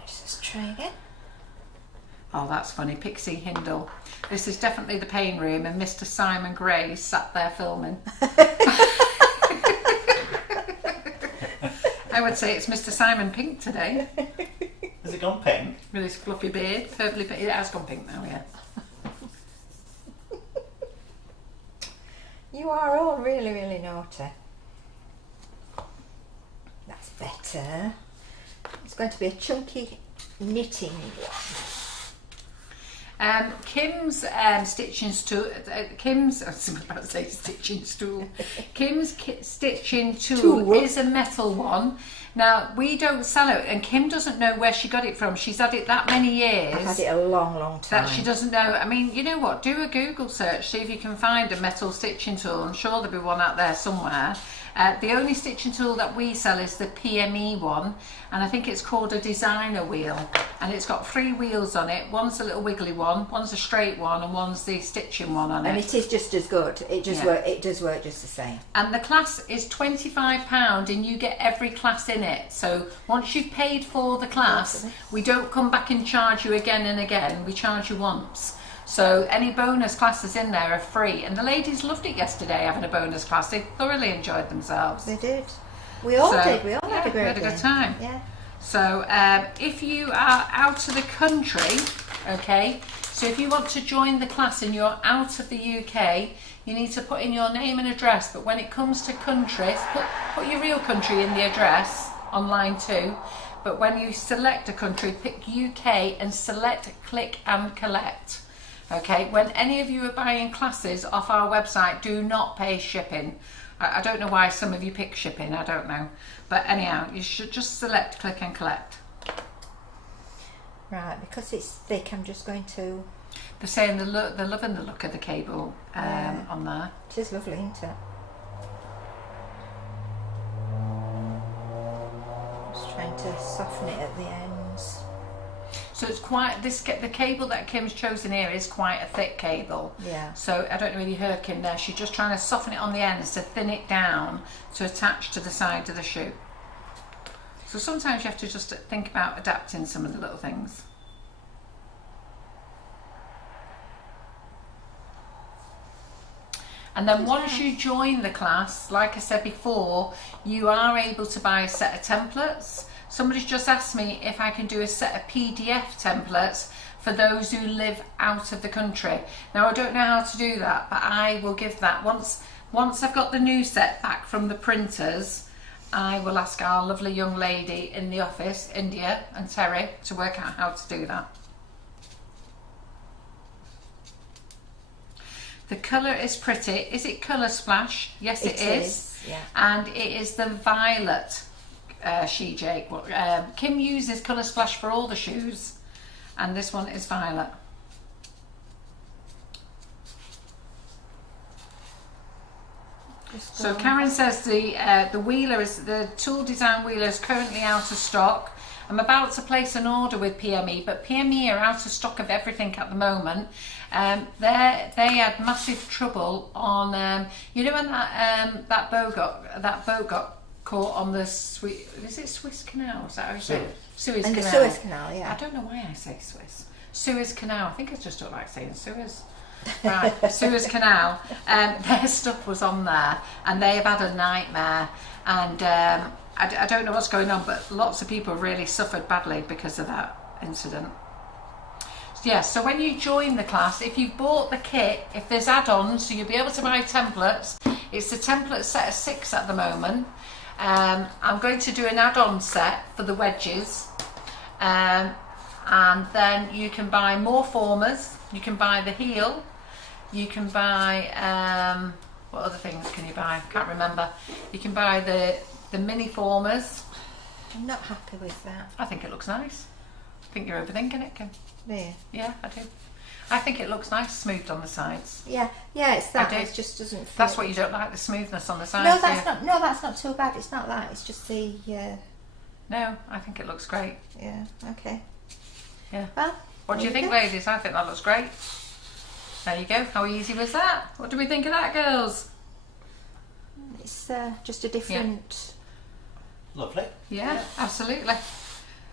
Let's try again. Oh, that's funny. Pixie Hindle. This is definitely the pain room, and Mr. Simon Gray sat there filming. I would say it's Mr. Simon Pink today. Has it gone pink? With his fluffy beard, purpley pink. It has gone pink now, yeah. You are all really, really naughty. That's better. It's going to be a chunky knitting one. Kim's stitching stool. Kim's I was about to say stitching stool. Kim's stitching tool is a metal one. Now we don't sell it, and Kim doesn't know where she got it from. She's had it that many years. I've had it a long, long time. That she doesn't know. I mean, you know what? Do a Google search, see if you can find a metal stitching tool. I'm sure there'll be one out there somewhere. The only stitching tool that we sell is the PME one, and I think it's called a designer wheel, and it's got 3 wheels on it. One's a little wiggly one, one's a straight one, and one's the stitching one on it. And it is just as good. It does work just the same. And the class is £25, and you get every class in it. So once you've paid for the class, we don't come back and charge you again and again. We charge you once. So any bonus classes in there are free, and the ladies loved it yesterday having a bonus class. They thoroughly enjoyed themselves. They did. We all did. We all had a great we had a good time. Yeah. So if you are out of the country, okay, so if you want to join the class and you're out of the UK, you need to put in your name and address. But when it comes to countries, put your real country in the address online too. But when you select a country, pick UK and select click and collect. Okay, when any of you are buying classes off our website, do not pay shipping. I don't know why some of you pick shipping, I don't know. But anyhow, you should just select click and collect. Right, because it's thick, I'm just going to... They're saying they're loving the look of the cable on there. It is lovely, isn't it? Just trying to soften it at the ends. So it's quite the cable that Kim's chosen here is quite a thick cable. Yeah. So I don't know whether you heard Kim there. She's just trying to soften it on the ends to thin it down to attach to the side of the shoe. So sometimes you have to just think about adapting some of the little things. And then once you join the class, like I said before, you are able to buy a set of templates. Somebody's just asked me if I can do a set of PDF templates for those who live out of the country. Now I don't know how to do that, but I will give that. Once I've got the new set back from the printers, I will ask our lovely young lady in the office, India and Terry, to work out how to do that. The colour is pretty. Is it Colour Splash? Yes, it is. Yeah. And it is the violet she Jake. Kim uses Colour Splash for all the shoes, and this one is violet. So Karen says the wheeler is the tool design wheeler is currently out of stock. I'm about to place an order with PME, but PME are out of stock of everything at the moment. They had massive trouble on you know when that boat got caught on the Suez Canal? Is that how you say it? Suez Canal. The Suez Canal, yeah. I don't know why I say Suez. Suez Canal. I think I just don't like saying Suez. Right, Suez Canal. Their stuff was on there, and they have had a nightmare. And I don't know what's going on, but lots of people really suffered badly because of that incident. Yeah, so when you join the class, if you've bought the kit, if there's add-ons, so you'll be able to buy templates. It's the template set of 6 at the moment. I'm going to do an add-on set for the wedges. and then you can buy more formers. You can buy the heel. You can buy what other things can you buy? Can't remember. You can buy the mini formers. I'm not happy with that. I think it looks nice. I think you're overthinking it, Kim. Yeah. Yeah, I do. I think it looks nice, smoothed on the sides. Yeah, it's that. I do. It just doesn't feel. That's what you don't like, the smoothness on the sides. No, that's not. No, that's not too bad. It's not that. It's just the. No, I think it looks great. Yeah. Okay. Yeah. Well. What do you think, ladies? I think that looks great. There you go. How easy was that? What do we think of that, girls? It's just a different. Lovely. Yeah, absolutely.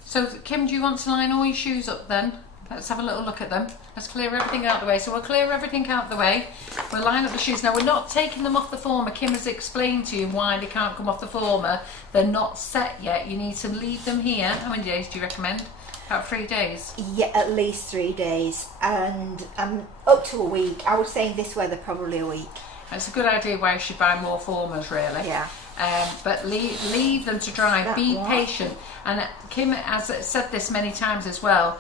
So, Kim, do you want to line all your shoes up then? Let's have a little look at them. Let's clear everything out of the way. So we'll clear everything out of the way. We'll line up the shoes. Now, we're not taking them off the former. Kim has explained to you why they can't come off the former. They're not set yet. You need to leave them here. How many days do you recommend? About 3 days? Yeah, at least 3 days. And up to a week. I would say in this weather, probably a week. It's a good idea why you should buy more formers, really. Yeah. But leave them to dry. Be patient. And Kim has said this many times as well.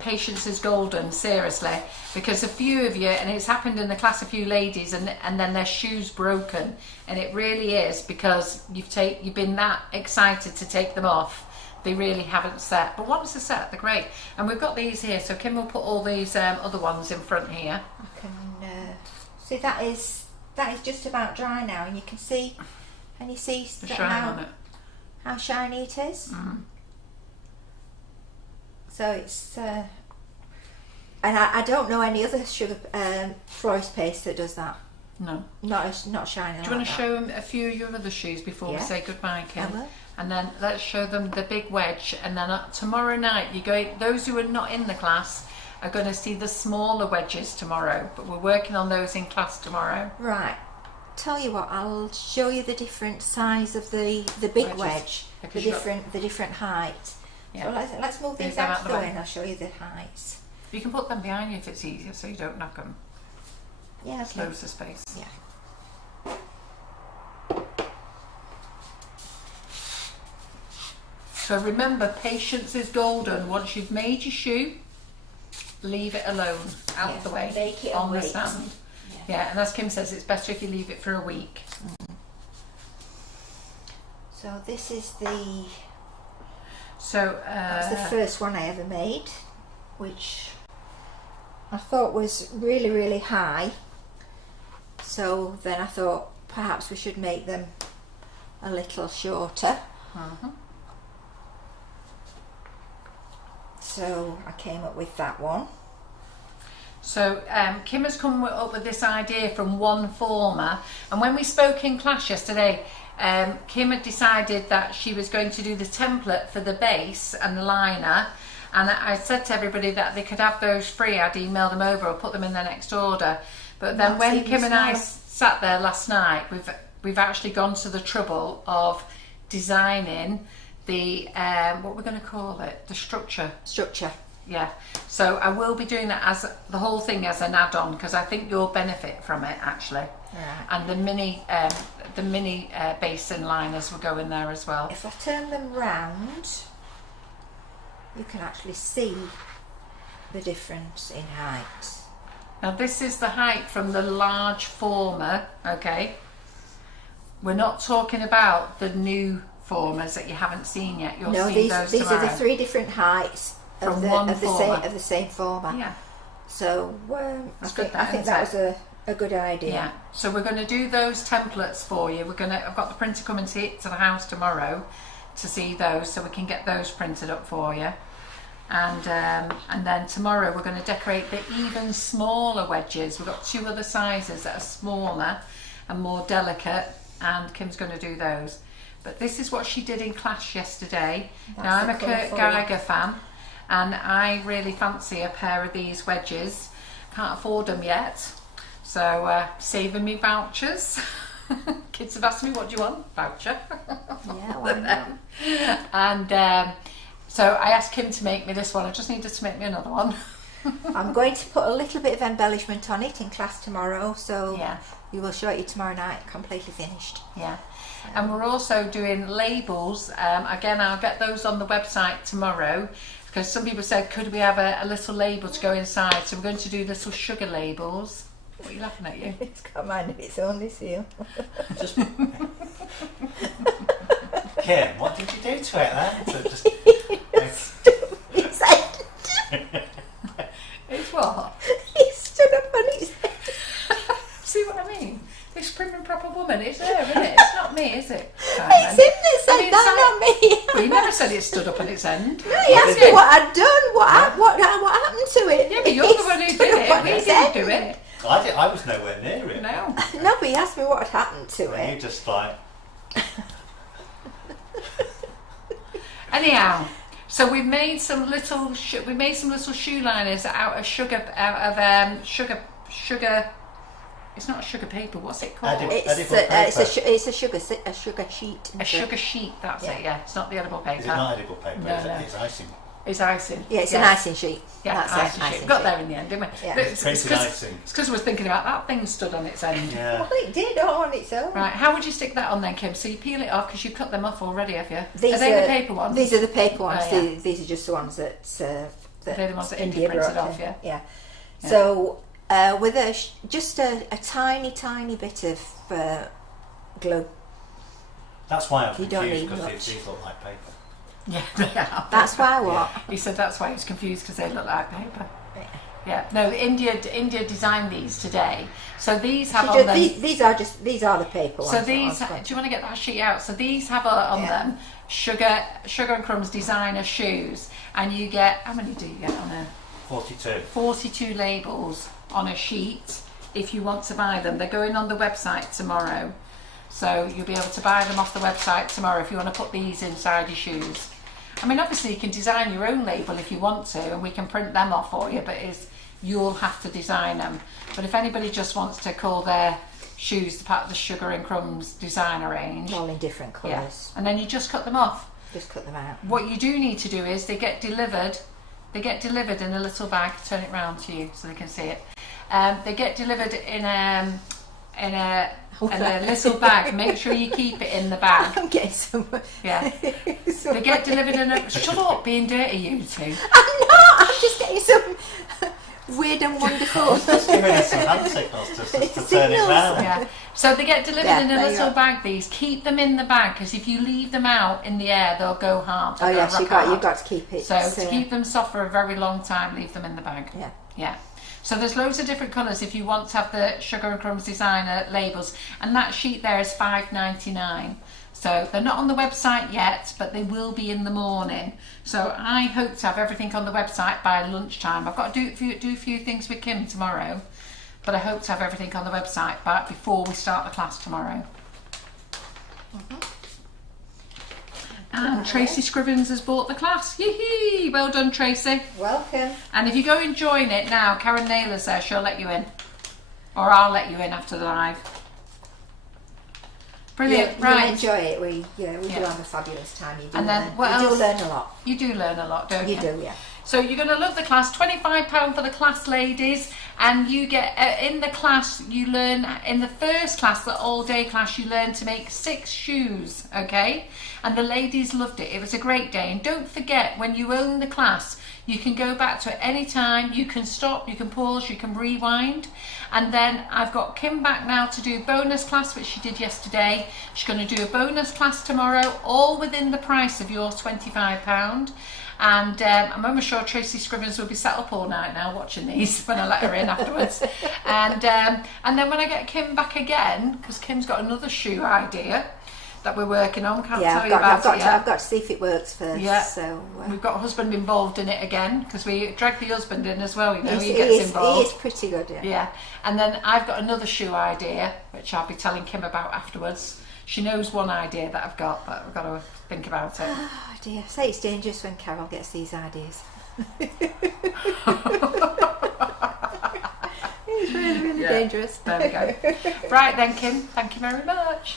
Patience is golden, seriously, because a few of you, and it's happened in the class, a few ladies, and then their shoes broken, and it really is because you've been that excited to take them off. They really haven't set, but once they're set, they're great. And we've got these here, so Kim will put all these other ones in front here. I can see that is just about dry now, and you can see The shine on it. how shiny it is. Mm. So it's and I don't know any other sugar florist paste that does that. No. Not shiny. Do you want to show them a few of your other shoes before we say goodbye, Kim? I will. And then let's show them the big wedge, and then tomorrow night those who are not in the class are going to see the smaller wedges tomorrow, but we're working on those in class tomorrow. Right. Tell you what, I'll show you the different size of the big wedge, the different height. Yeah. So let's move these out of the way and I'll show you the heights. You can put them behind you if it's easier, so you don't knock them. Yeah, okay. Loads of space. Yeah. So remember, patience is golden. Once you've made your shoe, leave it alone, out of the way, make it on the wait. stand. Yeah, and as Kim says, it's better if you leave it for a week. So this is the. So that's the first one I ever made, which I thought was really, really high. So then I thought perhaps we should make them a little shorter. uh-huh. So I came up with that one. So Kim has come up with this idea from one former, and when we spoke in class yesterday, Kim had decided that she was going to do the template for the base and the liner, and I said to everybody that they could have those free. I'd email them over or put them in their next order. But then when Kim and I sat there last night, we've actually gone to the trouble of designing the what we're going to call it, the structure. Yeah, so I will be doing that as the whole thing as an add-on, because I think you'll benefit from it actually. Right. And the mini basin liners will go in there as well. If I turn them round, you can actually see the difference in height. Now this is the height from the large former, okay? We're not talking about the new formers that you haven't seen yet. You'll see those these tomorrow. are the 3 different heights of the same former. Yeah. So I think that was a good idea. Yeah. So we're going to do those templates for you. I've got the printer coming to the house tomorrow to see those, so we can get those printed up for you. And then tomorrow we're going to decorate the even smaller wedges. We've got 2 other sizes that are smaller and more delicate, and Kim's going to do those. But this is what she did in class yesterday. Now I'm a Kurt Geiger fan, and I really fancy a pair of these wedges. Can't afford them yet, so saving me vouchers. Kids have asked me, what do you want? Voucher. Yeah, why not? And so I asked Kim to make me this one. I just needed to make me another one. I'm going to put a little bit of embellishment on it in class tomorrow, so Yeah. we will show it you tomorrow night completely finished. Yeah. And we're also doing labels. Again, I'll get those on the website tomorrow, because some people said, could we have a little label to go inside? So we're going to do little sugar labels. What are you laughing at, you? It's got mine of its own this year. Just Kim, what did you do to it then? So just, It's like, It's what? it stood up on its head. See what I mean? This prim and proper woman, it's her, isn't it? It's not me, is it? It's him that said mean, that, not me. Well, he never said it stood up on its end. No, he asked me what I'd done, what happened to it. Yeah, but you're the one who did it. We didn't do it. I was nowhere near it. No. No, but he asked me what had happened to And you it. just like, Anyhow, so we've made some little shoe liners out of sugar. It's not sugar paper. What's it called? Edible paper. It's a sugar sheet. A sugar sheet. That's it. Yeah, it's not the edible paper. Is it not edible paper? No, is no. It's icing. It's icing. Yeah, it's an icing sheet. Yeah, That's icing it, sheet. icing Got sheet. there in the end, didn't we? Yeah. It's Printed icing. because I was thinking about that thing stood on its end. Yeah. Well, it did all on its own. Right, how would you stick that on then, Kim? So you peel it off because you cut them off already, have you? These are they the paper ones? These are the paper ones. Oh, yeah. These are just the ones that They're the ones that India printed brought off, in. yeah? Yeah. So with just a tiny bit of glue. That's why I was You don't confused, need because much. these look like paper. Yeah, they are. That's why what? He said that's why he was confused because they look like paper. Yeah, no, India designed these today. So these have on them. These are the paper ones. So these, do you want to get that sheet out? So these have on them Sugar and Crumbs designer shoes, and you get, how many do you get on a 42. 42 labels on a sheet if you want to buy them. They're going on the website tomorrow, so you'll be able to buy them off the website tomorrow if you want to put these inside your shoes. I mean, obviously you can design your own label if you want to, and we can print them off for you, but you'll have to design them. But if anybody just wants to call their shoes part of the Sugar and Crumbs designer range, all in different colours. and then you just cut them off. Just cut them out. What you do need to do is they get delivered in a little bag. Turn it round to you so they can see it. They get delivered in a little bag. Make sure you keep it in the bag. I'm getting some. Yeah. They get delivered in a. Shut up, being dirty, you two. I'm not. I'm just getting some weird and wonderful. Just giving us some hand signals to turn it Signals. round. Yeah. So they get delivered in a there you little go. bag. These keep them in the bag because if you leave them out in the air, they'll go hard. Oh They'll yes, rock you've hard. got to keep it. So to keep them soft for a very long time, leave them in the bag. Yeah. Yeah. So there's loads of different colours if you want to have the Sugar and Crumbs designer labels, and that sheet there is $5.99. So they're not on the website yet, but they will be in the morning. So I hope to have everything on the website by lunchtime. I've got to do a few things with Kim tomorrow, but I hope to have everything on the website before we start the class tomorrow. And Tracy Scrivens has bought the class. Yee-hee! Well done, Tracy. Welcome. And if you go and join it now, Karen Naylor's there, she'll let you in. Or I'll let you in after the live. Brilliant, You right. enjoy it. We do have a fabulous time. You do And then learn. what You do else? learn a lot. You do learn a lot, don't you? You do, yeah. So you're going to love the class. £25 for the class, ladies, and you get in the class. You learn in the first class, the all-day class. You learn to make 6 shoes, okay? And the ladies loved it. It was a great day. And don't forget, when you own the class, you can go back to it any time. You can stop. You can pause. You can rewind. And then I've got Kim back now to do bonus class, which she did yesterday. She's going to do a bonus class tomorrow, all within the price of your £25. And I'm almost sure Tracy Scrivens will be sat up all night now watching these when I let her in afterwards. And then when I get Kim back again, because Kim's got another shoe idea that we're working on. Can't tell you about it yet. I've got to see if it works first. Yeah. So We've got husband involved in it again because we dragged the husband in as well. You know, he he gets involved. is pretty good. Yeah. Yeah, and then I've got another shoe idea which I'll be telling Kim about afterwards. She knows one idea that I've got, but we've got to think about it. Oh dear. Say it's dangerous when Carol gets these ideas. It's really dangerous. There we go. Right then, Kim. Thank you very much.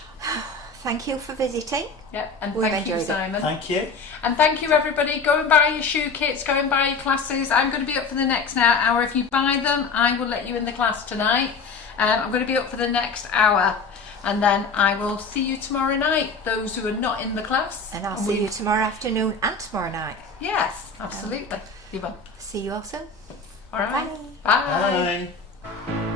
Thank you for visiting. Yeah, and We've thank you, enjoyed it. Simon. Thank you. And thank you, everybody. Go and buy your shoe kits. Go and buy your classes. I'm going to be up for the next hour. If you buy them, I will let you in the class tonight. I'm going to be up for the next hour. And then I will see you tomorrow night, those who are not in the class. And I'll see you tomorrow afternoon and tomorrow night. Yes, absolutely. You will. See you all soon. All right. Bye. Bye. Bye.